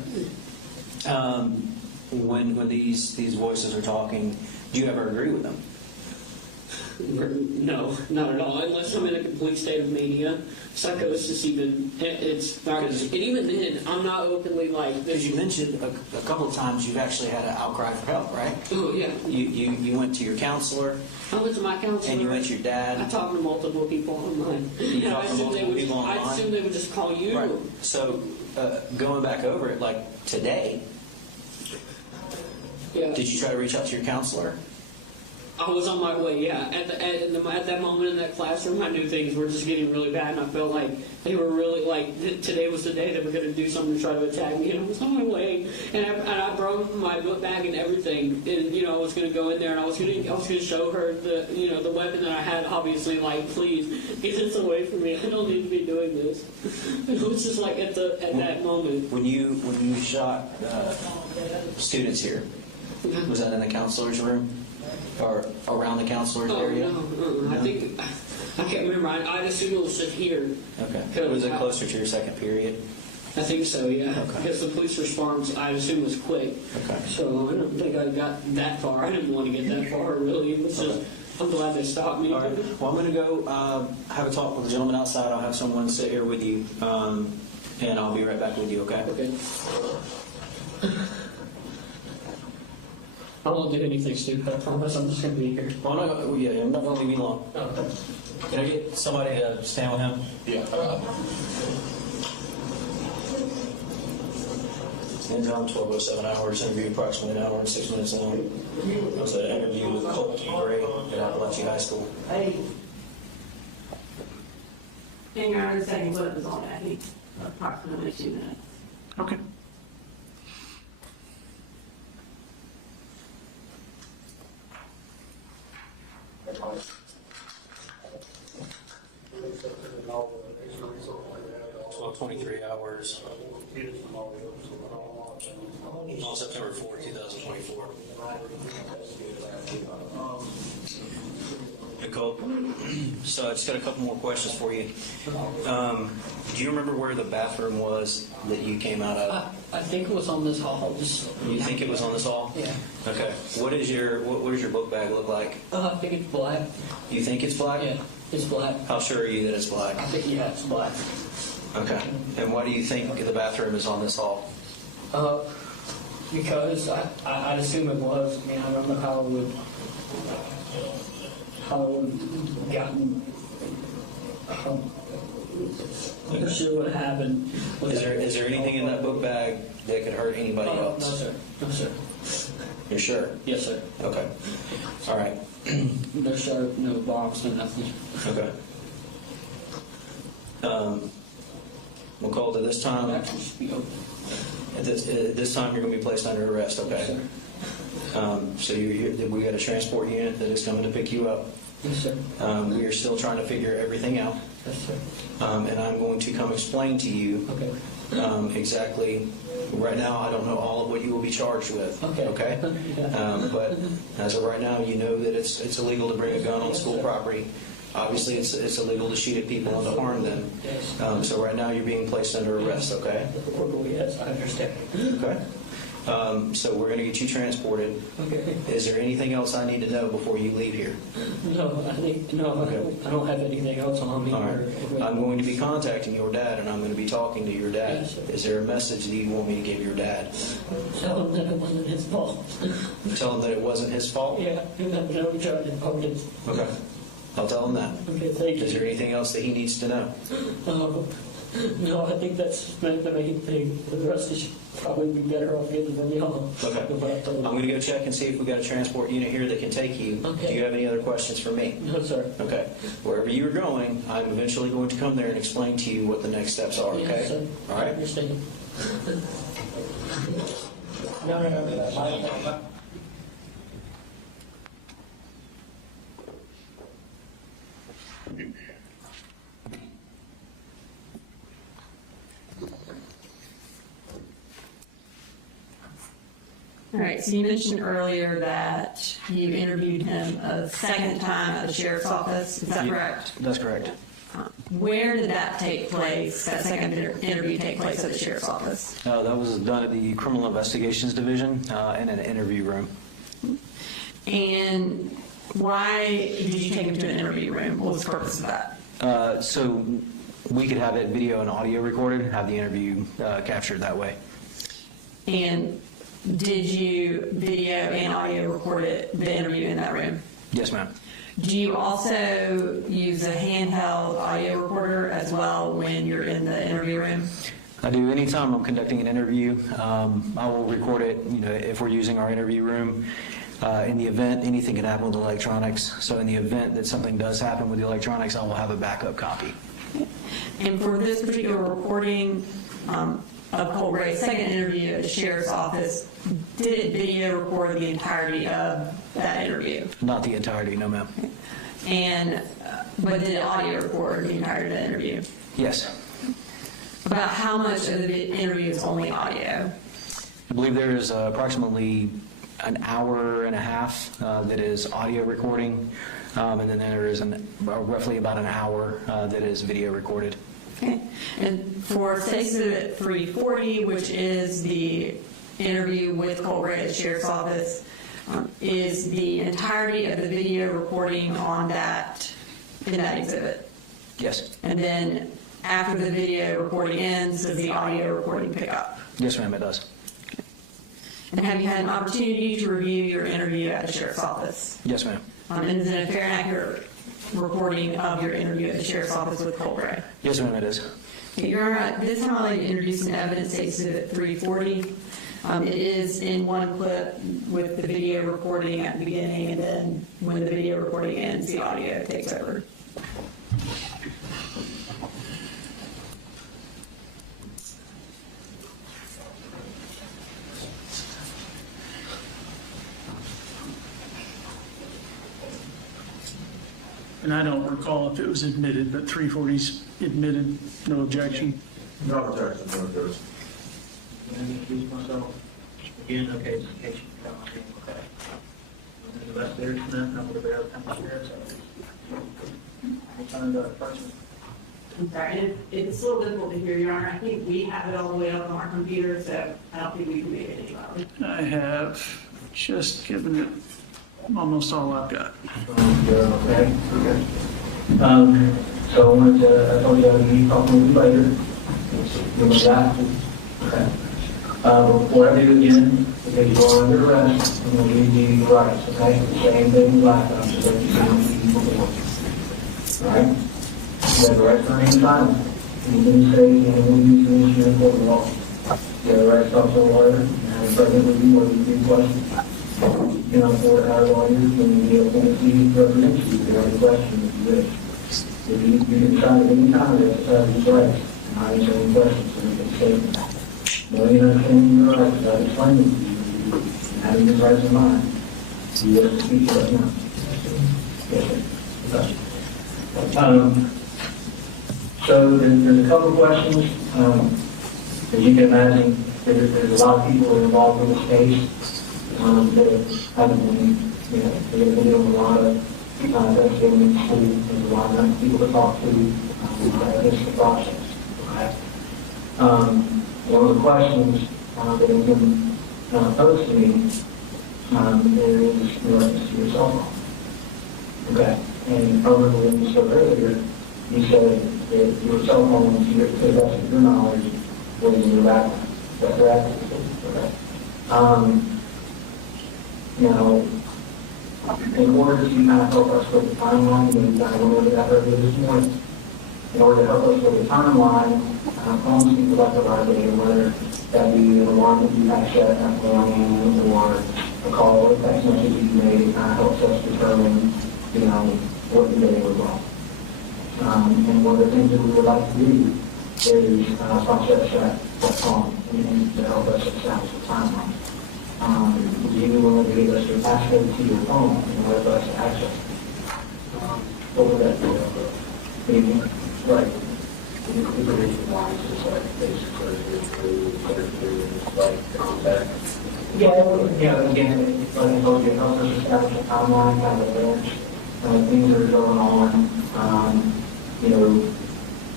When these voices are talking, do you ever agree with them? No, not at all. Unless I'm in a complete state of mania, psychosis. It's not. And even then, I'm not openly like. Because you mentioned a couple of times you've actually had an outcry for help, right? Oh yeah. You went to your counselor. I went to my counselor. And you went to your dad. I talked to multiple people online. I assumed they would just call you. Right. So going back over it, like today. Yeah. Did you try to reach out to your counselor? I was on my way, yeah. At that moment in that classroom, I knew things were just getting really bad, and I felt like they were really, like, today was the day they were going to do something to try to attack me, and I was on my way. And I brought my book bag and everything, and, I was going to go in there, and I was going to show her the weapon that I had, obviously, like, please, get this away from me. I don't need to be doing this. It was just like at that moment. When you shot students here, was that in the counselor's room? Or around the counselor's area? No. I can't remember. I'd assume it was just here. Okay. Was it closer to your second period? I think so, yeah. Okay. Because the police response, I assume, was quick. Okay. So I don't think I got that far. I didn't want to get that far, really. It was just, I'm glad they stopped me. All right. Well, I'm going to go have a talk with the gentleman outside. I'll have someone sit here with you, and I'll be right back with you, okay? Okay. I won't do anything stupid, I promise. I'm just going to be here. Well, I'm not going to leave you long. Can I get somebody to stand with him? Yeah. Stand down 12:07 hours, interview approximately an hour and 6 minutes long. It was an interview with Colt Gray at Apalachee High School. Hey. Hang on a second, what was on that? I think approximately 2 minutes. Okay. Well, 23 hours on September 4, 2024. Nicole, so I just got a couple more questions for you. Do you remember where the bathroom was that you came out of? I think it was on this hall. You think it was on this hall? Yeah. Okay. What does your book bag look like? I think it's black. You think it's black? Yeah, it's black. How sure are you that it's black? I think, yeah, it's black. Okay. And why do you think the bathroom is on this hall? Because I'd assume it was. I mean, I don't know how it would gotten I'm not sure what happened. Is there anything in that book bag that could hurt anybody Oh, else? no, sir. No, sir. You're sure? Yes, sir. Okay. All right. No sharp, no box, no nothing. Okay. We'll call it at this time. Actually, should be open. At this time, you're going to be placed under arrest, okay? So we got a transport unit that is coming to pick you up. Yes, sir. We are still trying to figure everything out. Yes, sir. And I'm going to come explain to you Okay. exactly. Right now, I don't know all of what you will be charged with. Okay. Yeah. But as of right now, you know that it's illegal to bring a gun on school property. Obviously, it's illegal to shoot at people and to harm them. Yes. So right now, you're being placed under arrest, okay? Yes, I understand. Okay. So we're going to get you transported. Okay. Is there anything else I need to know before you leave here? No, I don't have anything else on me. All right. I'm going to be contacting your dad, and I'm going to be talking to your dad. Yes, sir. Is there a message that you want me to give your dad? Tell him that it wasn't his fault. Tell him that it wasn't his fault? Yeah, no charge imposed. Okay. I'll tell him that. Okay, thank you. Is there anything else that he needs to know? No, I think that's the main thing. The rest is probably be better off getting than me on. Okay. I'm going to go check and see if we got a transport unit here that can take you. Okay. Do you have any other questions for me? No, sir. Okay. Wherever you're going, I'm eventually going to come there and explain to you what the next steps are, okay? Yes, sir. All I right? understand. No. All right, so you mentioned earlier that you interviewed him a second time at the sheriff's office, is that correct? That's correct. Where did that take place, that second interview take place at the sheriff's office? That was done at the Criminal Investigations Division in an interview room. And why did you take him to an interview room? What was the purpose of that? So we could have it video and audio recorded, have the interview captured that way. And did you video and audio record the interview in that room? Yes, ma'am. Do you also use a handheld audio recorder as well when you're in the interview room? I do. Anytime I'm conducting an interview, I will record it, if we're using our interview room. In the event, anything can happen with electronics. So in the event that something does happen with the electronics, I will have a backup copy. And for this particular recording of Colt Gray's second interview at the sheriff's office, did it video record the entirety of that interview? Not the entirety, no ma'am. But did it audio record the entirety of the interview? Yes. About how much of the interview is only audio? I believe there is approximately an hour and a half that is audio recording, and then there is roughly about an hour that is video recorded. Okay. And for State's Exhibit 340, which is the interview with Colt Gray at the sheriff's office, is the entirety of the video recording on in that exhibit? Yes. And then after the video recording ends, does the audio recording pick up? Yes, ma'am, it does. And have you had an opportunity to review your interview at the sheriff's office? Yes, ma'am. And is it a fair and accurate recording of your interview at the sheriff's office with Colt Gray? Yes, ma'am, it is. Okay, Your Honor, this time I'd like to introduce some evidence, State's Exhibit 340. It is in one clip with the video recording at the beginning, and then when the video recording ends, the audio takes over. And I don't recall if it was admitted, but 340's admitted, no objection. No objection, no objection. Introduce myself again, okay, in case you got my name, okay. I'm the Investigator Smith, I'm with the Bear County Sheriff's Office. What kind of person? I'm sorry, it's a little difficult to hear, Your Honor. I think we have it all the way up on our computer, so I don't think we can make it any louder. I have just given it almost all I've got. Okay, okay. So I wanted to, I told you I'd be talking with you later. You want that? Okay. Before I do again, because you are under arrest, I'm going to give you rights, okay? Same thing last time, so that you can be before. All right? have the right to remain silent. Anything you say and will use an instrument for the law. You have the right to talk to a lawyer and the president will be whether you do questions. You can afford to hire lawyers when you be appointed to represent you if you have any questions if you wish. If you can decide at any time to exercise these rights and not answer any questions so you can state them. Knowing and understanding your rights without explaining to you and having these rights in mind, you have to speak right now. Yes, sir. So there's a couple of questions. As you can imagine, there's a lot of people involved in this case that haven't been, they've been doing a lot of investigating in school. There's a lot of people to talk to. It's the process. Okay? One of the questions that have been posed to me is in reference to your cell phone. Okay? And earlier when you spoke earlier, you said that your cell phone, to the best of your knowledge, was in your backpack. Is that correct? Okay. Now, in order to kind of help us with the timeline, we kind of went over that earlier this morning. In order to help us with the timeline, phones can collect a lot of data, whether that be an alarm that you have set that morning or a call or a text message you made. It kind of helps us determine, what the day was like. And one of the things that we would like to do is process that phone and to help us establish the timeline. You will give us your passcode to your phone in order for us to access it. What would that be? Right. The information lines is like basically like contact. Yeah, again, like I told you, it helps us establish a timeline, kind of events, things that are going on,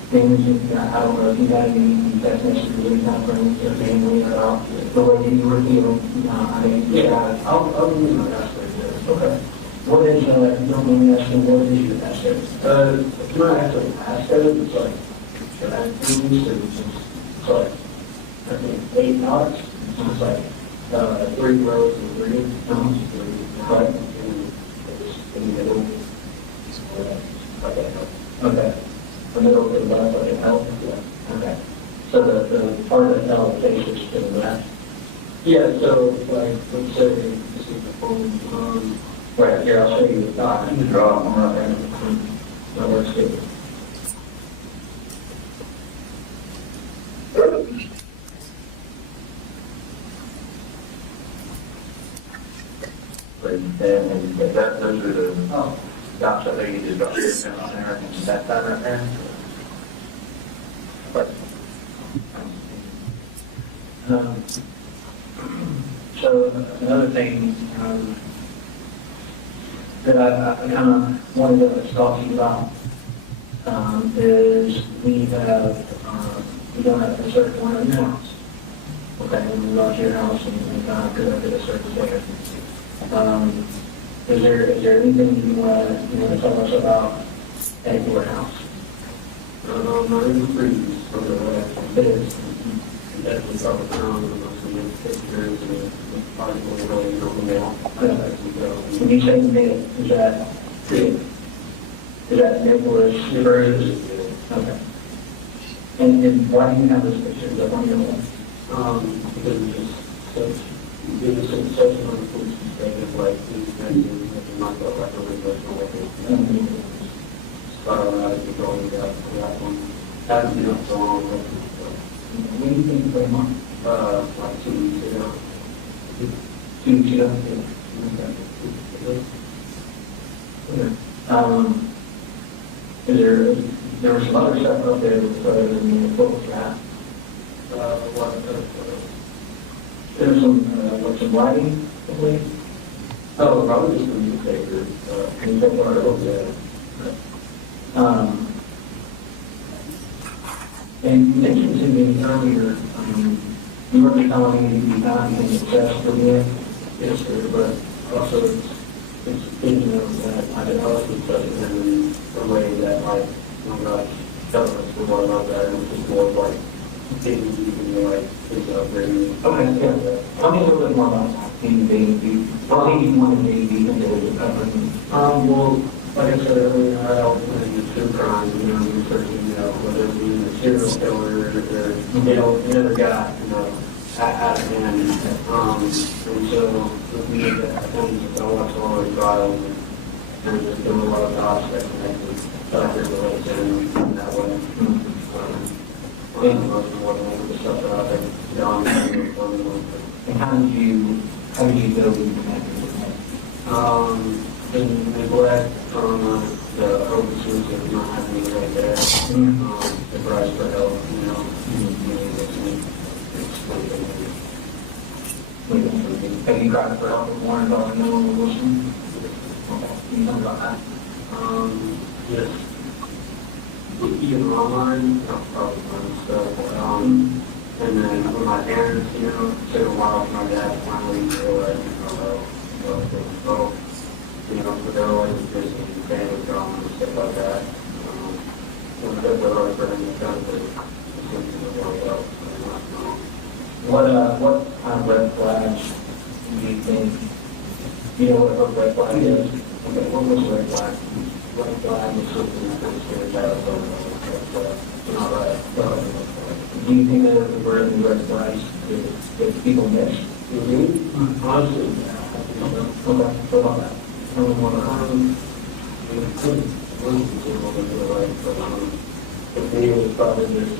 things, I don't know if you had any text messages or any kind of friends or family about the way you were feeling. I'll give you my password. Okay. What is, you don't mind me asking, what is your password? It's not actually a password, it's like, it's like, 8 dots, it's like, 3 rows and 3 columns, right? In the middle. Okay. The middle to the left, like an L? Yeah. Okay. So the part of the L faces to the left? Yeah, so, like, let's say, this is the phone, right here, I'll show you the dot. You can draw it more up there. That works good. And those are the dots that you just got it on there, and that right there. But, so another thing that I kind of wanted to talk to you about is we don't have a search warrant in your house. Okay, we go to your house and kind of conducted a search there. Is there anything you want to tell us about at your house? Not in the freeze. It is. Definitely start with some pictures and articles going on now. When you say mid, is that Nicholas Rivers? Okay. And why do you have those pictures up on your wall? Because it's just such a sensation on the police station, like these things that not go like a regulation weapon. Started going that one. Hasn't been up so long. When do you think they might? Like 2 weeks ago. 2 weeks ago? Yeah. There was some other stuff up there in the book trap. There's some writing, I believe. Oh, probably just from newspaper. Newspaper articles, yeah. And you mentioned to me earlier, you were telling me you found anything success for me. Yes, sir, but also it's thinking of that I did also such a way that, like, oh gosh, telling us more about that, and it's more like things you can, like, think of very. Okay, yeah. Tell me a little bit more about that. Well, I think you wanted me to be into the covering. Well, like I said earlier, I don't want to do true crime, researching, whether it be the serial killer or they never got, out of hand. And so we need to, I think, watch all the trials and just do a lot of dots that connected doctor relates in that way. And most importantly, the stuff that I've been done. And how did you know you connected with him? The neglect from the overseers of not having it right there. The price for help, Have you got for help with Warren about no one will listen? Okay. Can you talk about that? Yes. Even online, probably stuff. And then with my parents, took a while for my dad to finally realize, but they're always busy, family drama and stuff like that. With our friends, kind of what kind of red flags do you think, what a red flag is? Okay, what was a red flag? Red flag is something that not right. Do you think that there were any red flags that people miss? Honestly, okay, what about that? The video was probably just,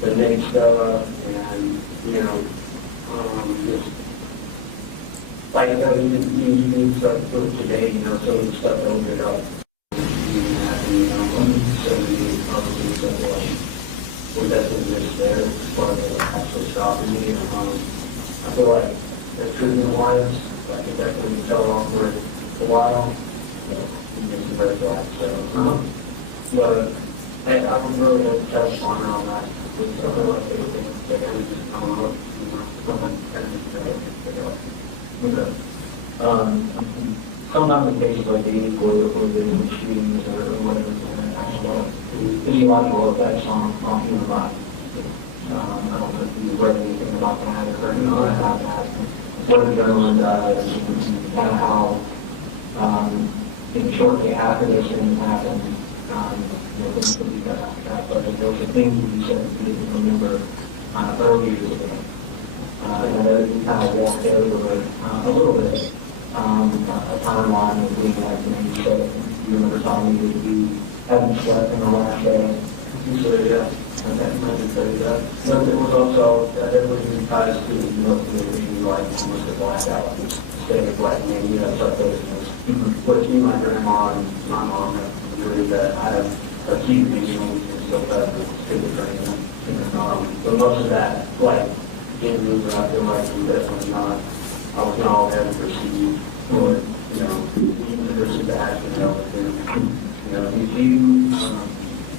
the next stuff and, just like you start to put today, some of the stuff that will get up. That's just there as far as actually stopping me. I feel like the treatment-wise, I could definitely tell off for a while. You get some red flags. But I would really have to touch on that. It's something like they kind of just come up, sometimes in cases like these where there's shootings or whatever, physiological effects on human body. I don't know if you've read anything about that or heard about that. What adrenaline does, kind of how shortly after this thing happened, things can be cut out. But there was a thing you said you didn't remember earlier today. And kind of walked over it a little bit, a timeline of being like, you said, you remember telling me that you hadn't slept in the last day. You said, yeah. Okay, I can tell you that. But it was also, everybody ties to the like almost a blackout, stay of black name, stuff those things. But me, my grandma, and my mom agree that I have acute vision and stuff that schizophrenia. But most of that, like, didn't move, I feel like I'm definitely not, I was not all heaven perceived, or, even if there's some bad, if you,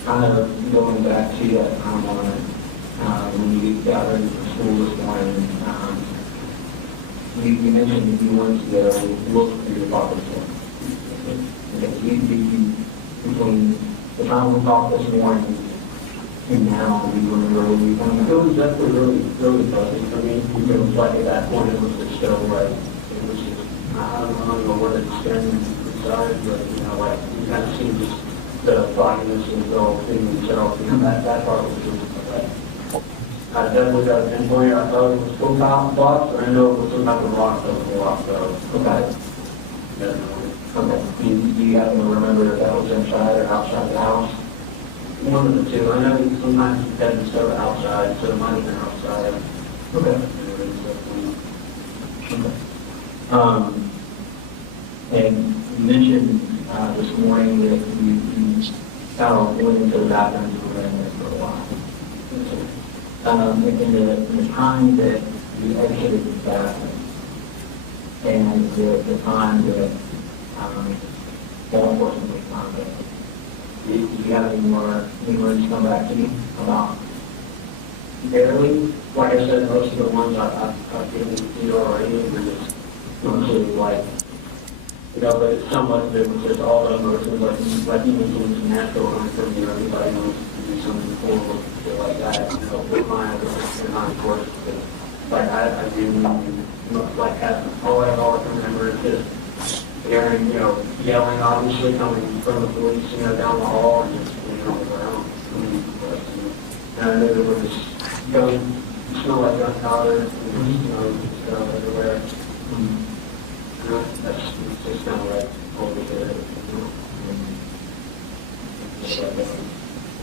kind of going back to that timeline, when you got ready for school this morning, you mentioned that you wanted to go look through your pockets. Between the time we talked this morning and now, we were really, it was definitely really fuzzy for me, because like at that point it was just still like, it was just, I don't know where it's been inside, but like, you kind of see just the fogginess and the whole thing itself, that part was just like, I definitely got a pinpoint. I thought it was full top blocks, or I know it was some type of rock that was blocked out. Okay. Definitely. Okay. Do you happen to remember if that was inside or outside the house? One of the two. I know sometimes you had to start outside, so it might have been outside. Okay. And you mentioned this morning that you kind of went into the bathroom and were in there for a while. In the time that you exited the bathroom and the time that law enforcement was found there, do you have any more to come back to me about? Barely. Like I said, most of the ones I've given to you already were just mostly like, but somewhat of it was just all the emotions, like you mentioned, it's natural, everybody wants to do something horrible, shit like that, with mine, of course, like I do, like, all I can remember is just, hearing, yelling, obviously, coming from the police, down the hall and just being on the ground. And I knew there was gun, smell like gunpowder, stuff everywhere. That's just kind of like over there,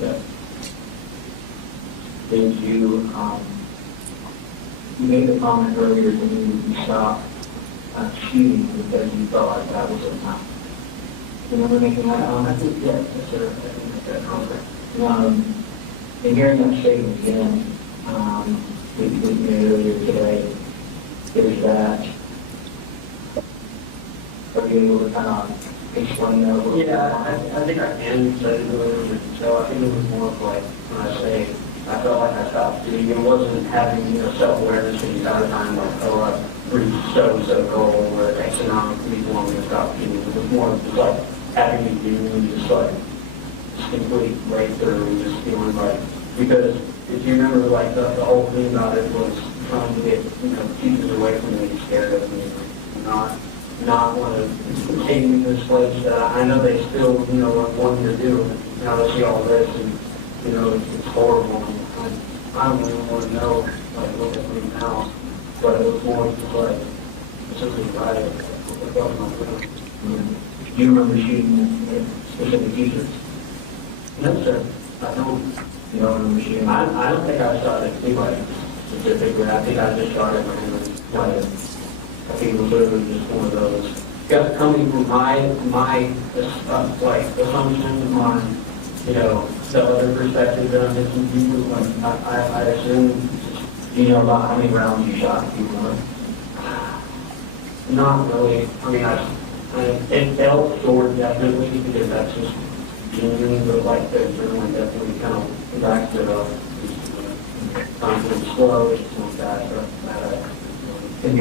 Yeah. Did you made a comment earlier when you stopped shooting because you felt like that was enough. You remember making that comment? Yes, sir. I think that's that comment. And hearing that statement again, with me earlier today, is that, are you able to kind of explain that a little bit? Yeah, I think I can say it a little bit. So I think it was more of like, when I say, I felt like I stopped shooting. It wasn't having, self-awareness the entire time, like, oh, I reached so goal or X amount of people want me to stop shooting. It was more just like having to do and just like, just complete breakthrough, just feeling like, because if you remember, like, the whole thing about it was trying to get, teachers away from me, scared of me, not want to take me to this place that I know they still, want me to do. Now they see all this and, it's horrible. I don't even want to know, like, what they're doing now. But it was more just like, something right at Do you remember shooting specific teachers? No, sir. I don't. You don't remember shooting? I don't think I shot at anybody specifically. I think I just shot at my I think it was literally just one of those. Just coming from my like, assumption on, the other perspective that I'm missing people, like, I assume, about how many rounds you shot people. Not really. I mean, it felt short, definitely, because that's just genuine, but like, the adrenaline definitely kind of backs it up. Something slow, it's not that. And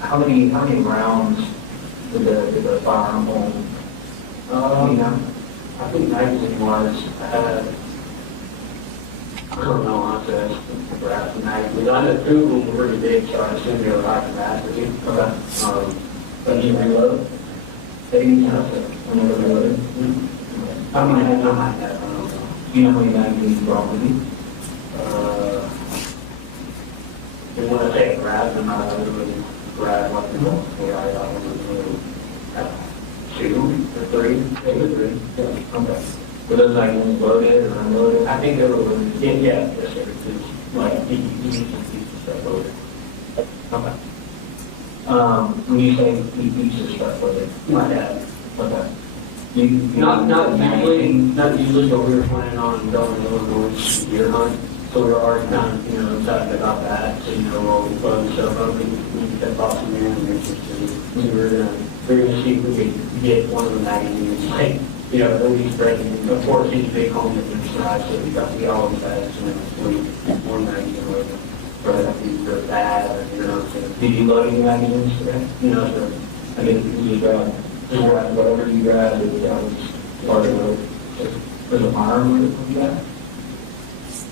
how many rounds did the firearm hold? I think magazine was, I don't know, honestly, I just grabbed the magazine. I know two of them were pretty big, so I assume they were high capacity. Okay. But you reload? They didn't have to, whenever they loaded. I might have, I don't know. Do you know how many magazines you brought with you? And when I say grab them, I literally grab like the two or three, maybe three. Yeah. Okay. Were those magazines loaded or unloaded? I think they were loaded. Yeah, yes, sir. It's like each stuff loaded. Okay. When you say each of stuff loaded, my dad. Okay. Not usually, but we were planning on going to Illinois deer hunt. So we were already kind of, excited about that. So, we'll load stuff up and get boxing in and we were going to see if we could get one of the magazines, like, at least breaking. Of course, he's a big home at the side, so we got the all the bags and one magazine with him. But if they're bad, or, Did you load any magazines today? So, I mean, you grab whatever you grab, that was part of it. Was it firearm with you got?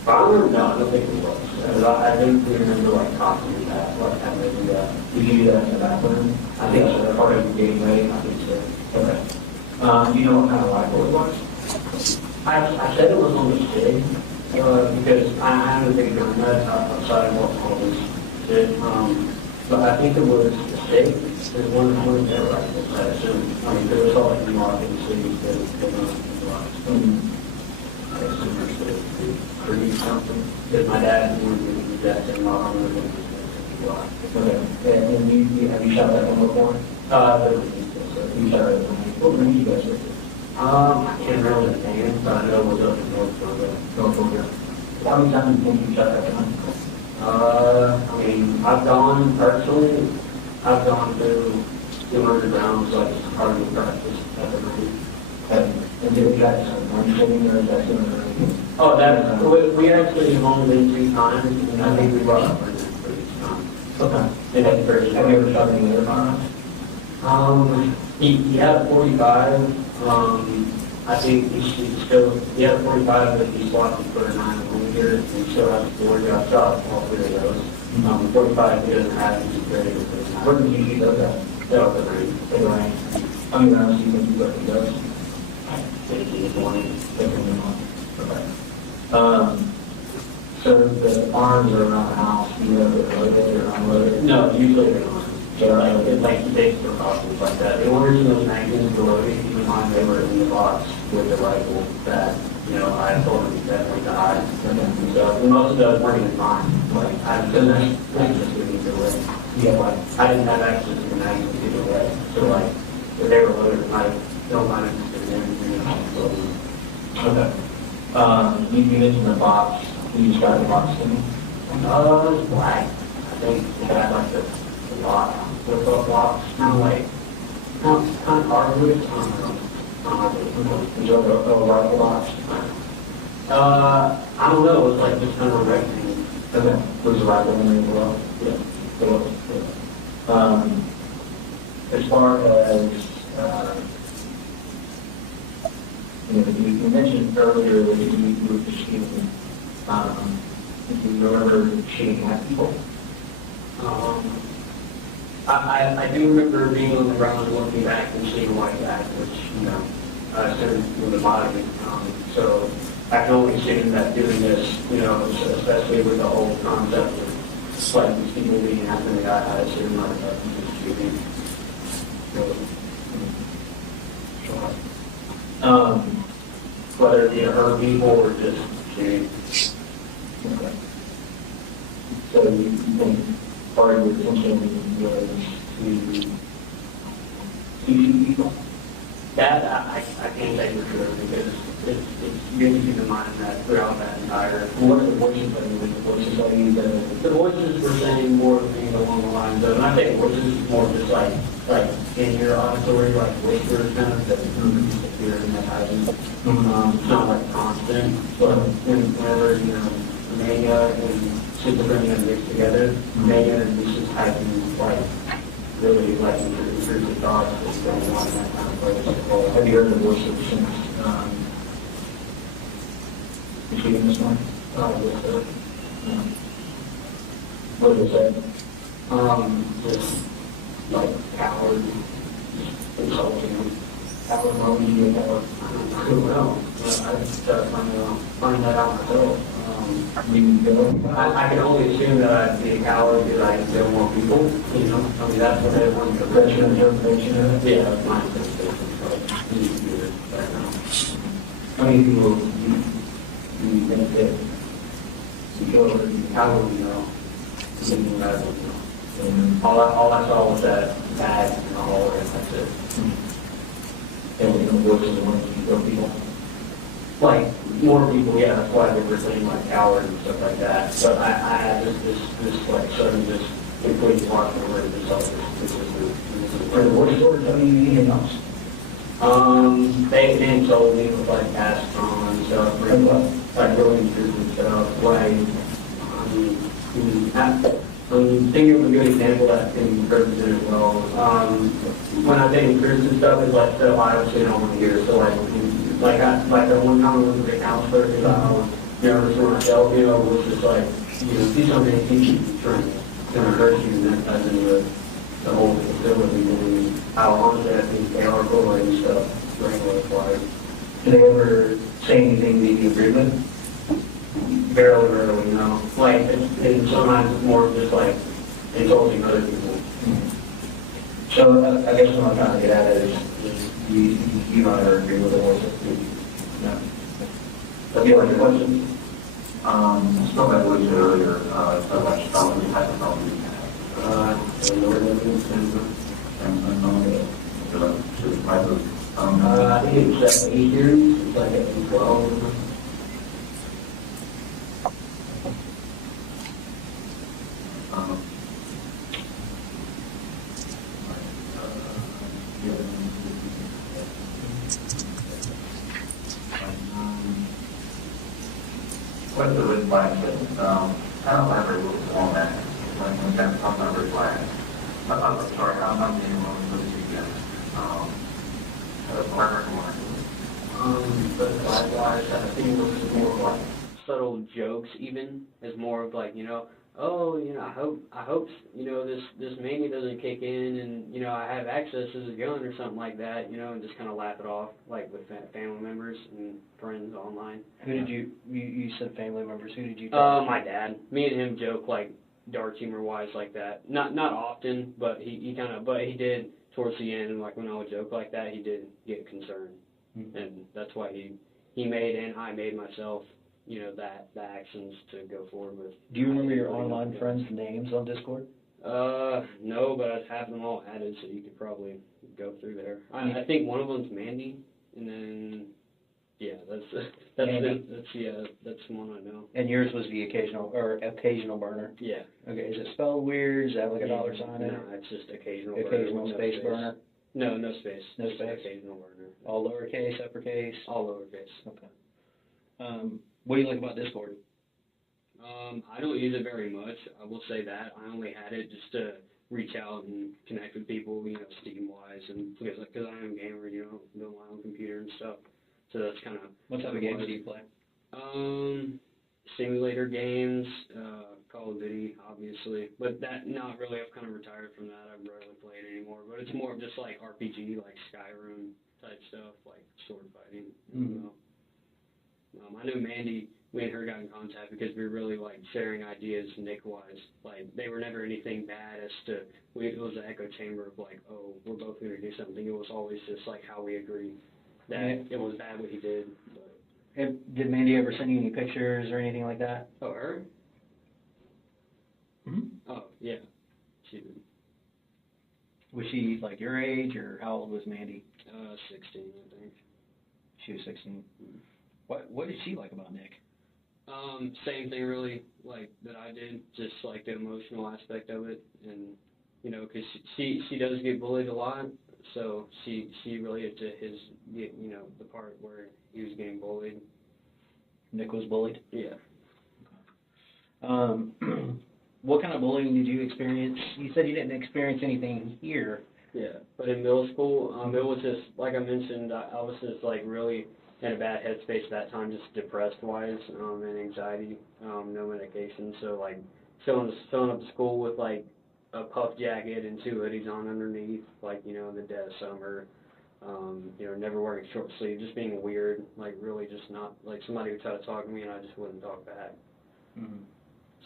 Firearm? No, I don't think it was. I think we remember, like, talking about what time they do that. Did you do that in the bathroom? I think so. Part of the gateway? I think so. Okay. Do you know what kind of rifle it was? I said it was on the SIG, because I haven't been doing that outside of what always did. But I think it was the SIG. There's one of their rifles, I assume. I mean, there was all like New York and cities that I assume there's the Creed something. Because my dad wanted me to do that same model. Okay. And have you shot that one before? You shot it. What were you guys with? I can't remember the name, but I know it was up in North Florida. How many times do you think you shot that gun? I mean, I've gone through 200 rounds, like, part of the practice at the range. And did you guys have one shooting or is that 200? Oh, we actually have only been 2 times, and I think we brought up for each time. Okay. And that's very, have you ever shot any other firearms? He had a 45. I think he had a 45, but he's watching for a 9mm, and he still has a 40. I shot all 3 of those. 45 he doesn't have, he's very good. Where did you shoot those at? that was a great thing. I mean, honestly, when you look at those, it's morning, okay. So the arms are around the house, you know, they're loaded or unloaded? No, usually they're not. So like stakes or boxes like that. The orders those magazines were loaded, keep in mind they were in the box with the rifle that, you know, I told them definitely to hide. So most of those weren't even mine. Like, I didn't have access to it either way. Yeah, like, I didn't have access to the magazines either way. So like, if they were loaded, I don't mind if they were loaded. Okay. You mentioned the box. You describe the box to me? It was black. I think it had like the block, the blocks, kind of like, kind of hardwood. Is it a rifle box? I don't know. It was like just kind of a rectangle. Okay. There was a rifle in there as well? Yeah. It was. Yeah. As far as, you mentioned earlier that you were just shooting. If you remember shooting at people. I do remember being on the ground and looking back and seeing a white back, which, you know, I assumed was a body. So I can only assume that doing this, you know, especially with the whole concept of like these people being happening, I assume like that shooting. Whether it be to hurt people or just shooting. Okay. So you think part of your intention was to shoot people? That I can't say for sure because it's good to keep in mind that throughout that entire. What are the voices that the voices that you the voices were saying more things along the lines of, and I think voices is more just like in your auditory, like whispers kind of that you hear in that housing. It's not like constant, but whenever, you know, mania and schizophrenia mixed together, mania and this is typing like really like intrusive thoughts that's going on in that kind of place. Have you heard the voice of since you see this one? What did it say? Just like coward, insulting, coward emoji, coward. I don't know. I just find that out myself. I can only assume that I'd be a coward because I kill more people, you know? I mean, that's what everyone's interpretation of it. Yeah, that's my interpretation. How many people you think that you kill or you coward, you know? All I saw was that bag in the hallway, and that's it. And we don't work as the ones you kill people. Like, more people, yeah, that's why they were saying like coward and stuff like that. But I had this like sudden just completely walking over to this other. For the voice orders, I mean, anything else? They told me with like passed on and stuff, like really intrusive stuff. Like, I think of a good example that can be purchased as well. When I think intrusive stuff is like stuff I obviously don't want to hear. So like the one time I went to the counselor because I was nervous for myself, you know, was just like, you know, see something teaching trying to hurt you, and that ties into the whole facility and how honestly I think they are correlating stuff regularly. Like, do they ever say anything that you agree with? Barely, rarely, you know. Like, and sometimes it's more just like insulting other people. So I guess what I'm trying to get at is you don't ever agree with the voice of people. No. Have you any questions? I spoke about what you said earlier, about what type of problem you have. I think it was 8 years, it's like at 12. What's the red flag? I don't have a rule on that. When that comes on red flag. I'm sorry, I'm not being able to put it again. But flag-wise, I think it was more like subtle jokes even, is more of like, you know, oh, I hope, this mania doesn't kick in and, I have access as a gun or something like that, and just kind of laugh it off, like with family members and friends online. Who did you said family members, who did you talk to? My dad. Me and him joke, like, dark humor-wise like that. Not often, but he did towards the end, like when I would joke like that, he did get concerned. Mm-hmm. And that's why he made and I made myself, the actions to go forward with. Do you remember your online friends' names on Discord? No, but I have them all added, so you could probably go through there. I think one of them's Mandy, and then that's the one I know. And yours was the occasional burner. Yeah. Okay. Is it spelled weird? Is that like a dollar sign? No, it's just occasional. Occasional burner, space burner. No, no space. No space. Occasional burner. All lowercase, uppercase. All lowercase. Okay. What do you like about Discord? I don't use it very much. I will say that. I only had it just to reach out and connect with people, Steam-wise, and because I am a gamer, build my own computer and stuff. So that's kind of... What type of games do you play? Simulator games, Call of Duty, obviously. But that, not really. I've kind of retired from that. I rarely play it anymore. But it's more of just like RPG, like Skyrim type stuff, like sword fighting. Mm-hmm. I knew Mandy, we and her got in contact because we were really like sharing ideas Nick-wise. Like, they were never anything bad as to, it was an echo chamber of like, oh, we're both going to do something. It was always just like how we agreed that it was bad what he did. But. Did Mandy ever send you any pictures or anything like that? Oh, her? Mm-hmm. Oh, yeah. She did. Was she like your age, or how old was Mandy? 16, I think. She was 16. Mm-hmm. What did she like about Nick? Same thing really, like that I did, just like the emotional aspect of it, and because she does get bullied a lot, so she related to his, the part where he was getting bullied. Nick was bullied? Yeah. What kind of bullying did you experience? You said you didn't experience anything here. Yeah, but in middle school, it was just, like I mentioned, I was just like really in a bad headspace at that time, just depressed-wise, and anxiety, no medication. So, like, showing up to school with, like, a puff jacket and 2 hoodies on underneath, like, in the dead of summer, never wearing short sleeves, just being weird, like, really just not, like, somebody would try to talk to me and I just wouldn't talk back. Mm-hmm.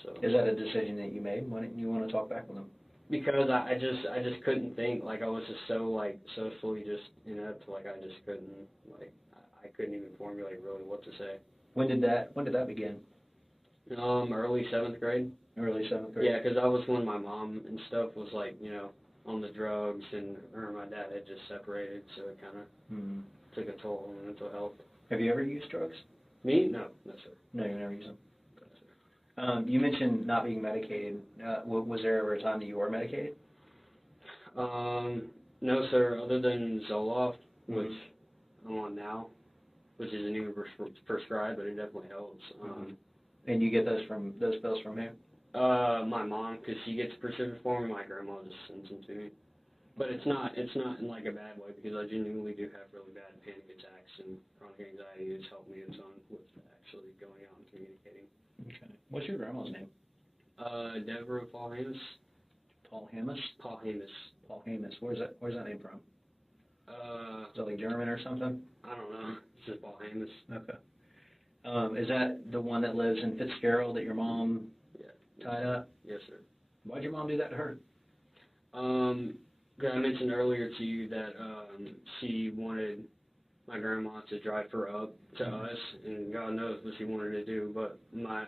So. Is that a decision that you made? Why didn't you want to talk back with them? Because I just couldn't think, like, I was just so, like, socially just inept, like, I just couldn't, like, I couldn't even formulate really what to say. When did that begin? Early 7th grade. Early 7th grade? Yeah, because that was when my mom and stuff was like, on the drugs, and her and my dad had just separated, so it kind of took a toll on mental health. Have you ever used drugs? Me? No, sir. No, you've never used them? No, sir. You mentioned not being medicated. Was there ever a time that you were medicated? No, sir, other than Zoloft, which I'm on now, which isn't even prescribed, but it definitely helps. And you get those pills from who? My mom, because she gets prescription for me. My grandma just sends them to me. But it's not in like a bad way, because I genuinely do have really bad panic attacks, and chronic anxiety has helped me a ton with actually going out and communicating. Okay. What's your grandma's name? Deborah Paul Hamus. Paul Hamus? Paul Hamus. Paul Hamus. Where's that name from? Is that like German or something? I don't know. It's just Paul Hamus. Okay. Is that the one that lives in Fitzgerald that your mom tied up? Yes, sir. Why'd your mom do that to her? I mentioned earlier to you that she wanted my grandma to drive her up to us, and God knows what she wanted to do, but my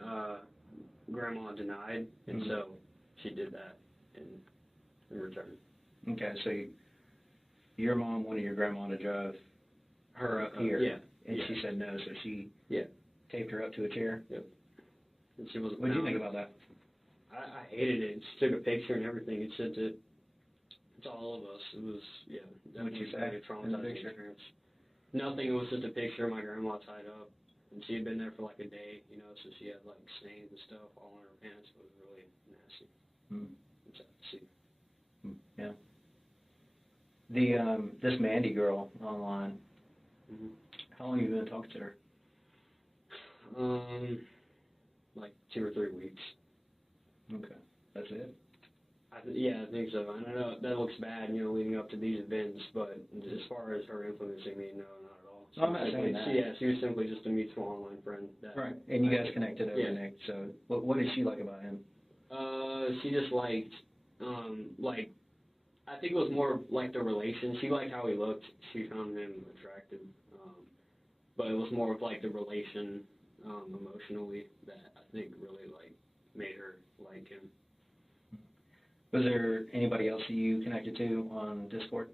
grandma denied, and so she did that in return. Okay, so your mom wanted your grandma to drive her up here, and she said no, so she taped her up to a chair? Yep. And she was. What did you think about that? I hated it. She took a picture and everything. It said to all of us. It was, What did you say a traumatizing experience. Nothing. It was just a picture of my grandma tied up, and she had been there for like a day, so she had like stains and stuff all on her pants. It was really nasty. It's sad to see. Yeah. This Mandy girl online, how long have you been talking to her? Like 2 or 3 weeks. Okay. That's it? Yeah, I think so. I don't know, that looks bad, leading up to these events, but as far as her influencing me, no, not at all. No, I'm not saying that. Yeah, she was simply just a mutual online friend. Right. And you guys connected over Yeah. Nick, so what did she like about him? She just liked, I think it was more like the relation. She liked how he looked. She found him attractive. But it was more of like the relation emotionally that I think really made her like him. Was there anybody else that you connected to on Discord?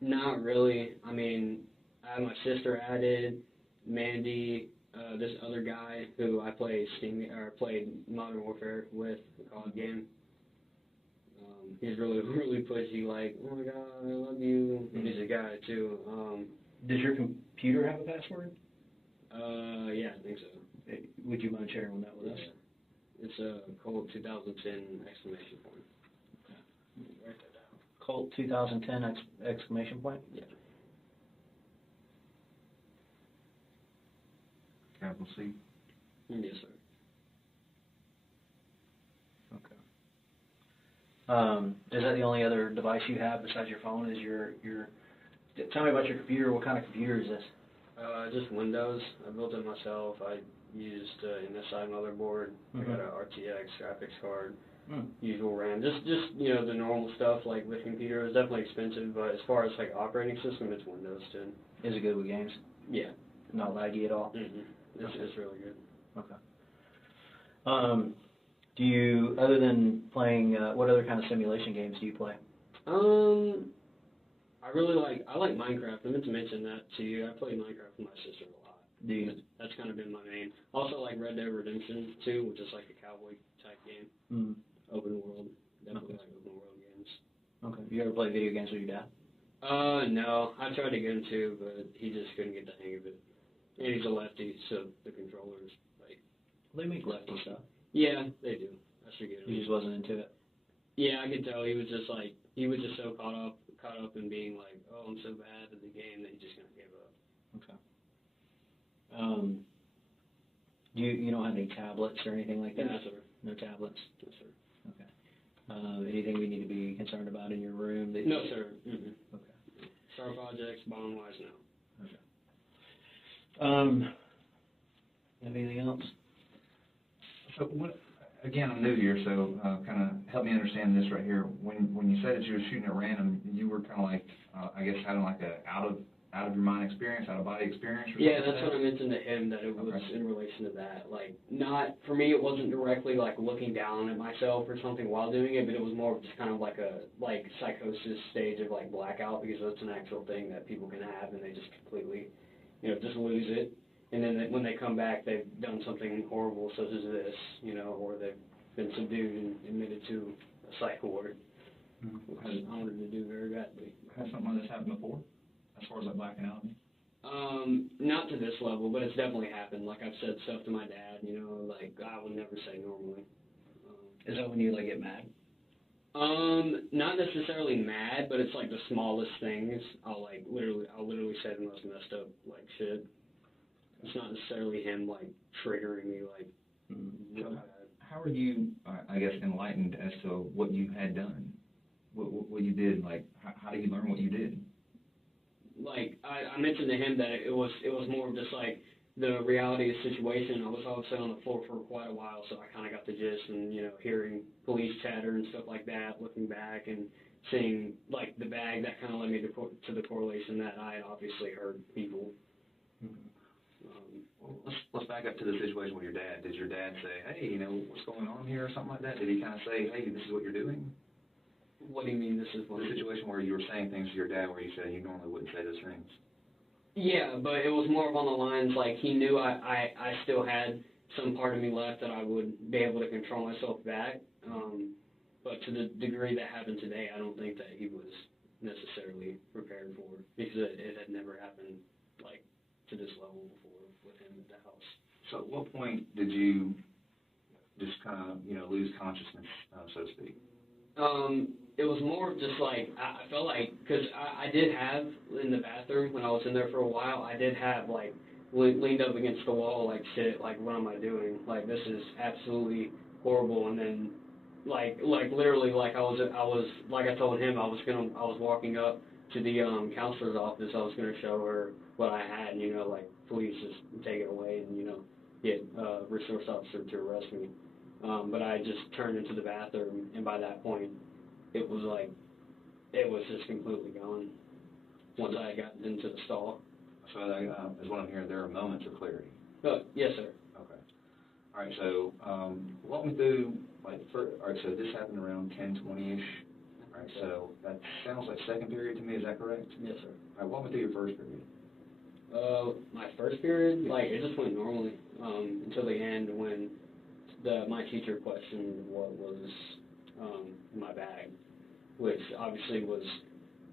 Not really. I mean, I had my sister added, Mandy, this other guy who I played played Modern Warfare with, the COD game. He's really, really pushy, like, oh my god, I love you. He's a guy too. Does your computer have a password? Yeah, I think so. Would you mind sharing that with us? It's a Colt 2010 exclamation point. Write that down. Colt 2010 exclamation point? Yeah. Capital C? Yes, sir. Okay. Is that the only other device you have besides your phone? Is your tell me about your computer. What kind of computer is this? Just Windows. I built it myself. I used an MSI motherboard. I got a RTX graphics card. Usual RAM. Just the normal stuff like with computer. It's definitely expensive, but as far as operating system, it's Windows 10. Is it good with games? Yeah. Not laggy at all? It's really good. Okay. Do you, other than playing, what other kind of simulation games do you play? I like Minecraft. I meant to mention that to you. I play Minecraft with my sister a lot. Do you? That's kind of been my main. Also like Red Dead Redemption 2, which is like a cowboy type game. Open world. Definitely like open world games. Okay. You ever play video games with your dad? No. I tried to get him to, but he just couldn't get the hang of it. And he's a lefty, so the controllers, They make lefty stuff. Yeah, they do. I should get him. He just wasn't into it. Yeah, I could tell he was just so caught up in being like, oh, I'm so bad at the game that he just kind of gave up. Okay. You don't have any tablets or anything like that? No, sir. No tablets? No, sir. Okay. Anything we need to be concerned about in your room? No, sir. Okay. Sharp objects, bond-wise, no. Okay. Anything else? So again, I'm new here, so kind of help me understand this right here. When you said that you were shooting at random, you were kind of like, I guess having like a out of your mind experience, out of body experience? Or yeah, something that's like what I mentioned to him, that it was in relation to that. Not, for me, it wasn't directly looking down at myself or something while doing it, but it was more of just kind of like a psychosis stage of blackout, because that's an actual thing that people can have, and they just completely, just lose it. And then when they come back, they've done something horrible, such as this, or they've been subdued and admitted to a psych ward, which I wanted to do very badly. Has something like this happened before, as far as blacking out? Not to this level, but it's definitely happened. I've said stuff to my dad, I would never say normally. Is that when you get mad? Not necessarily mad, but it's the smallest things. I'll literally say the most messed up shit. It's not necessarily him triggering me So how are you, I guess, enlightened as to what you had done? What you did? How did you learn what you did? I mentioned to him that it was more of just the reality of the situation. I was obviously on the floor for quite a while, so I kind of got the gist, and hearing police chatter and stuff like that, looking back and seeing the bag, that kind of led me to the correlation that I had obviously heard people. Well, let's back up to the situation with your dad. Did your dad say, hey, what's going on here or something like that? Did he kind of say, hey, this is what you're doing? What do you mean this is what? The situation where you were saying things to your dad where you said you normally wouldn't say those things. Yeah, but it was more on the lines he knew I still had some part of me left that I would be able to control myself back. But to the degree that happened today, I don't think that he was necessarily prepared for it, because it had never happened to this level before with him at the house. So at what point did you just kind of, lose consciousness, so to speak? It was more of just I felt because I did have in the bathroom when I was in there for a while, I did have leaned up against the wall shit, what am I doing? This is absolutely horrible. And then literally, like I was, like I told him, I was walking up to the counselor's office. I was gonna show her what I had, and, you know, like, please just take it away and, you know, get a resource officer to arrest me. But I just turned into the bathroom, and by that point, it was just completely gone once I got into the stall. So is what I'm hearing, there are moments of clarity. Yes, sir. Okay. All right, so walk me through, like, all right, so this happened around 10:20-ish. All right, so that sounds like second period to me, is that correct? Yes, sir. All right, walk me through your first period. My first period, like, it just went normally until the end when my teacher questioned what was in my bag, which obviously was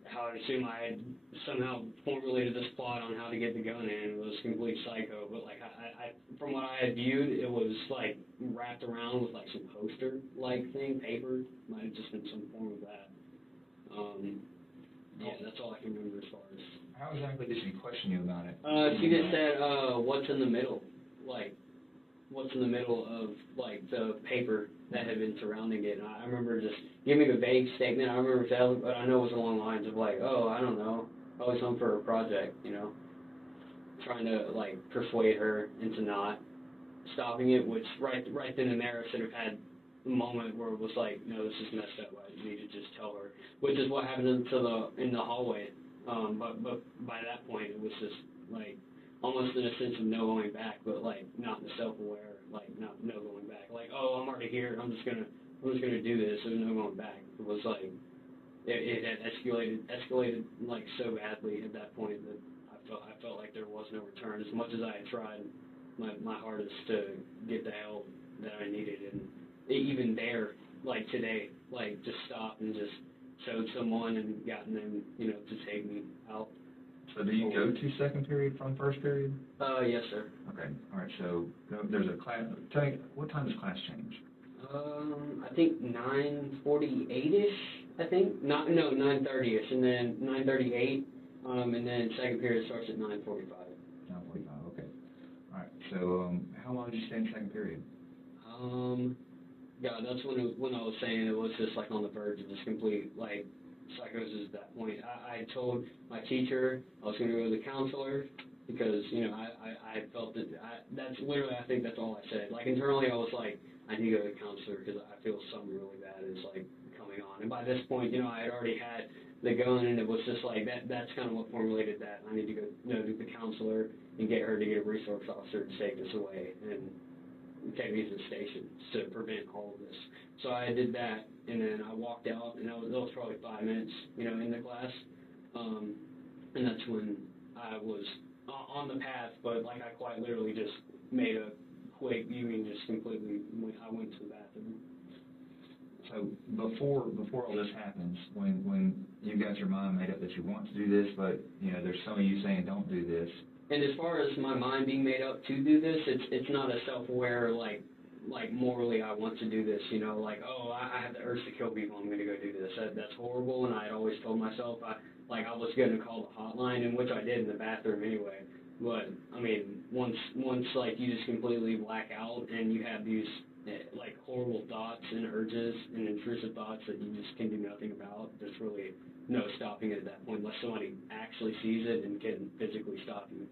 how I assume I had somehow formulated this plot on how to get the gun in. It was complete psycho, but, like, I from what I had viewed, it was, like, wrapped around with, like, some poster-like thing, paper. Might have just been some form of that. Yeah, that's all I can remember as far as. How exactly did she question you about it? She just said, what's in the middle? Like, what's in the middle of, like, the paper that had been surrounding it. And I remember just giving a vague statement. I remember telling, but I know it was along the lines of, like, oh, I don't know, probably something for a project, you know, trying to, like, persuade her into not stopping it, which right then and there I should have had a moment where it was like, no, this is messed up. I need to just tell her, which is what happened in the hallway. But by that point, it was just, like, almost in a sense of no going back, but, like, not the self-aware, like, no going back. Like, oh, I'm already here. I'm just gonna do this. There's no going back. It was like it had escalated like so badly at that point that I felt like there was no return. As much as I had tried my hardest to get the help that I needed, and even there, like today, like just stopped and just showed someone and gotten them, you know, to take me out. So do you go to second period from first period? Yes, sir. Okay. All right. So there's a class. Tell me, what time does class change? I think 9:48ish. I think 9:30ish, and then 9:38, and then second period starts at 9:45. 9:45. Okay. All right. So how long did you stay in second period? Yeah, that's when I was saying it was just like on the verge of this complete like psychosis at that point. I told my teacher I was going to go to the counselor because, you know, I felt that that's literally, I think that's all I said. Like internally I was like, I need to go to the counselor because I feel something really bad is like coming on. And by this point, you know, I had already had the gun and it was just like that's kind of what formulated that. I need to go to the counselor and get her to get a resource officer to take this away and take me to the station to prevent all of this. So I did that, and then I walked out, and that was probably 5 minutes, you know, in the class, and that's when I was on the path, but like I quite literally just made a quick, just completely, I went to the bathroom. So before all this happens, when you got your mind made up that you want to do this, but you know there's some of you saying don't do this. And as far as my mind being made up to do this, it's not a self-aware, like morally I want to do this, you know, like, oh, I have the urge to kill people, I'm going to go do this. That's horrible, and I had always told myself I was going to call the hotline, and which I did in the bathroom anyway. But, I mean, once like, you just completely black out and you have these, like, horrible thoughts and urges and intrusive thoughts that you just can do nothing about, there's really no stopping it at that point unless somebody actually sees it and can physically stop you.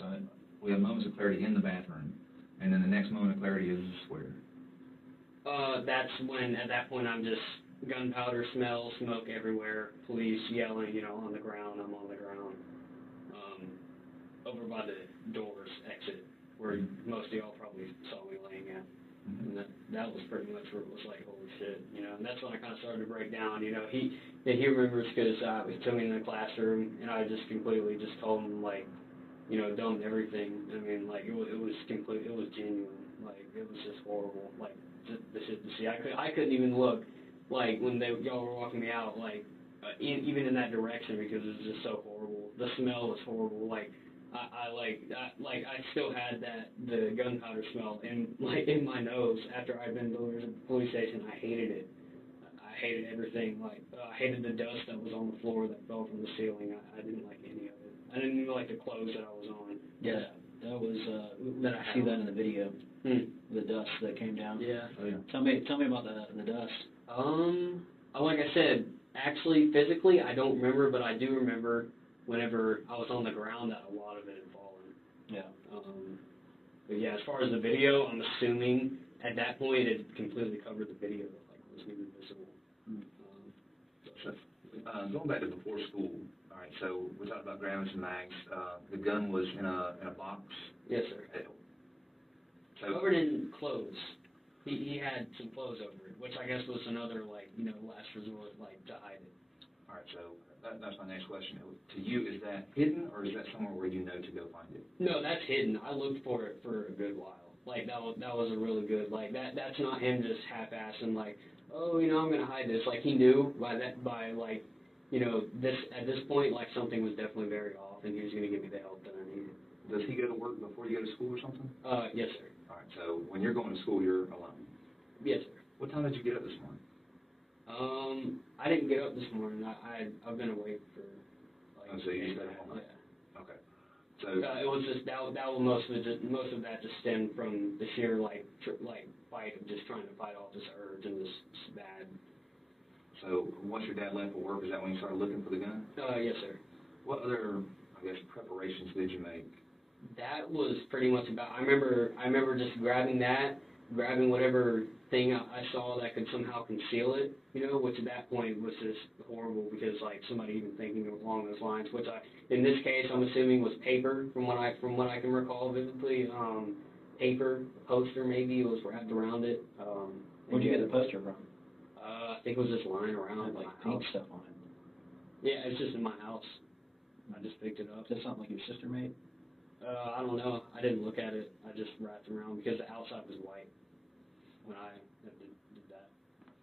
So we have moments of clarity in the bathroom, and then the next moment of clarity is where? That's when, at that point, I'm just gunpowder smell, smoke everywhere, police yelling, you know, on the ground. I'm on the ground, over by the doors exit, where most of y'all probably saw me laying at. And that was pretty much where it was like, holy shit, you know, and that's when I kind of started to break down, you know. He remembers because he took me in the classroom, and I just completely just told him, like, you know, dumped everything. I mean, like, it was genuine. Like, it was just horrible. Like, just the shit to see. I couldn't even look, like, when y'all were walking me out, like, even in that direction because it was just so horrible. The smell was horrible. Like, I still had the gunpowder smell in my nose after I'd been delivered to the police station. I hated it. I hated everything. Like, I hated the dust that was on the floor that fell from the ceiling. I didn't like any of it. I didn't even like the clothes that I was on. Yeah. That was, I see that in the video, the dust that came down. Yeah. Oh, yeah. Tell me about the dust. Like I said, actually, physically, I don't remember, but I do remember whenever I was on the ground that a lot of it had fallen. Yeah. But yeah, as far as the video, I'm assuming at that point it completely covered the video, like it wasn't even visible. Going back to before school, all right, so we talked about grams and mags. The gun was in a box? Yes, sir. So, Covered in clothes. He had some clothes over it, which I guess was another, like, last resort, like, to hide it. all right, so that's my next question. To you, is that hidden, or is that somewhere where you know to go find it? No, that's hidden. I looked for it for a good while. Like, that was a really good, like, that's not him just half-assing, like, oh, I'm going to hide this. Like, he knew at this point, like, something was definitely very off, and he was going to give me the help that I needed. Does he go to work before you go to school or something? Yes, sir. All right, so when you're going to school, you're alone? Yes, sir. What time did you get up this morning? I didn't get up this morning. I've been awake for, like, so you stayed home? Yeah. Okay. So it was just, that was most of that just stemmed from the sheer, fight of just trying to fight off this urge and this bad. So once your dad left for work, is that when you started looking for the gun? Yes, sir. What other, I guess, preparations did you make? That was pretty much about, I remember just grabbing whatever thing I saw that could somehow conceal it, which at that point was just horrible because, like, somebody even thinking along those lines, which in this case, I'm assuming was paper from what I can recall vividly. Paper, poster maybe, was wrapped around it. Where'd you get the poster from? I think it was just lying around. Like pink stuff on it. Yeah, it's just in my house. I just picked it up. Is that something like your sister made? I don't know. I didn't look at it. I just wrapped it around because the outside was white when I did that.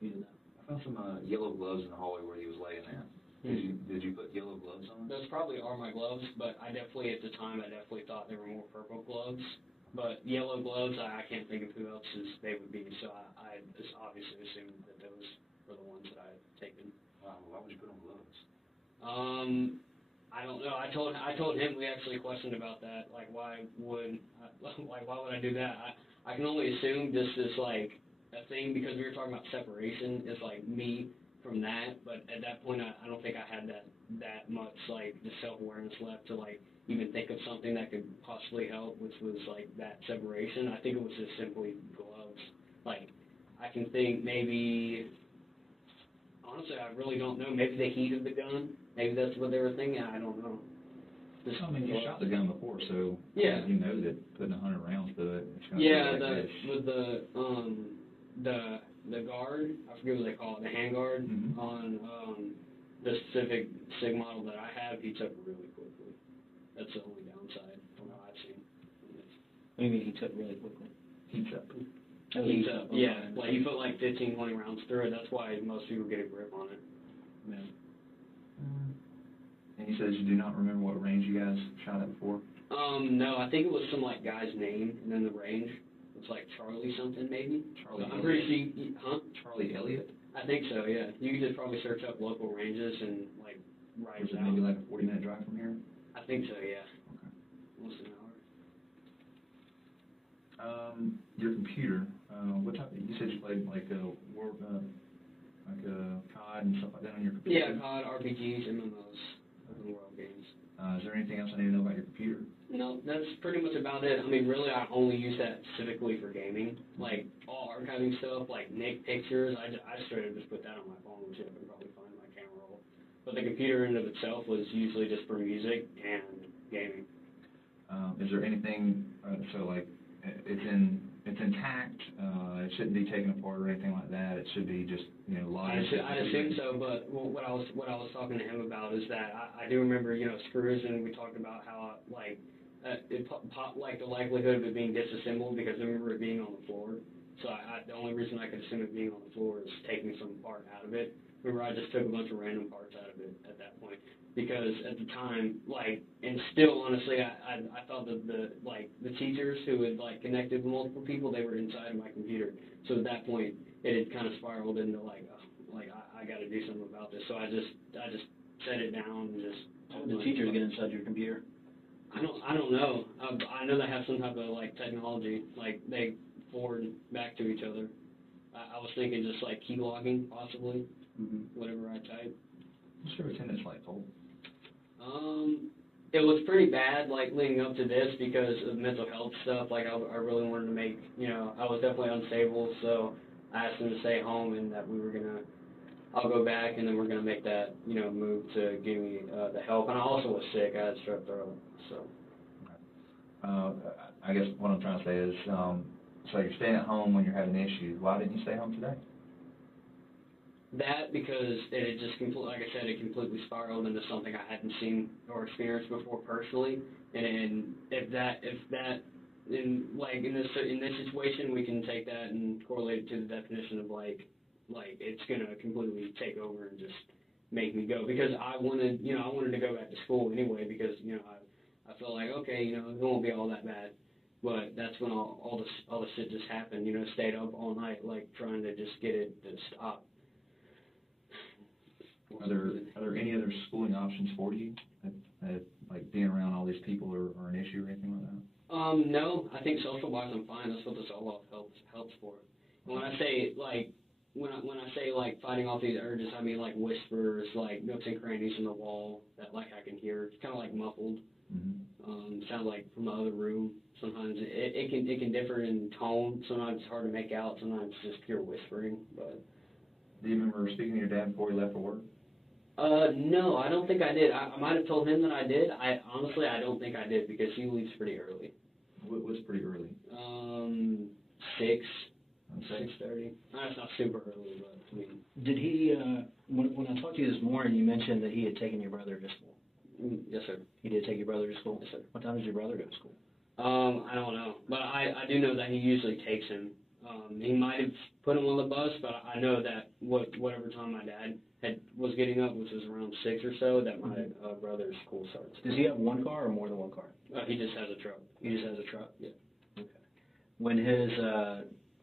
You did that. I found some yellow gloves in the hallway where he was laying in. Did you put yellow gloves on? Those probably are my gloves, but at the time, I definitely thought they were more purple gloves. But yellow gloves, I can't think of who else's they would be, so I just obviously assumed that those were the ones that I had taken. Wow, why would you put on gloves? I don't know. I told him, we actually questioned about that. Like, why would I do that? I can only assume this is like a thing because we were talking about separation. It's like me from that, but at that point, I don't think I had that much like the self-awareness left to like even think of something that could possibly help, which was like that separation. I think it was just simply gloves. Like, I can think maybe. Honestly, I really don't know. Maybe the heat of the gun. Maybe that's what they were thinking. I don't know. I mean, you shot the gun before, so yeah, you know that putting 100 rounds to it. It's gonna with the guard. I forget what they call it. The handguard on the specific SIG model that I have heats up really quickly. That's the only downside from what I've seen. What do you mean heats up really quickly? Heats up. Heats up. Yeah, like you put like 15, 20 rounds through it. That's why most people get a grip on it. Yeah. And you said you do not remember what range you guys shot at before? No, I think it was some like guy's name and then the range. It's like Charlie something maybe. Charlie. I'm pretty sure. Charlie Elliott. I think so. Yeah. You can just probably search up local ranges and like write it out. Maybe like a 40-minute drive from here. I think so. Yeah. Okay. Almost an hour. Your computer. What type? You said you played like World, like COD and stuff like that on your computer. Yeah, COD, RPGs, MMOs, open world games. Is there anything else I need to know about your computer? No, that's pretty much about it. I mean, really, I only use that specifically for gaming. Like, all archiving stuff, like Nick pictures, I straight up just put that on my phone, which I can probably find my camera roll. But the computer in of itself was usually just for music and gaming. Is there anything, so like, it's intact, it shouldn't be taken apart or anything like that, it should be just, logic? I'd assume so, but what I was talking to him about is that I do remember, screws, and we talked about how, like, it popped, like, the likelihood of it being disassembled because I remember it being on the floor. So the only reason I could assume it being on the floor is taking some part out of it. Remember, I just took a bunch of random parts out of it at that point. Because at the time, like, and still, honestly, I thought that the teachers who had, like, connected with multiple people, they were inside of my computer. So at that point, it had kind of spiraled into, like, I got to do something about this. So I just set it down and just... How did the teachers get inside your computer? I don't know. I know they have some type of like technology, like they forward back to each other. I was thinking just like key logging, possibly, whatever I type. What's your attendance like, Colt? It was pretty bad, like leading up to this because of mental health stuff. Like I really wanted to make, I was definitely unstable, so I asked them to stay home and that I'll go back and then we're gonna make that, move to give me the help. And I also was sick. I had strep throat, so. I guess what I'm trying to say is, so you're staying at home when you're having issues. Why didn't you stay home today? That because it had just like I said, it completely spiraled into something I hadn't seen or experienced before personally. And if in this situation, we can take that and correlate it to the definition of like it's gonna completely take over and just make me go, because I wanted to go back to school anyway, because I felt like, okay, it won't be all that bad. But that's when all the shit just happened. Stayed up all night like trying to just get it to stop. Are there any other schooling options for you? Like being around all these people or an issue or anything like that? No, I think social-wise I'm fine. That's what this all helps for. And when I say like fighting off these urges, I mean like whispers, like nooks and crannies in the wall that like I can hear. It's kind of like muffled. Sounds like from the other room. Sometimes it can differ in tone. Sometimes it's hard to make out. Sometimes it's just pure whispering. But do you remember speaking to your dad before he left for work? No, I don't think I did. I might have told him that I did. Honestly, I don't think I did because he leaves pretty early. What's pretty early? 6:30. That's not super early, but I mean. Did he? When I talked to you this morning, you mentioned that he had taken your brother to school. Yes, sir. He did take your brother to school? Yes, sir. What time does your brother go to school? I don't know, but I do know that he usually takes him. He might have put him on the bus, but I know that whatever time my dad was getting up, which was around 6 or so, that my brother's school starts. Does he have one car or more than one car? He just has a truck. He just has a truck? Yeah. Okay. When his,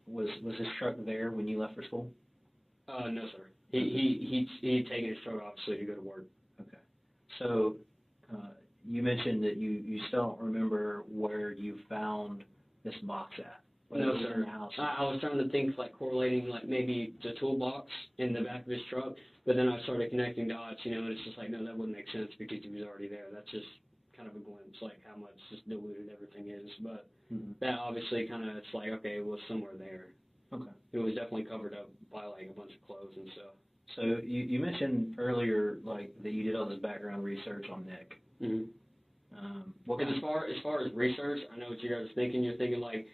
was his truck there when you left for school? No, sir. He'd taken his truck, obviously, to go to work. Okay. So, you mentioned that you still don't remember where you found this box at. No, sir. In the house. I was trying to think, like, correlating, like, maybe the toolbox in the back of his truck, but then I started connecting dots, and it's just like, no, that wouldn't make sense because he was already there. That's just kind of a glimpse, like, how much just diluted everything is. But that obviously kind of, it's like, okay, it was somewhere there. Okay. It was definitely covered up by, like, a bunch of clothes and stuff. So you mentioned earlier, like, that you did all this background research on Nick. And as far as research, I know what you guys are thinking. You're thinking, like,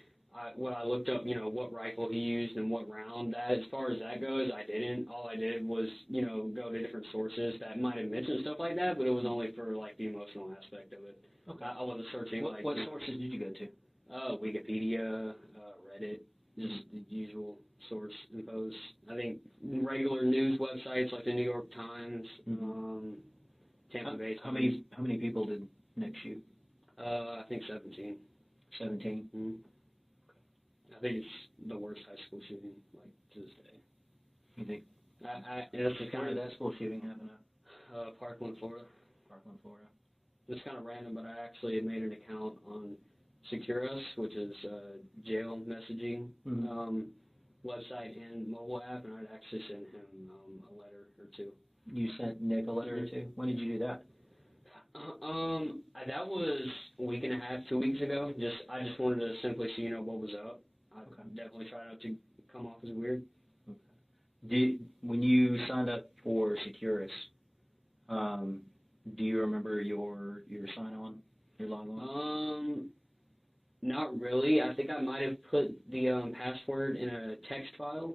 when I looked up, what rifle he used and what round, as far as that goes, I didn't. All I did was, go to different sources that might have mentioned stuff like that, but it was only for, like, the emotional aspect of it. Okay. I wasn't searching, what sources did you go to? Wikipedia, Reddit, just the usual source infos. I think regular news websites like the New York Times, Tampa Bay Times. How many people did Nick shoot? I think 17. 17? Mm-hmm. I think it's the worst high school shooting, like, to this day. You think? It's just Where did that school shooting happen at? Parkland, Florida. Parkland, Florida. It's kind of random, but I actually made an account on Securus, which is a jail messaging website and mobile app, and I'd actually send him a letter or two. You sent Nick a letter or two? When did you do that? That was a week and a half, 2 weeks ago. I just wanted to simply see, what was up. I definitely tried not to come off as weird. Okay. When you signed up for Securus, do you remember your sign-on, your log-on? Not really. I think I might have put the password in a text file,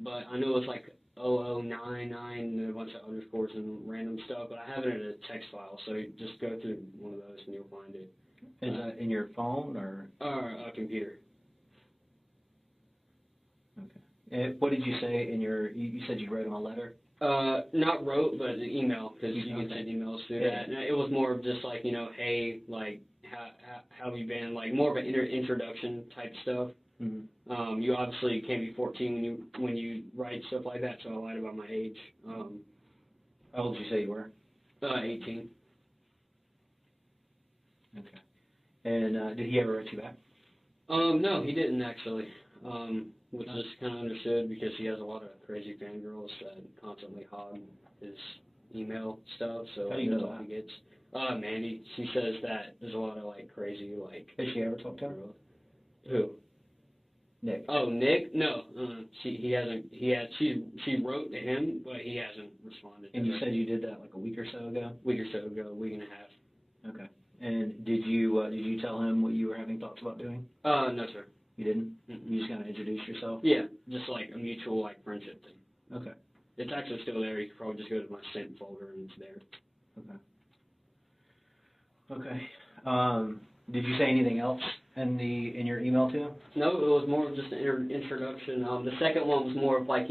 but I know it's like 0099 and a bunch of underscores and random stuff, but I have it in a text file, so you just go through one of those and you'll find it. Is that in your phone or? A computer. Okay. What did you say in your, you said you wrote him a letter? Not wrote, but an email, because you can send emails through that. And it was more of just like, hey, like, how have you been? Like, more of an introduction type stuff. Mm-hmm. You obviously can't be 14 when you write stuff like that, so I lied about my age. How old did you say you were? 18. Okay. And did he ever write you back? No, he didn't actually. Which is kind of understood because he has a lot of crazy fangirls that constantly hog his email stuff. So how do you know that? He gets. Mandy, she says that there's a lot of like crazy like. Has she ever talked to her? Who? Nick. Oh, Nick? No, he hasn't. She wrote to him, but he hasn't responded. And you said you did that like a week or so ago. Week and a half. Okay. And did you tell him what you were having thoughts about doing? No, sir. You didn't? Mm-mm. You just kind of introduced yourself? Yeah, just like a mutual like friendship thing. Okay. It's actually still there. You can probably just go to my sent folder and it's there. Okay. Okay. Did you say anything else in your email to him? No, it was more of just an introduction. The second one was more of like,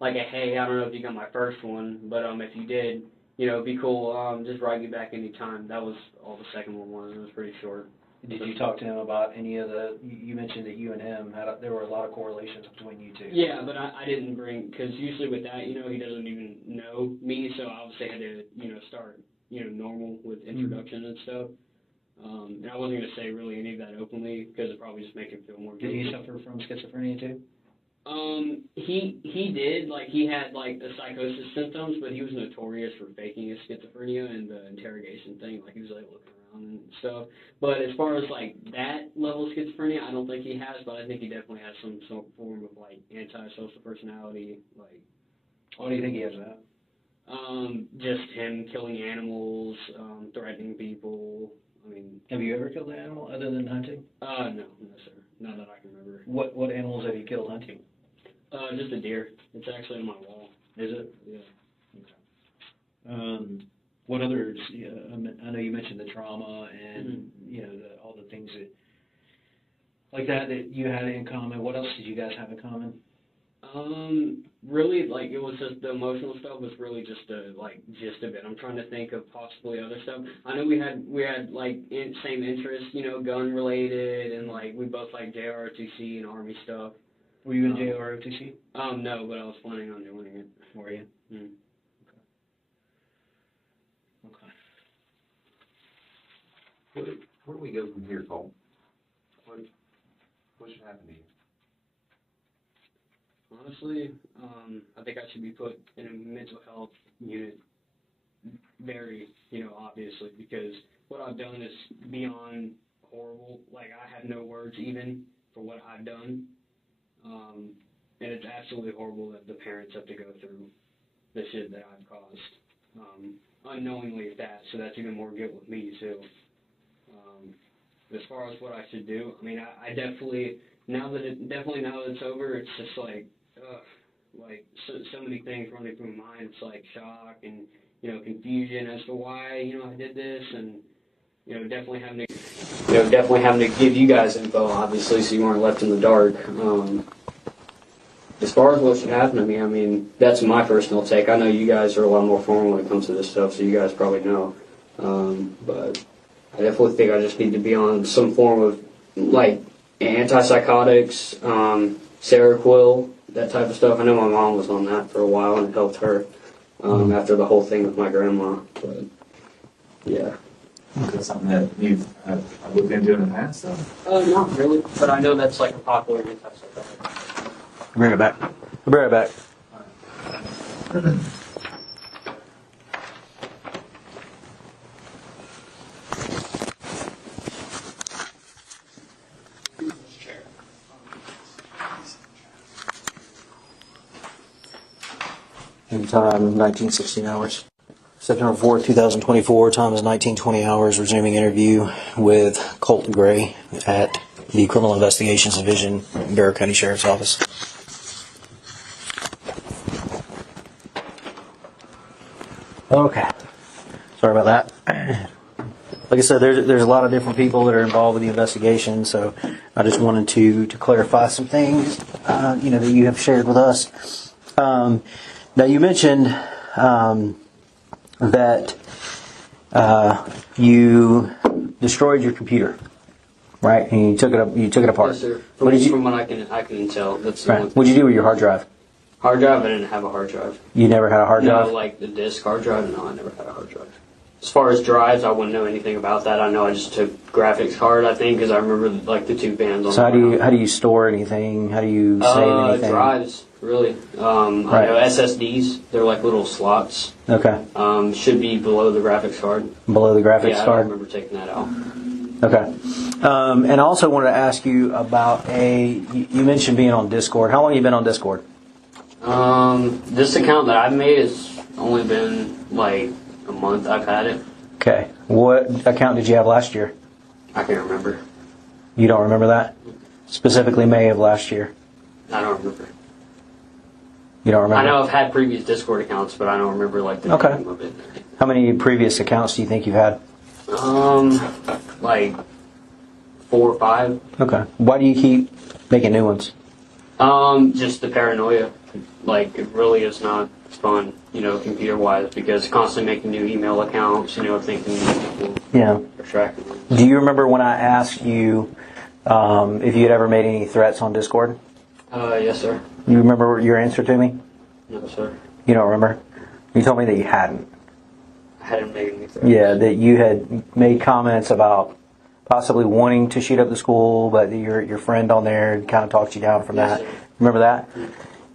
like a, hey, I don't know if you got my first one, but if you did, it'd be cool. Just write you back anytime. That was all the second one was. It was pretty short. Did you talk to him about any of you mentioned that you and him there were a lot of correlations between you two. Yeah, but I didn't bring, because usually with that, he doesn't even know me, so I obviously had to, start, normal with introduction and stuff. And I wasn't going to say really any of that openly, because it probably just make him feel more guilty. Did he suffer from schizophrenia too? He did, like, he had, like, the psychosis symptoms, but he was notorious for faking his schizophrenia and the interrogation thing, like, he was, like, looking around and stuff. But as far as, like, that level of schizophrenia, I don't think he has, but I think he definitely has some form of, like, antisocial personality, like... What do you think he has about? Just him killing animals, threatening people, I mean... Have you ever killed an animal other than hunting? No, sir. Not that I can remember. What animals have you killed hunting? Just a deer. It's actually on my wall. Is it? Yeah. Okay. What others? I know you mentioned the trauma and all the things that like that you had in common. What else did you guys have in common? Really, like, it was just the emotional stuff was really just the, like, gist of it. I'm trying to think of possibly other stuff. I know we had like, same interests, gun related, and, like, we both like JROTC and Army stuff. Were you in JROTC? No, but I was planning on joining it. Were you? Mm. Okay. Where do we go from here, Colt? What should happen to you? Honestly, I think I should be put in a mental health unit very, obviously, because what I've done is beyond horrible. Like, I have no words even for what I've done. And it's absolutely horrible that the parents have to go through the shit that I've caused. Unknowingly at that, so that's even more guilt with me, too. As far as what I should do, I mean, I definitely, now that it's over, it's just like, so many things running through my mind. It's like shock and, confusion as to why, I did this, and, definitely having to give you guys info, obviously, so you weren't left in the dark. As far as what should happen to me, I mean, that's my personal take. I know you guys are a lot more formal when it comes to this stuff, so you guys probably know. But I definitely think I just need to be on some form of, like, antipsychotics, Seroquel, that type of stuff. I know my mom was on that for a while, and it helped her after the whole thing with my grandma. But, yeah. Is that something that you've looked into in the past, though? Not really, but I know that's, like, a popular antipsychotic. I'll bring it back. I'll bring it back. In time, 1916 hours. September 4th, 2024, time is 19:20 hours, resuming interview with Colt Gray at the Criminal Investigations Division, Barrow County Sheriff's Office. Okay. Sorry about that. Like I said, there's a lot of different people that are involved with the investigation, so I just wanted to clarify some things, that you have shared with us. Now, you mentioned that you destroyed your computer, right? And you took it apart. Yes, sir. From what I can tell, that's the right. one thing. What'd you do with your hard drive? Hard drive, I didn't have a hard drive. You never had a hard drive? No, like the disk hard drive, no, I never had a hard drive. As far as drives, I wouldn't know anything about that. I know I just took graphics card, I think, because I remember like the 2 bands on. So how do you store anything? How do you save anything? Drives, really. I know SSDs. They're like little slots. Okay. Should be below the graphics card. Below the graphics yeah, card. I remember taking that out. Okay. And I also wanted to ask you about you mentioned being on Discord. How long have you been on Discord? This account that I've made has only been like a month I've had it. Okay. What account did you have last year? I can't remember. You don't remember that? Specifically May of last year. I don't remember. You don't remember? I know I've had previous Discord accounts, but I don't remember like the name of it. How many previous accounts do you think you've had? Like 4 or 5. Okay. Why do you keep making new ones? Just the paranoia. Like, it really is not fun, computer-wise, because constantly making new email accounts, thinking people are tracking them. Do you remember when I asked you if you had ever made any threats on Discord? Yes, sir. You remember your answer to me? No, sir. You don't remember? You told me that you hadn't. I hadn't made any threats. Yeah, that you had made comments about possibly wanting to shoot up the school, but your friend on there kind of talked you down from that. Sir. Remember that?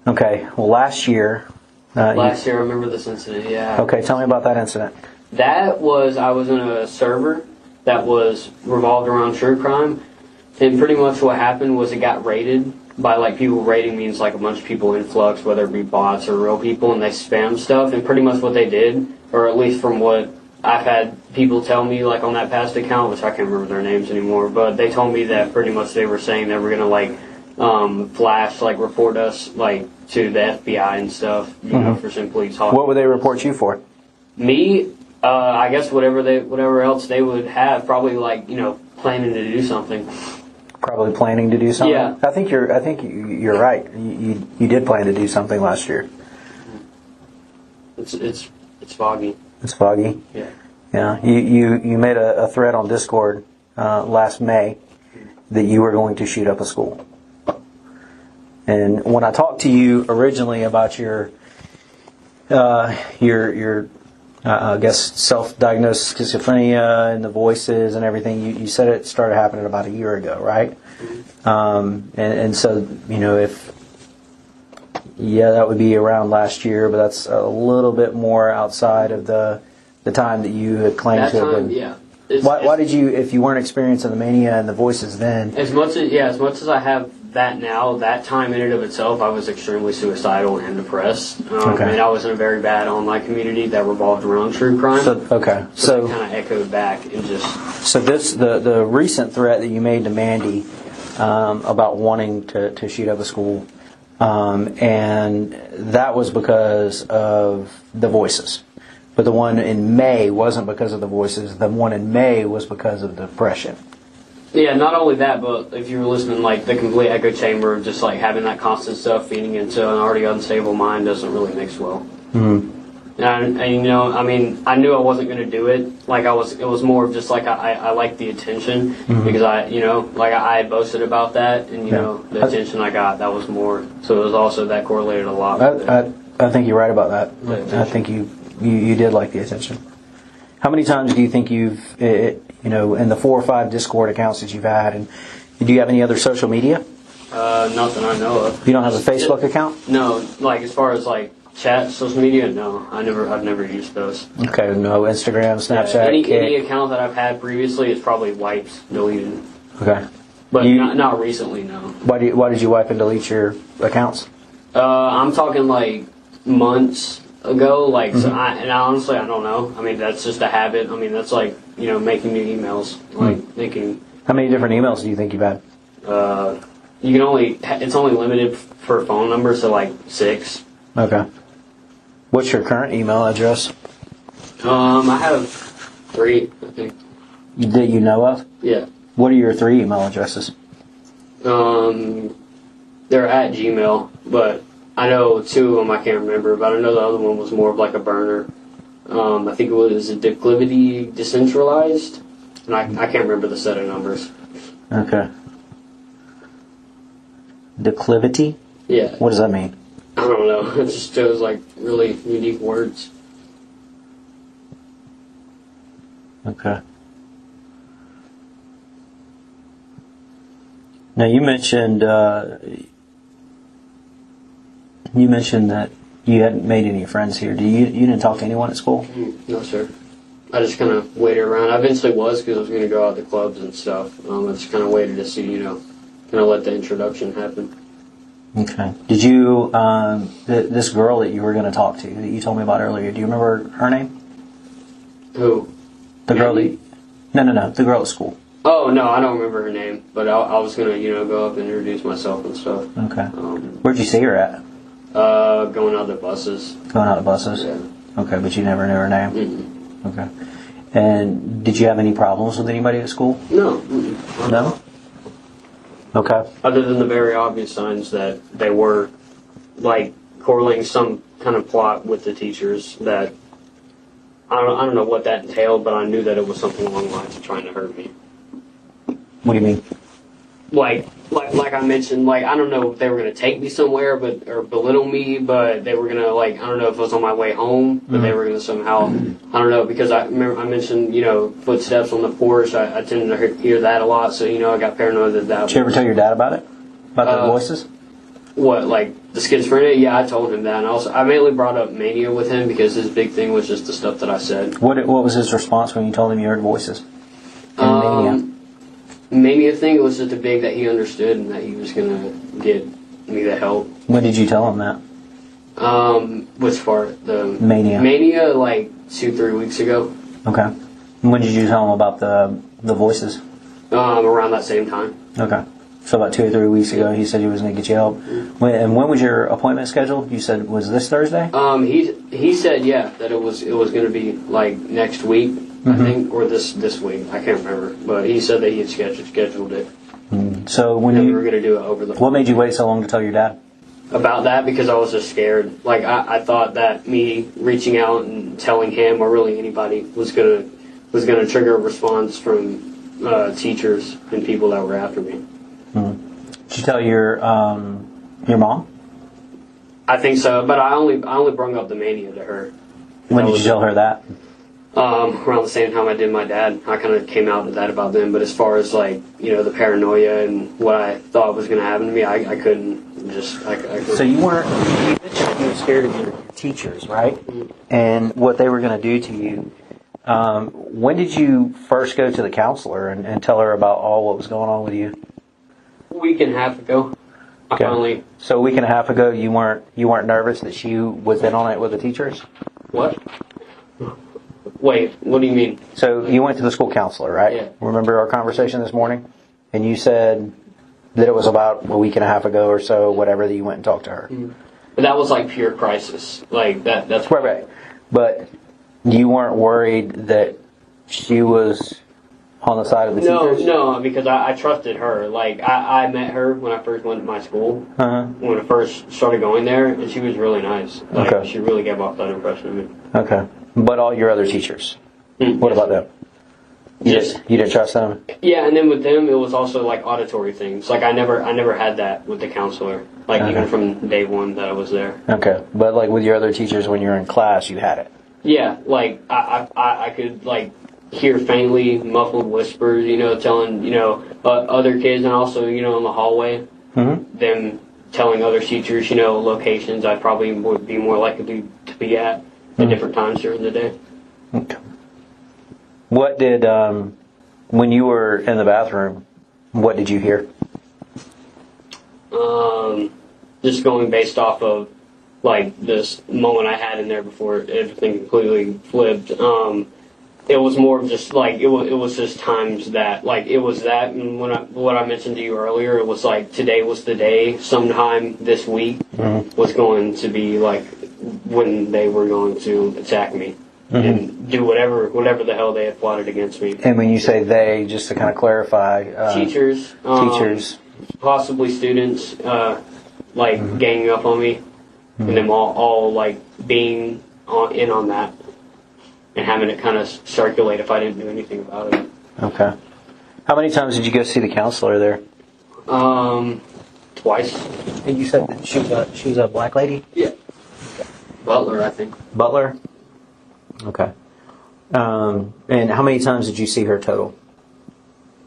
Okay. Well, last year... Last year, I remember this incident, yeah. Okay, tell me about that incident. I was in a server that was revolved around true crime, and pretty much what happened was it got raided. By like people raiding means like a bunch of people influx, whether it be bots or real people, and they spam stuff, and pretty much what they did, or at least from what I've had people tell me like on that past account, which I can't remember their names anymore, but they told me that pretty much they were saying they were going to like flash, like report us like to the FBI and stuff, you know, for simply talking. What would they report you for? Me, I guess whatever else they would have, probably like, planning to do something. Probably planning to do something? Yeah. I think you're right. You did plan to do something last year. It's foggy. It's foggy? Yeah. Yeah. You made a thread on Discord last May that you were going to shoot up a school. And when I talked to you originally about your I guess self-diagnosed schizophrenia and the voices and everything, you said it started happening about a year ago, right? And so, that would be around last year, but that's a little bit more outside of the time that you had claimed to have been. Yeah. Why did you, if you weren't experiencing the mania and the voices then? As much as I have that now, that time in and of itself, I was extremely suicidal and depressed. And I was in a very bad online community that revolved around true crime. So it kind of echoed back and just... So the recent threat that you made to Mandy about wanting to shoot up a school, and that was because of the voices. But the one in May wasn't because of the voices. The one in May was because of depression. Yeah, not only that, but if you were listening, like, the complete echo chamber of just, like, having that constant stuff feeding into an already unstable mind doesn't really mix well. Mm-hmm. And I knew I wasn't going to do it. Like, it was more of just, like, I liked the attention because I had boasted about that, and, the attention I got, that was more. So it was also, that correlated a lot with it. I think you're right about that. I think you did like the attention. How many times do you think you've, in the 4 or 5 Discord accounts that you've had, and do you have any other social media? Nothing I know of. You don't have a Facebook account? No, like as far as like chat, social media, no. I've never used those. Okay, no Instagram, Snapchat. Any account that I've had previously is probably wiped, deleted. Okay, but not recently, no. Why did you wipe and delete your accounts? I'm talking like months ago, so honestly, I don't know. I mean, that's just a habit. I mean, that's like, making new emails, thinking. How many different emails do you think you've had? It's only limited for phone numbers, so like 6. Okay. What's your current email address? I have 3, I think. That you know of? Yeah. What are your 3 email addresses? They're at Gmail, but I know 2 of them I can't remember, but I know the other one was more of like a burner. I think it was a Declivity Decentralized, and I can't remember the set of numbers. Okay. Declivity? Yeah. What does that mean? I don't know. It just shows like really unique words. Okay. Now you mentioned that you hadn't made any friends here. You didn't talk to anyone at school? No, sir. I just kind of waited around. I eventually was because I was going to go out to clubs and stuff. I just kind of waited to see, kind of let the introduction happen. Okay. Did you, this girl that you were going to talk to, that you told me about earlier, do you remember her name? Who? The girl that... No. The girl at school. Oh, no, I don't remember her name. But I was going to, go up and introduce myself and stuff. Okay. Where'd you see her at? Going out the buses. Going out the buses? Yeah. Okay, but you never knew her name? Mm-hmm. Okay. And did you have any problems with anybody at school? No. No? Okay. Other than the very obvious signs that they were, correlating some kind of plot with the teachers that, I don't know what that entailed, but I knew that it was something along the lines of trying to hurt me. What do you mean? Like I mentioned, I don't know if they were going to take me somewhere, or belittle me, but they were going to, I don't know if it was on my way home, but they were going to somehow, I don't know, because I mentioned, footsteps on the porch. I tended to hear that a lot, so, I got paranoid that. Did you ever tell your dad about it? About the voices? What, the schizophrenia? Yeah, I told him that. And I mainly brought up mania with him because his big thing was just the stuff that I said. What was his response when you told him you heard voices? Mania? Mania thing, it was just a big that he understood and that he was going to get me the help. When did you tell him that? Which part? The Mania. Mania, 2-3 weeks ago. Okay. And when did you tell him about the voices? Around that same time. Okay. So about 2 or 3 weeks ago, he said he was going to get you help. And when was your appointment scheduled? You said, was this Thursday? He said, that it was going to be next week, I think, or this week. I can't remember, but he said that he had scheduled it. So when we were going to do it over the. What made you wait so long to tell your dad? About that, because I was just scared. I thought that me reaching out and telling him, or really anybody, was gonna trigger a response from teachers and people that were after me. Did you tell your mom? I think so, but I only brought up the mania to her. When did you tell her that? Around the same time I did my dad. I kind of came out to that about them, but as far as the paranoia and what I thought was going to happen to me, I couldn't just. I couldn't. So you mentioned you were scared of your teachers, right? Mm-hmm. And what they were going to do to you. When did you first go to the counselor and tell her about all what was going on with you? A week and a half ago. Okay. So a week and a half ago, you weren't nervous that she was in on it with the teachers? What? Wait, what do you mean? So you went to the school counselor, right? Yeah. Remember our conversation this morning? And you said that it was about a week and a half ago or so, whatever, that you went and talked to her. Mm-hmm. But that was pure crisis. That's right. But you weren't worried that she was on the side of the teachers? No, because I trusted her. I met her when I first went to my school. Uh-huh. When I first started going there, and she was really nice. Okay. She really gave off that impression of me. Okay. But all your other teachers, what about them? You didn't trust them? Yeah, and then with them, it was also auditory things. I never had that with the counselor. Even from day one that I was there. Okay. But with your other teachers, when you were in class, you had it? Yeah, I could hear faintly muffled whispers, telling, other kids, and also, in the hallway, them telling other teachers, locations I probably would be more likely to be at different times during the day. Okay. What did, when you were in the bathroom, what did you hear? Just going based off of, this moment I had in there before everything completely flipped. It was more of just it was just times that it was that, and what I mentioned to you earlier, it was today was the day. Sometime this week was going to be when they were going to attack me and do whatever the hell they had plotted against me. And when you say they, just to kind of clarify, teachers, possibly students, ganging up on me, and them all being in on that. And having it kind of circulate if I didn't do anything about it. Okay. How many times did you go see the counselor there? Twice. And you said that she was a black lady? Yeah. Butler, I think. Butler? Okay. And how many times did you see her total?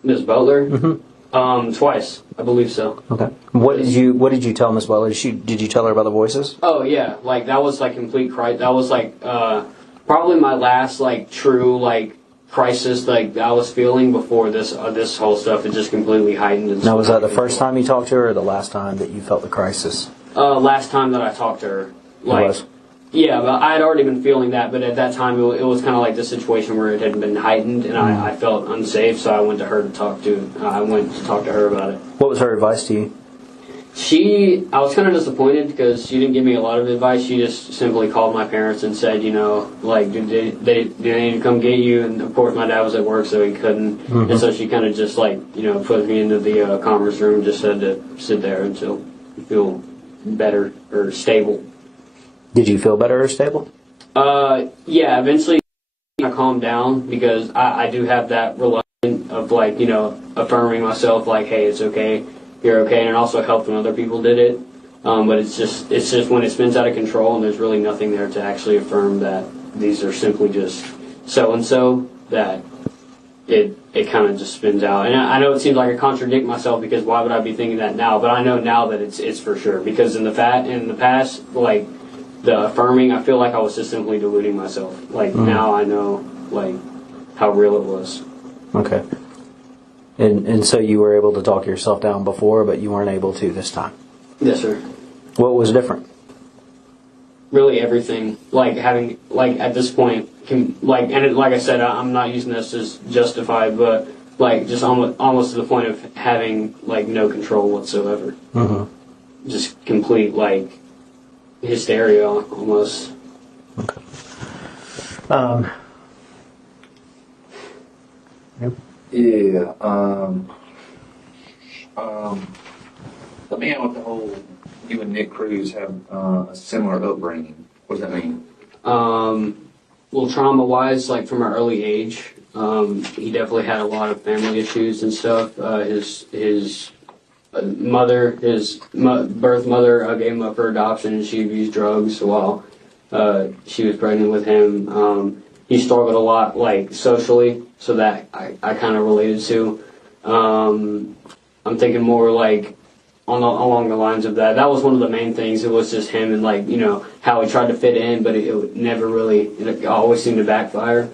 Ms. Butler? Mm-hmm. Twice, I believe so. Okay. What did you tell Miss Butler? Did you tell her about the voices? Oh yeah, like that was like complete crisis. That was like probably my last like true like crisis like I was feeling before this whole stuff. It just completely heightened. And now, was that the first time you talked to her, or the last time that you felt the crisis? Last time that I talked to her. Like, it was? Yeah, but I had already been feeling that, but at that time it was kind of like the situation where it had been heightened, and I felt unsafe, so I went to her to talk to. I went to talk to her about it. What was her advice to you? I was kind of disappointed because she didn't give me a lot of advice. She just simply called my parents and said, you know, like, do they need to come get you? And of course my dad was at work, so he couldn't. Mm-hmm. And so she kind of just like, you know, put me into the conference room, just said to sit there until you feel better or stable. Did you feel better or stable? Yeah, eventually I calmed down because I do have that reluctance of like, you know, affirming myself like, hey, it's okay, you're okay, and it also helped when other people did it. But it's just when it spins out of control and there's really nothing there to actually affirm that these are simply just so-and-so, that it kind of just spins out. And I know it seems like I contradict myself because why would I be thinking that now? But I know now that it's for sure, because in the past, like, the affirming, I feel like I was just simply deluding myself. Like, now I know, like, how real it was. Okay. And so you were able to talk yourself down before, but you weren't able to this time? Yes, sir. What was different? Really everything. Like, having, like, at this point, like I said, I'm not using this as justified, but, like, just almost to the point of having, like, no control whatsoever. Mm-hmm. Just complete, like, hysteria almost. Okay. Yeah. Let me know what the whole you and Nick Cruz have a similar upbringing. What does that mean? Well, trauma-wise, like from an early age, he definitely had a lot of family issues and stuff. His mother, his birth mother, gave him up for adoption, and she abused drugs while she was pregnant with him. He struggled a lot, like, socially, so that I kind of related to. I'm thinking more, like, along the lines of that. That was one of the main things. It was just him and, like, you know, how he tried to fit in, but it never really, it always seemed to backfire.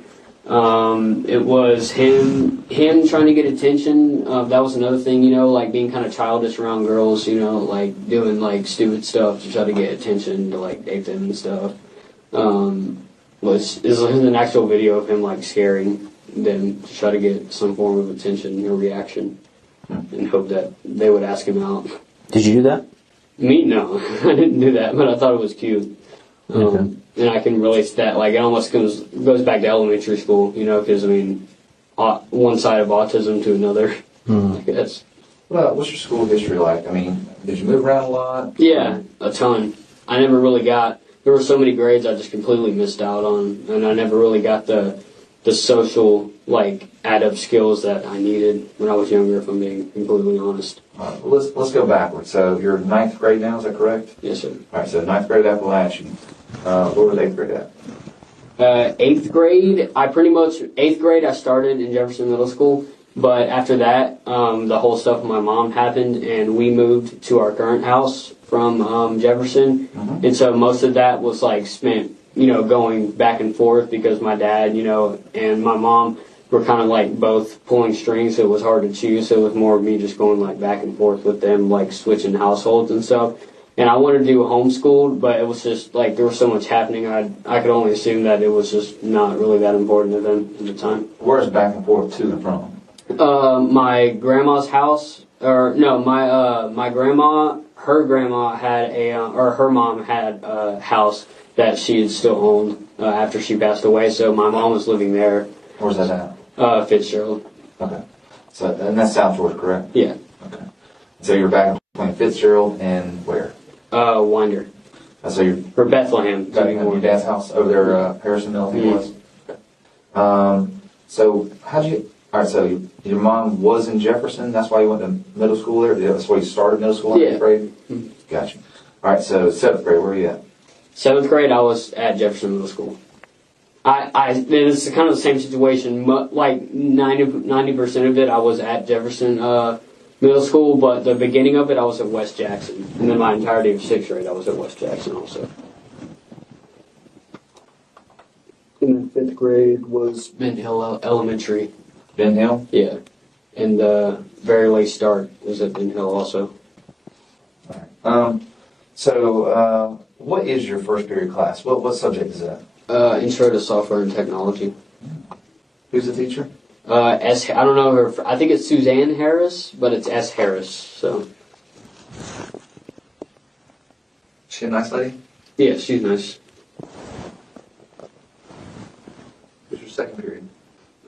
It was him trying to get attention. That was another thing, you know, like being kind of childish around girls, you know, like doing like stupid stuff to try to get attention, to like date them and stuff. Was an actual video of him like scaring them to try to get some form of attention or reaction, and hope that they would ask him out. Did you do that? Me, no, I didn't do that, but I thought it was cute. Okay. And I can relate to that. Like, it almost goes back to elementary school, you know, because, I mean, one side of autism to another, I guess. Well, what's your school history like? I mean, did you move around a lot? Yeah, a ton. I never really there were so many grades I just completely missed out on, and I never really got the social, like, add-up skills that I needed when I was younger, if I'm being completely honest. All right, well, let's go backwards. So you're in 9th grade now, is that correct? Yes, sir. All right, so 9th grade at Apalachee. What was 8th grade at? 8th grade, 8th grade I started in Jefferson Middle School, but after that, the whole stuff with my mom happened, and we moved to our current house from Jefferson, and so most of that was like spent, you know, going back and forth because my dad, you know, and my mom were kind of like both pulling strings, so it was hard to choose, so it was more of me just going like back and forth with them, like switching households and stuff. And I wanted to do homeschooled, but it was just like there was so much happening. I could only assume that it was just not really that important to them at the time. Where's back and forth to and from? My grandma's house, or no, my grandma, her grandma had her mom had a house that she had still owned after she passed away. So my mom was living there. Where's that at? Fitzgerald. Okay. So and that's South Georgia, correct? Yeah. Okay. So you're back between Fitzgerald and where? Winder. So you're or Bethlehem. Your dad's house over there, Harrisonville, I think it was. So how'd you? All right. So your mom was in Jefferson. That's why you went to middle school there. That's why you started middle school in 8th grade. Gotcha. All right. So 7th grade, where were you at? 7th grade, I was at Jefferson Middle School. It's kind of the same situation. Like 90% of it, I was at Jefferson Middle School, but the beginning of it, I was at West Jackson. And then my entirety of 6th grade, I was at West Jackson also. And then 5th grade was Ben Hill Elementary. Ben Hill? Yeah. And the very late start was at Ben Hill also. So, what is your first period class? What subject is that? Intro to Software and Technology. Who's the teacher? I don't know her. I think it's Suzanne Harris, but it's S. Harris. So. She a nice lady? Yeah, she's nice. Who's your second period?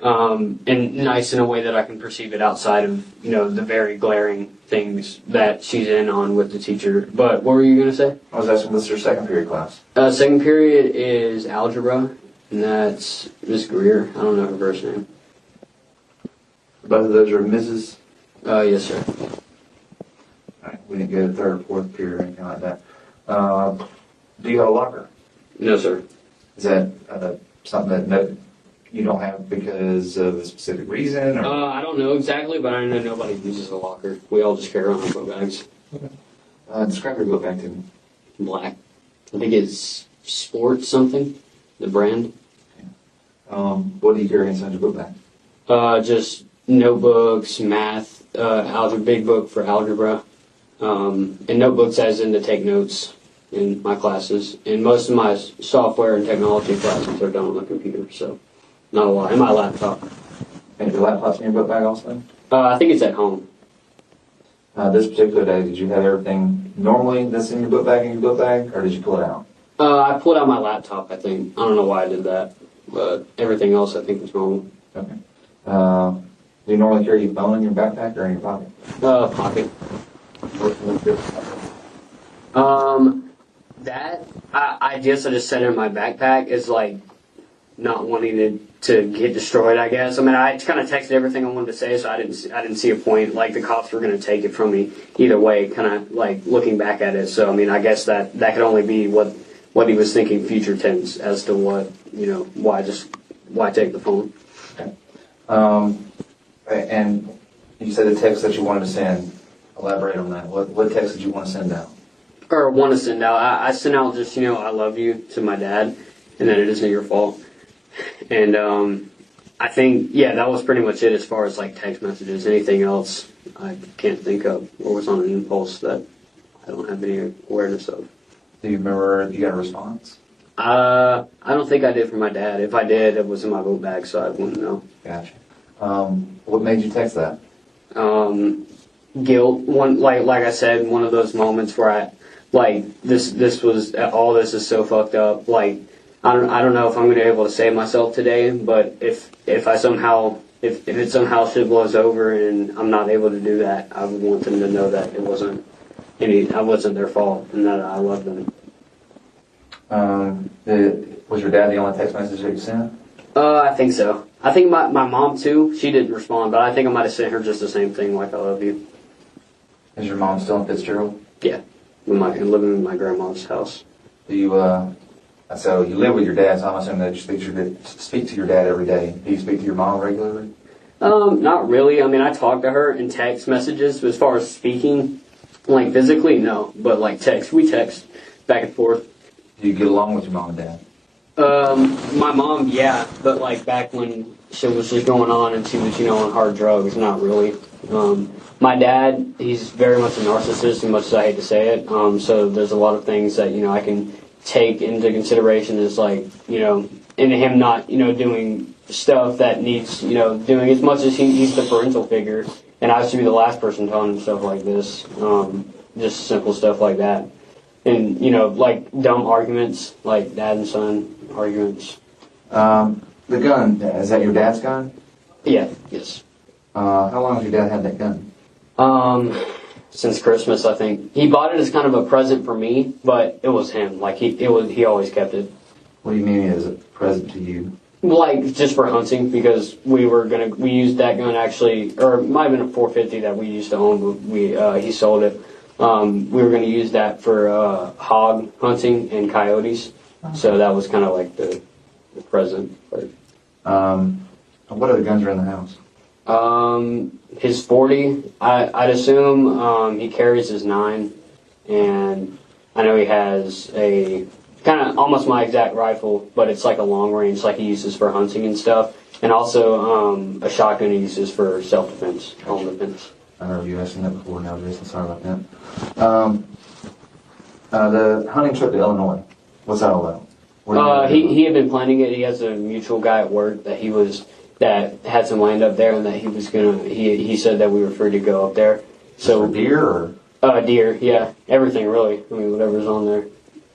And nice in a way that I can perceive it outside of, the very glaring things that she's in on with the teacher. But what were you going to say? I was asking, what's your second period class? Second period is algebra, and that's Miss Greer. I don't know her first name. Both of those are Mrs.? Yes, sir. Alright, we didn't get a third or fourth period or anything like that. Do you have a locker? No, sir. Is that something that you don't have because of a specific reason? Or? I don't know exactly, but I know nobody uses a locker. We all just carry around our book bags. Okay. Describe your book bag to me. Black. I think it's Sport something, the brand. What do you carry inside your book bag? Just notebooks, math, algebra, big book for algebra, and notebooks as in to take notes in my classes. And most of my software and technology classes are done on the computer, so not a lot. And my laptop. And your laptop's in your book bag also? I think it's at home. This particular day, did you have everything normally that's in your book bag, or did you pull it out? I pulled out my laptop, I think. I don't know why I did that, but everything else I think was normal. Okay. Do you normally carry your phone in your backpack or in your pocket? Pocket. I guess I just set it in my backpack is like not wanting it to get destroyed, I guess. I mean, I kind of texted everything I wanted to say, so I didn't see a point. Like, the cops were going to take it from me either way, kind of like looking back at it. So, I mean, I guess that could only be what he was thinking future tense as to what, why take the phone. Okay. And you said the text that you wanted to send. Elaborate on that. What text did you want to send out? Or want to send out. I sent out just, I love you to my dad, and that it isn't your fault. And I think, that was pretty much it as far as like text messages. Anything else I can't think of or was on an impulse that I don't have any awareness of. Do you remember if you got a response? I don't think I did for my dad. If I did, it was in my book bag, so I wouldn't know. Gotcha. What made you text that? Guilt. Like I said, one of those moments where this is so fucked up. Like, I don't know if I'm going to be able to save myself today, but if it somehow shit blows over and I'm not able to do that, I would want them to know that I wasn't their fault and that I love them. Was your dad the only text message that you sent? I think so. I think my mom too. She didn't respond, but I think I might have sent her just the same thing, like I love you. Is your mom still in Fitzgerald? Yeah, living in my grandma's house. Do you? So you live with your dad, so I'm assuming that you speak to your dad every day. Do you speak to your mom regularly? Not really. I mean, I talk to her in text messages. But as far as speaking, like physically, no. But like text, we text back and forth. Do you get along with your mom and dad? My mom, yeah, but like back when shit was just going on and she was, on hard drugs, not really. My dad, he's very much a narcissist, as much as I hate to say it. So there's a lot of things that, I can take into consideration as like, into him not, doing stuff that needs, doing as much as he's the parental figure. And I should be the last person telling him stuff like this. Just simple stuff like that. And, like dumb arguments, like dad and son arguments. The gun, is that your dad's gun? Yeah, yes. How long has your dad had that gun? Since Christmas, I think. He bought it as kind of a present for me, but it was him. Like, he always kept it. What do you mean as a present to you? Like, just for hunting, because we used that gun actually, or it might have been a 450 that we used to own, but he sold it. We were going to use that for hog hunting and coyotes. So that was kind of like present. But, what other guns are in the house? his 40, I'd assume he carries his 9, and I know he has a kind of almost my exact rifle, but it's like a long range, like he uses for hunting and stuff, and also a shotgun he uses for self-defense, home defense. I know you asked me that before now, Jason. Sorry about that. The hunting trip to Illinois, what's that all about? He had been planning it. He has a mutual guy at work that had some land up there, and that he was gonna. He said that we were free to go up there. So for deer or deer, yeah, everything really. I mean, whatever's on there.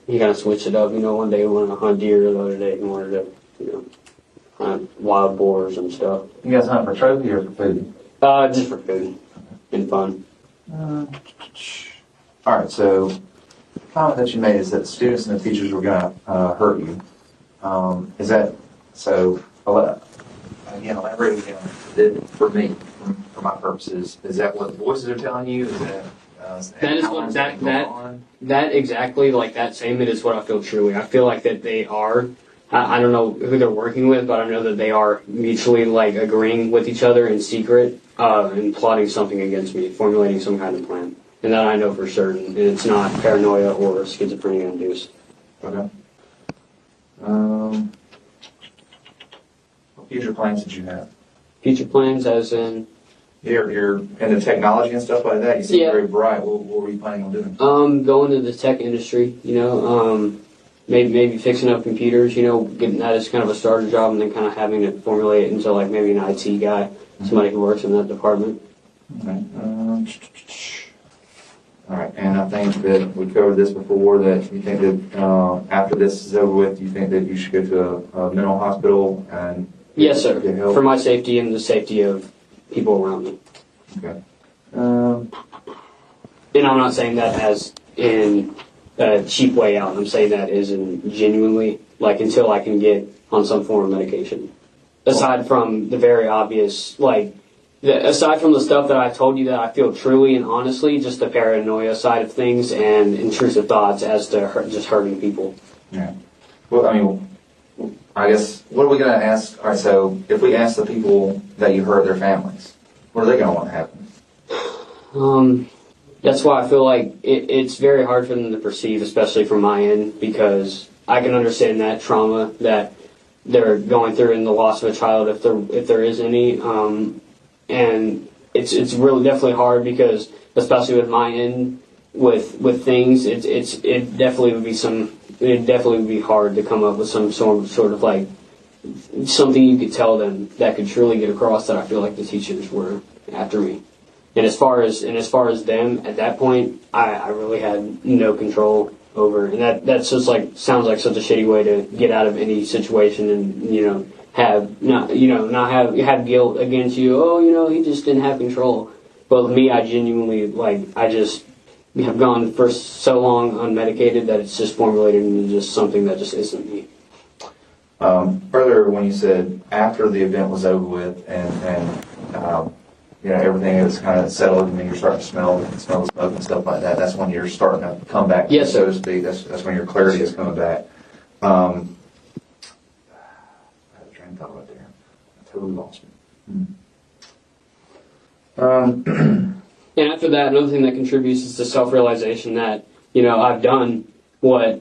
He kind of switched it up. You know, one day he wanted to hunt deer, the other day he wanted to, hunt wild boars and stuff. You guys hunt for trophy or for food? Just for food and fun. All right, so the comment that you made is that students and the teachers were going to hurt you. Is that so? Again, elaborate again. For me, for my purposes, is that what the voices are telling you? Is that that is what that exactly like that statement is what I feel truly. I feel like that they are. I don't know who they're working with, but I know that they are mutually like agreeing with each other in secret and plotting something against me, formulating some kind of plan. And that I know for certain, and it's not paranoia or schizophrenia induced. Okay. What future plans did you have? Future plans, as in? You're into technology and stuff like that. You seem very bright. What were you planning on doing? Going to the tech industry. Maybe fixing up computers. Getting that as kind of a starter job, and then kind of having to formulate it into like maybe an IT guy, somebody who works in that department. Okay. All right, and I think that we covered this before, that you think that after this is over with, you think that you should go to a mental hospital and yes, sir, for my safety and the safety of people around me. Okay. And I'm not saying that as in a cheap way out. I'm saying that as in genuinely, like until I can get on some form of medication. Aside from the very obvious, aside from the stuff that I told you that I feel truly and honestly, just the paranoia side of things and intrusive thoughts as to just hurting people. Yeah. Well, I mean, I guess, what are we going to ask? All right, so if we ask the people that you hurt their families, what are they going to want to happen? That's why I feel like it's very hard for them to perceive, especially from my end, because I can understand that trauma that they're going through in the loss of a child, if there is any. And it's really definitely hard because, especially with my end, with things, it definitely would be hard to come up with some sort of like something you could tell them that could truly get across that I feel like the teachers were after me. And as far as them at that point, I really had no control over, and that's just like sounds like such a shitty way to get out of any situation, and have guilt against you. Oh, he just didn't have control. But with me, I genuinely I just have gone for so long unmedicated that it's just formulated into just something that just isn't me. Earlier when you said after the event was over with and everything is kind of settled and then you're starting to smell the smoke and stuff like that, that's when you're starting to come back, yes, so to speak. That's when your clarity is coming back. I had a train of thought right there. I totally lost me. And after that, another thing that contributes is the self-realization that, I've done what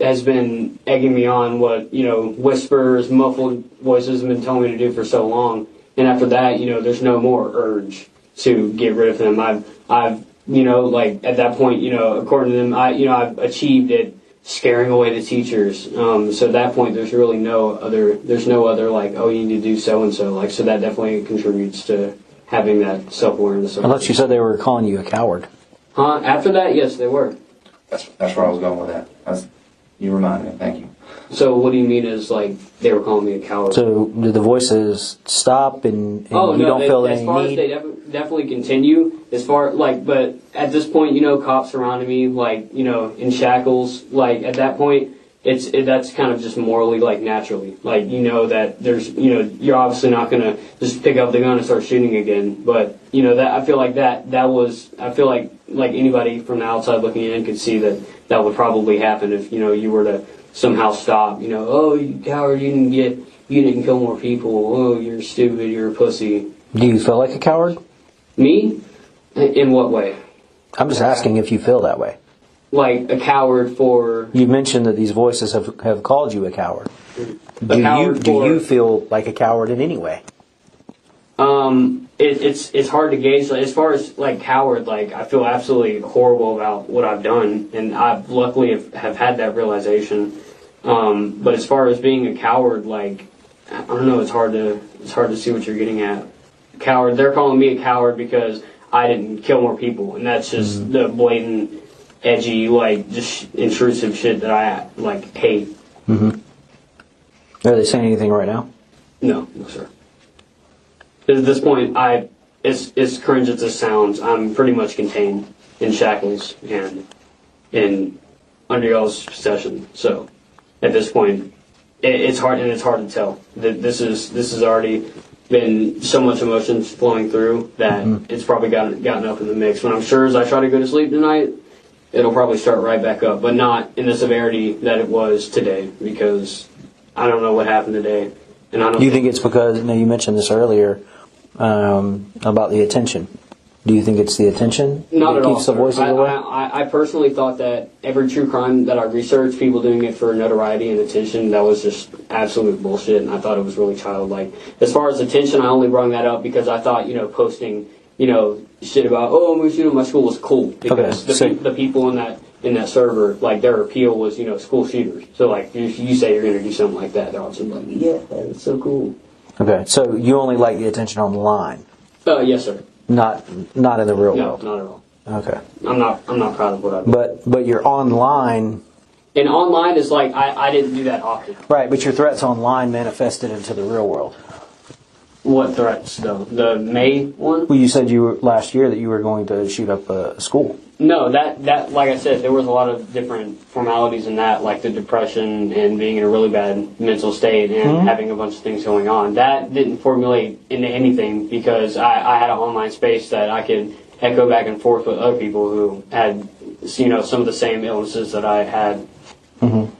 has been egging me on, what, whispers, muffled voices have been telling me to do for so long. And after that, there's no more urge to get rid of them. I've at that point, according to them, I've achieved it scaring away the teachers. So at that point, there's really no other you need to do so and so. So that definitely contributes to having that self-awareness. I thought you said they were calling you a coward. After that, yes, they were. That's where I was going with that. You reminded me. Thank you. So what do you mean is they were calling me a coward? So did the voices stop and you don't feel any need? As far as they definitely continue. But at this point, cops surrounding me, in shackles. At that point, that's kind of just morally, naturally. That there's, you're obviously not gonna just pick up the gun and start shooting again. But that I feel like I feel like anybody from the outside looking in could see that would probably happen if you were to somehow stop. You know, oh, you coward, you didn't kill more people. Oh, you're stupid, you're a pussy. Do you feel like a coward? Me? In what way? I'm just asking if you feel that way. Like a coward for... You mentioned that these voices have called you a coward. Do you feel like a coward in any way? It's hard to gauge. Like, as far as like coward, like I feel absolutely horrible about what I've done, and I luckily have had that realization. But as far as being a coward, like I don't know, it's hard to see what you're getting at. Coward. They're calling me a coward because I didn't kill more people, and that's just the blatant, edgy, like just intrusive shit that I like hate. Mm-hmm. Are they saying anything right now? No, sir. At this point, as cringe as this sounds, I'm pretty much contained in shackles and in under y'all's possession. So, at this point, it's hard to tell. This has already been so much emotions flowing through that it's probably gotten up in the mix. When I'm sure as I try to go to sleep tonight, it'll probably start right back up, but not in the severity that it was today, because I don't know what happened today. And I don't. Do you think it's because, you mentioned this earlier, about the attention? Do you think it's the attention Not that at all, keeps the sir. voices away? I personally thought that every true crime that I researched, people doing it for notoriety and attention, that was just absolute bullshit, and I thought it was really childlike. As far as attention, I only brought that up because I thought, posting, shit about, oh, I'm going to shoot at my school was cool, because the people in that server, like, their appeal was, school shooters. So, like, if you say you're going to do something like that, they're all just like, yeah, that's so cool. Okay, so you only like the attention online? Yes, sir. Not in the real world? No, not at all. Okay. I'm not proud of what I've done. But you're online... And online is like, I didn't do that often. Right, but your threats online manifested into the real world. What threats, though? The May one? Well, you said last year that you were going to shoot up a school. No, that like I said, there was a lot of different formalities in that, like the depression and being in a really bad mental state and having a bunch of things going on. That didn't formulate into anything because I had an online space that I could echo back and forth with other people who had, some of the same illnesses that I had. Mm-hmm.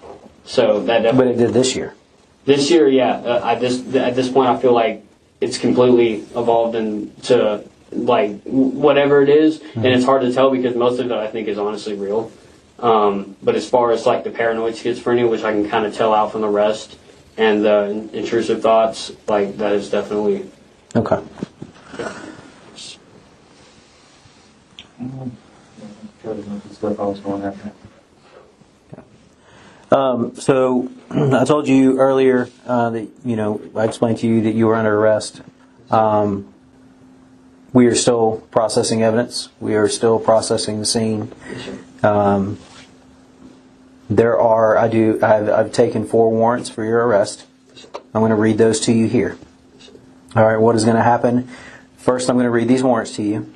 So that definitely. But it did this year. This year, yeah. At this point, I feel like it's completely evolved into like whatever it is, and it's hard to tell because most of it I think is honestly real. But as far as like the paranoid schizophrenia, which I can kind of tell out from the rest, and the intrusive thoughts, like that is definitely okay. Yeah. So I told you earlier that I explained to you that you were under arrest. We are still processing evidence. We are still processing the scene. I've taken 4 warrants for your arrest. I'm going to read those to you here. All right, what is going to happen? First, I'm going to read these warrants to you,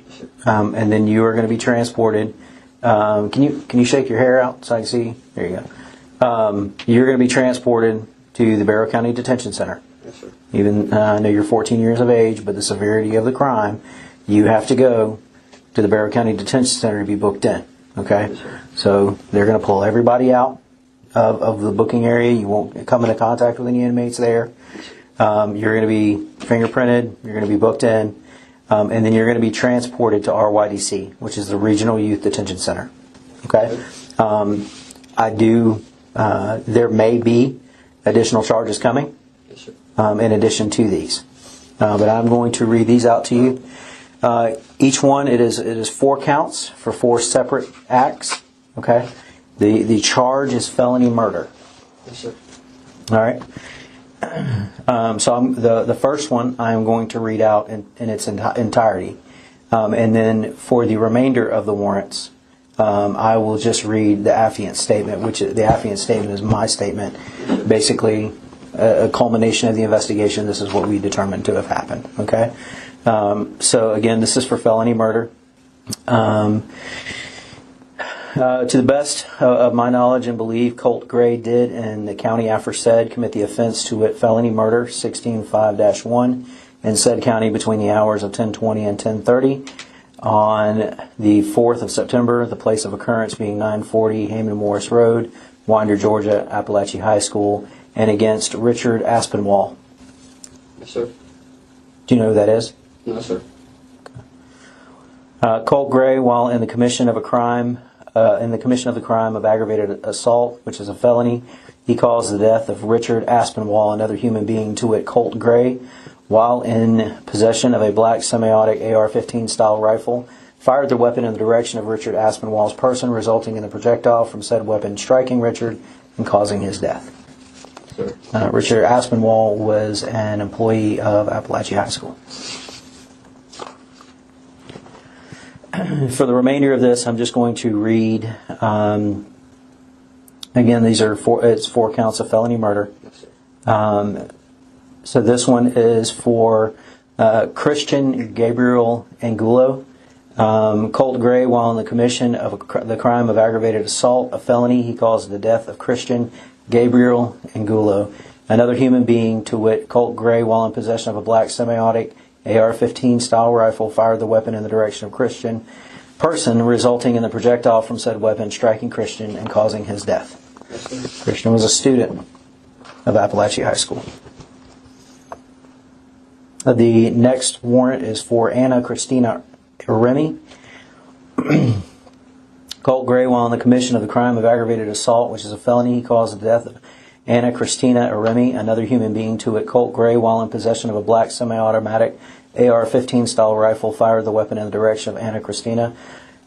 and then you are going to be transported. Can you shake your hair out so I can see? There you go. You're going to be transported to the Barrow County Detention Center. Yes, sir. Even I know you're 14 years of age, but the severity of the crime, you have to go to the Barrow County Detention Center to be booked in. Okay? Yes, sir. So they're going to pull everybody out of the booking area. You won't come into contact with any inmates there. You're going to be fingerprinted. You're going to be booked in. And then you're going to be transported to RYDC, which is the Regional Youth Detention Center. Okay? There may be additional charges coming in addition to these. But I'm going to read these out to you. Each one, it is 4 counts for 4 separate acts. Okay? The charge is felony murder. Yes, sir. All right? So the first one I am going to read out in its entirety. And then for the remainder of the warrants, I will just read the affiant statement, which the affiant statement is my statement. Basically, a culmination of the investigation. This is what we determined to have happened. Okay? So again, this is for felony murder. To the best of my knowledge and belief, Colt Gray did, and the county aforesaid, commit the offense to wit felony murder 16-5-1 in said county between the hours of 10:20 and 10:30 on the 4th of September, the place of occurrence being 940 Heyman Morris Road, Winder, Georgia, Apalachee High School, and against Richard Aspinwall. Yes, sir. Do you know who that is? No, sir. Colt Gray, while in the commission of the crime of aggravated assault, which is a felony, he caused the death of Richard Aspinwall, another human being, to wit, Colt Gray, while in possession of a black semi-automatic AR-15 style rifle, fired the weapon in the direction of Richard Aspinwall's person, resulting in the projectile from said weapon striking Richard and causing his death. Richard Aspinwall was an employee of Apalachee High School. For the remainder of this, I'm just going to read. Again, these are four counts of felony murder. So this one is for Christian Gabriel Angulo. Colt Gray, while in the commission of the crime of aggravated assault, a felony, he caused the death of Christian Gabriel Angulo, another human being, to wit, Colt Gray, while in possession of a black semi-automatic AR-15 style rifle, fired the weapon in the direction of Christian person, resulting in the projectile from said weapon striking Christian and causing his death. Christian was a student of Apalachee High School. The next warrant is for Cristina Irimie. Colt Gray, while in the commission of the crime of aggravated assault, which is a felony, he caused the death of Cristina Irimie, another human being, to wit, Colt Gray, while in possession of a black semi-automatic AR-15 style rifle, fired the weapon in the direction of Cristina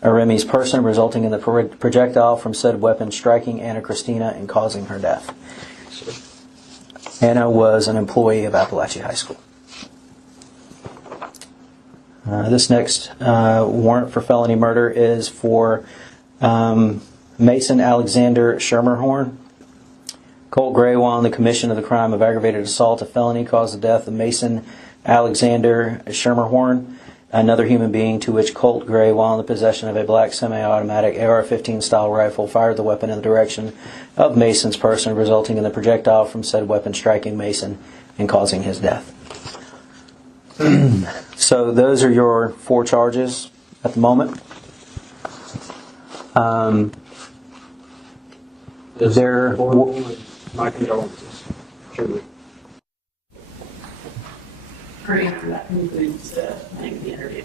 Irimie's person, resulting in the projectile from said weapon striking Cristina and causing her death. Anna was an employee of Apalachee High School. This next warrant for felony murder is for Mason Alexander Schermerhorn. Colt Gray, while in the commission of the crime of aggravated assault, a felony, caused the death of Mason Alexander Schermerhorn, another human being, to which Colt Gray, while in the possession of a black semi-automatic AR-15 style rifle, fired the weapon in the direction of Mason's person, resulting in the projectile from said weapon striking Mason and causing his death. So those are your 4 charges at the moment. My condolences. Truly. That concludes the interview.